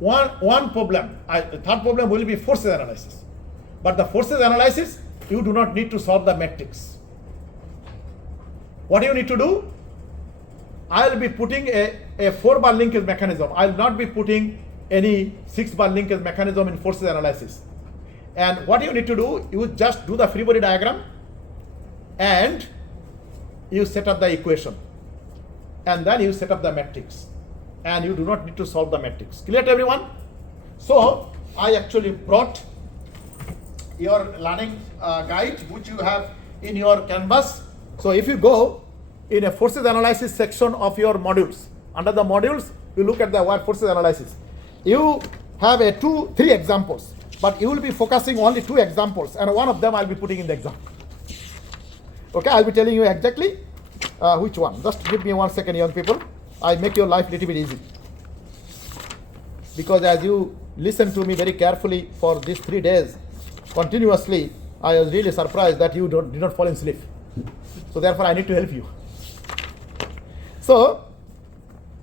one problem. The third problem will be forces analysis. But the forces analysis, you do not need to solve the matrix. What you need to do? I'll be putting a 4-bar linkage mechanism. I'll not be putting any 6-bar linkage mechanism in forces analysis. And what you need to do, you just do the free body diagram and you set up the equation. And then you set up the matrix. And you do not need to solve the matrix. Clear to everyone? So, I actually brought your learning guide, which you have in your canvas. So, if you go in a forces analysis section of your modules, under the modules, you look at the forces analysis. You have 3 examples, but you will be focusing only 2 examples, and one of them I'll be putting in the exam. Okay, I'll be telling you exactly which one. Just give me 1 second, young people. I make your life a little bit easy. Because as you listen to me very carefully for these 3 days continuously, I was really surprised that you did not fall in sleep. So therefore, I need to help you. So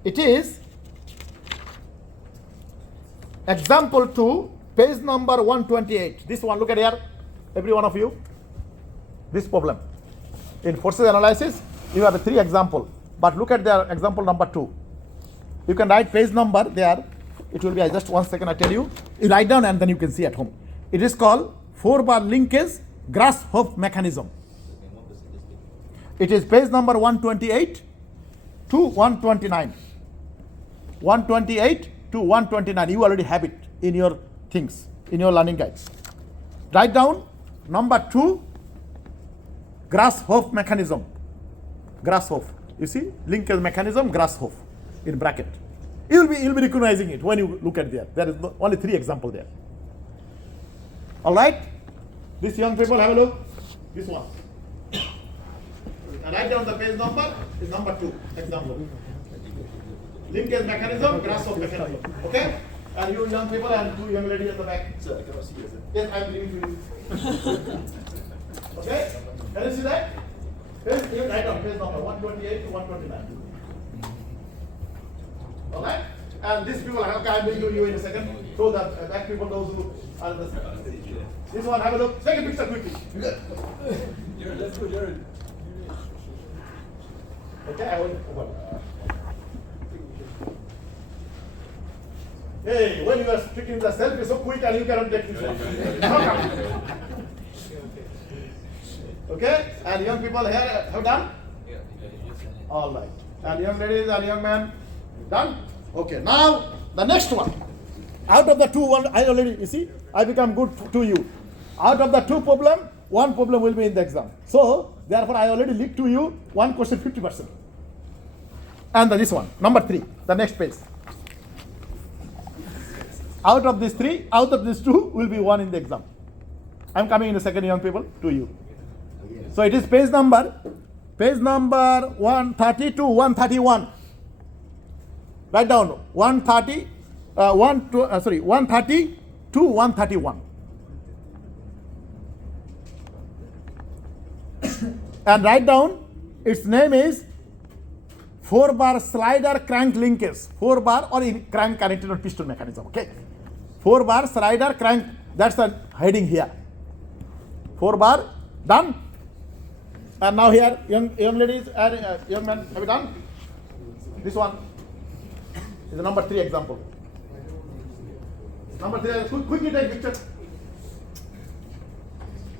it is example 2, page number 128. This one, look at here, every one of you. This problem. In forces analysis, you have 3 examples. But look at the example number 2. You can write page number there. It will be just 1 second, I tell you. You write down and then you can see at home. It is called 4-bar linkage grasshopper mechanism. It is page number 128 to 129. 128 to 129. You already have it in your things, in your learning guides. Write down number 2, grasshopper mechanism. Grasshopper. You see, linkage mechanism, grasshopper in bracket. You'll be recognizing it when you look at there. There is only 3 examples there. All right. These young people, have a look. This one. And write down the page number is number 2 example. Linkage mechanism, grasshopper mechanism. Okay? And you young people and 2 young ladies at the back. Sir, I cannot see you, sir. Yes, I'm giving to you. Okay? Can you see that? You write down page number 128 to 129. All right? And these people, okay, I'm going to give you in a second. So that back people, those who are the. This one, have a look. Take a picture quickly. Jared, let's go, Jared. Okay, I will. Hey, when you are taking the selfie so quick and you cannot take this one. Okay, and young people here have done? All right. And young ladies and young men, done? Okay, now the next one. Out of the 2, one I already, you see, I become good to you. Out of the 2 problem, 1 problem will be in the exam. So, therefore, I already leaked to you 1 question 50%. And this one, number 3, the next page. Out of these 3, out of these 2 will be 1 in the exam. I'm coming in a second, young people, to you. So it is page number 130 to 131. Write down 130 to 131. And write down its name is 4-bar slider crank linkage. 4-bar or in crank connected on piston mechanism. Okay. 4-bar slider crank. That's the heading here. 4-bar done. And now here, young ladies and young men, have you done? This one is the number 3 example. Number 3, quickly take picture.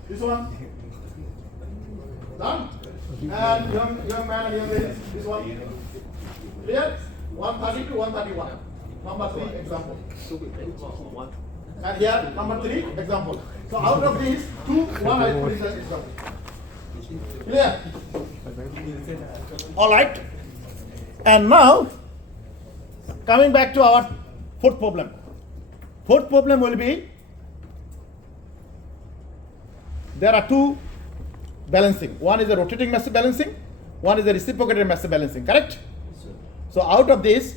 This one. Done? And young man and young ladies, this one. Clear? 130 to 131. Number 3 example. And here, number 3 example. So out of these, 2, 1 I put in the example. Clear? All right. And now, coming back to our 4th problem. 4th problem will be, there are 2 balancing. One is a rotating mass balancing, one is a reciprocating mass balancing, correct? So out of this,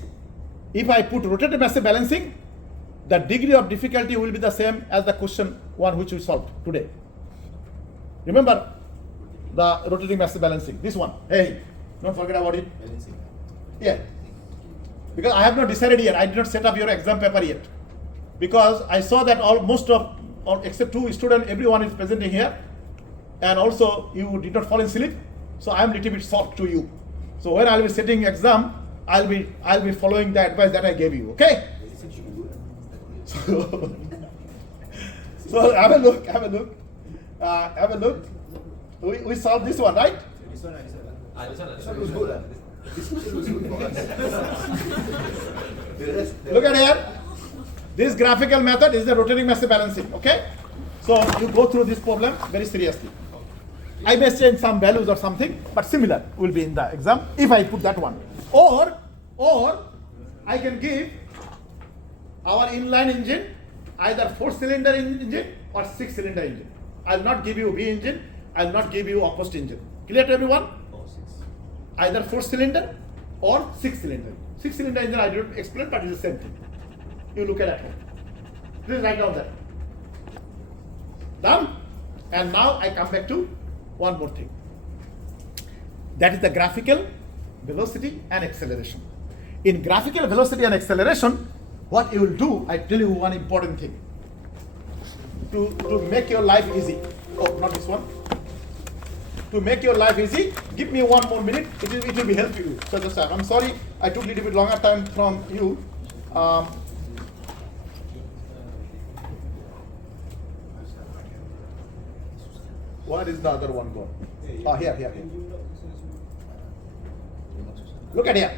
if I put rotating mass balancing, the degree of difficulty will be the same as the question 1 which we solved today. Remember the rotating mass balancing, this one. Hey, don't forget about it. Balancing. Yeah. Because I have not decided yet. I did not set up your exam paper yet. Because I saw that most of, except 2 students, everyone is presenting here. And also, you did not fall in sleep. So I am a little bit soft to you. So when I'll be sitting exam, I'll be following the advice that I gave you. Okay? So, so have a look. Have a look. We solved this one, right? This one This one was good. This one was good for us. Look at here. This graphical method is the rotating mass balancing. Okay? So you go through this problem very seriously. I may change some values or something, but similar will be in the exam if I put that one. Or I can give our inline engine either 4-cylinder engine or 6-cylinder engine. I'll not give you V engine. I'll not give you opposite engine. Clear to everyone? Either 4-cylinder or 6-cylinder. 6-cylinder engine I didn't explain, but it's the same thing. You look at home. Please write down that. Done? And now I come back to one more thing. That is the graphical velocity and acceleration. In graphical velocity and acceleration, what you will do, I tell you one important thing. To make your life easy. Oh, not this one. To make your life easy, give me 1 more minute. It will be helpful you. So just I'm sorry I took a little bit longer time from you. Where is the other one gone? Oh, here. Look at here.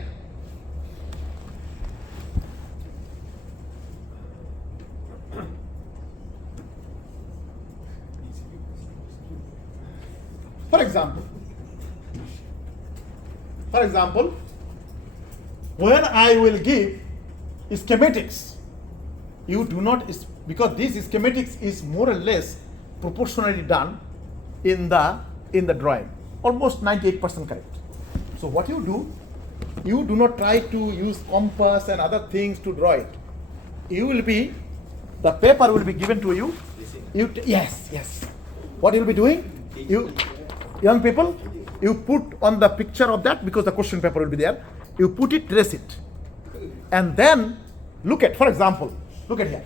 For example, when I will give schematics, you do not, because this schematics is more or less proportionally done in the drawing, almost 98% correct. So what you do not try to use compass and other things to draw it. The paper will be given to you. Yes. What you will be doing? Young people, you put on the picture of that because the question paper will be there. You put it, trace it, and then look at. For example, look at here.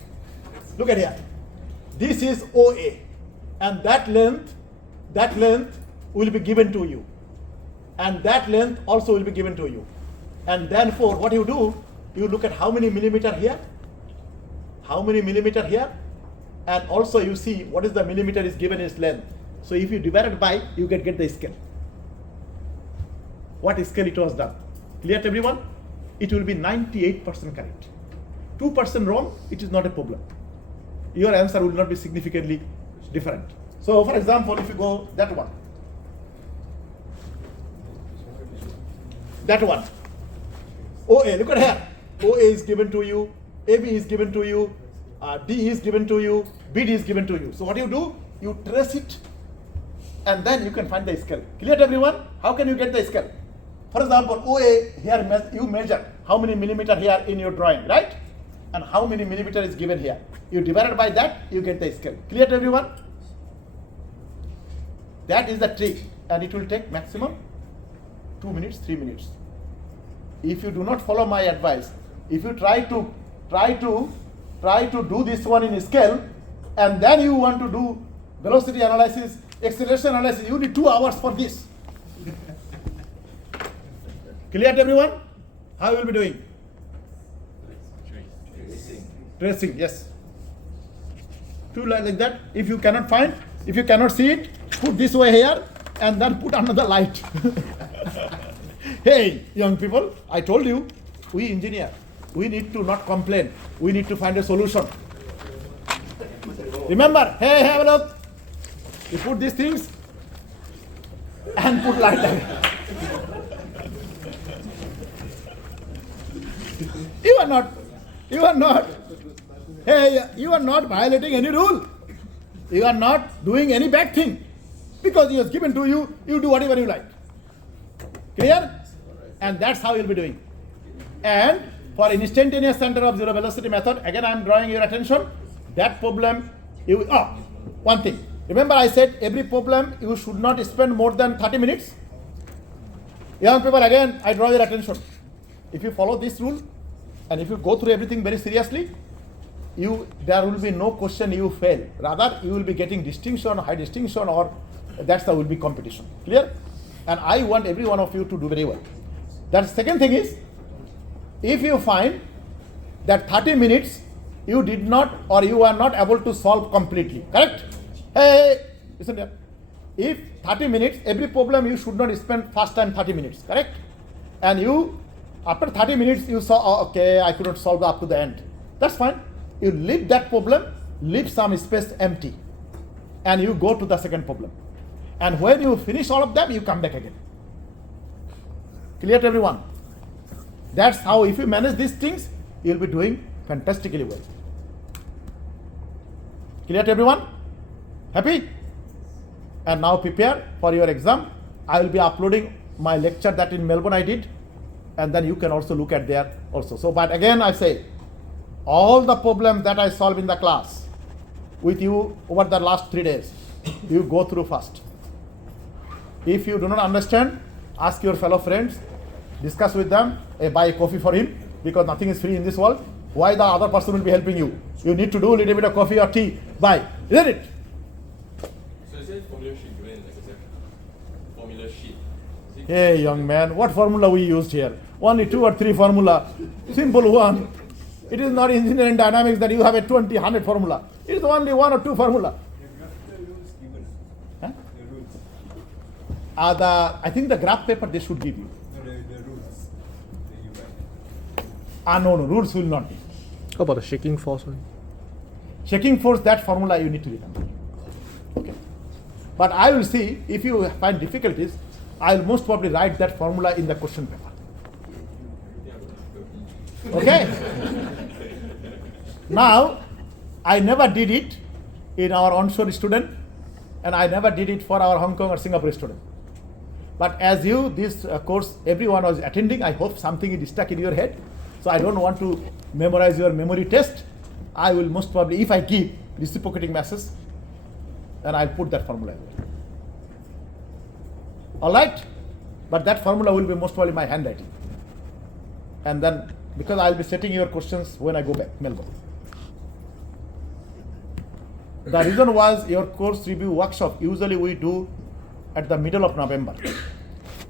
This is OA, and that length will be given to you, and that length also will be given to you. And then for what you do, you look at how many millimeter here, and also you see what is the millimeter is given its length. So if you divide it by, you get the scale. What scale it was done? Clear to everyone? It will be 98% correct. 2% wrong, it is not a problem. Your answer will not be significantly different. So for example, if you go that one, OA, look at here. OA is given to you, AB is given to you, D is given to you, BD is given to you. So what do? You trace it, and then you can find the scale. Clear to everyone? How can you get the scale? For example, OA, here you measure how many millimeter here in your drawing, right? And how many millimeter is given here. You divide it by that, you get the scale. Clear to everyone? That is the trick, and it will take maximum 2 minutes, 3 minutes. If you do not follow my advice, if you try to do this one in scale, and then you want to do velocity analysis, acceleration analysis, you need 2 hours for this. Clear to everyone? How you will be doing? Tracing, yes. 2 lines like that. If you cannot find, if you cannot see it, put this way here, and then put another light. Hey, young people, I told you, we engineer, we need to not complain. We need to find a solution. Remember, hey, have a look. You put these things and put light there. You are not, hey, you are not violating any rule. You are not doing any bad thing. Because it was given to you, you do whatever you like. Clear? And that's how you'll be doing. And for instantaneous center of zero velocity method, again I am drawing your attention, that problem, one thing. Remember I said every problem you should not spend more than 30 minutes. Young people, again I draw your attention. If you follow this rule, and if you go through everything very seriously, there will be no question you fail. Rather, you will be getting distinction, high distinction, or that's how will be competition. Clear? And I want every one of you to do very well. The second thing is, if you find that 30 minutes you did not or you are not able to solve completely, correct? Hey, listen here. If 30 minutes, every problem you should not spend first time 30 minutes, correct? And you, after 30 minutes, you saw, oh, okay, I could not solve up to the end. That's fine. You leave that problem, leave some space empty, and you go to the second problem. And when you finish all of them, you come back again. Clear to everyone? That's how, if you manage these things, you'll be doing fantastically well. Clear to everyone? Happy? And now prepare for your exam. I will be uploading my lecture that in Melbourne I did, and then you can also look at there also. So, but again I say, all the problems that I solve in the class with you over the last 3 days, you go through first. If you do not understand, ask your fellow friends, discuss with them, buy a coffee for him, because nothing is free in this world. Why the other person will be helping you? You need to do a little bit of coffee or tea, buy, isn't it? So it says formula sheet given in SSF. Formula sheet. Hey young man, what formula we used here? Only 2 or 3 formula, simple one. It is not engineering dynamics that you have a 20, 100 formula. It is only 1 or 2 formula. The rules given. Huh? The rules. I think the graph paper they should give you. No, the rules. That you write. No, rules will not be. How about the shaking force one? Checking force, that formula you need to remember. Okay. But I will see, if you find difficulties, I will most probably write that formula in the question paper. Okay? Now, I never did it in our onshore student, and I never did it for our Hong Kong or Singapore student. But as you, this course, everyone was attending, I hope something is stuck in your head. So I don't want to memorize your memory test. I will most probably, if I give reciprocating masses, then I'll put that formula in there. All right? But that formula will be most probably my handwriting. And then, because I'll be setting your questions when I go back, Melbourne. The reason was your course review workshop, usually we do at the middle of November.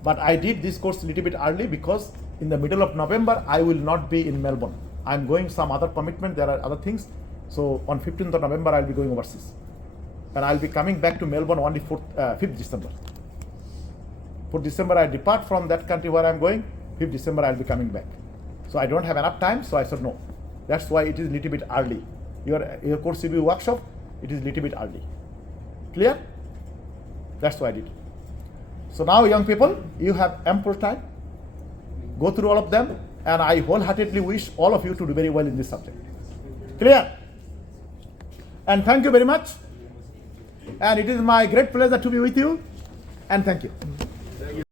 But I did this course a little bit early because in the middle of November, I will not be in Melbourne. I'm going some other commitment, there are other things. So on 15th of November, I'll be going overseas. And I'll be coming back to Melbourne only 5th December. 4th December, I depart from that country where I'm going. 5th December, I'll be coming back. So I don't have enough time, so I said no. That's why it is a little bit early. Your course review workshop, it is a little bit early. Clear? That's why I did. So now, young people, you have ample time. Go through all of them, and I wholeheartedly wish all of you to do very well in this subject. Clear? And thank you very much. And it is my great pleasure to be with you. And thank you.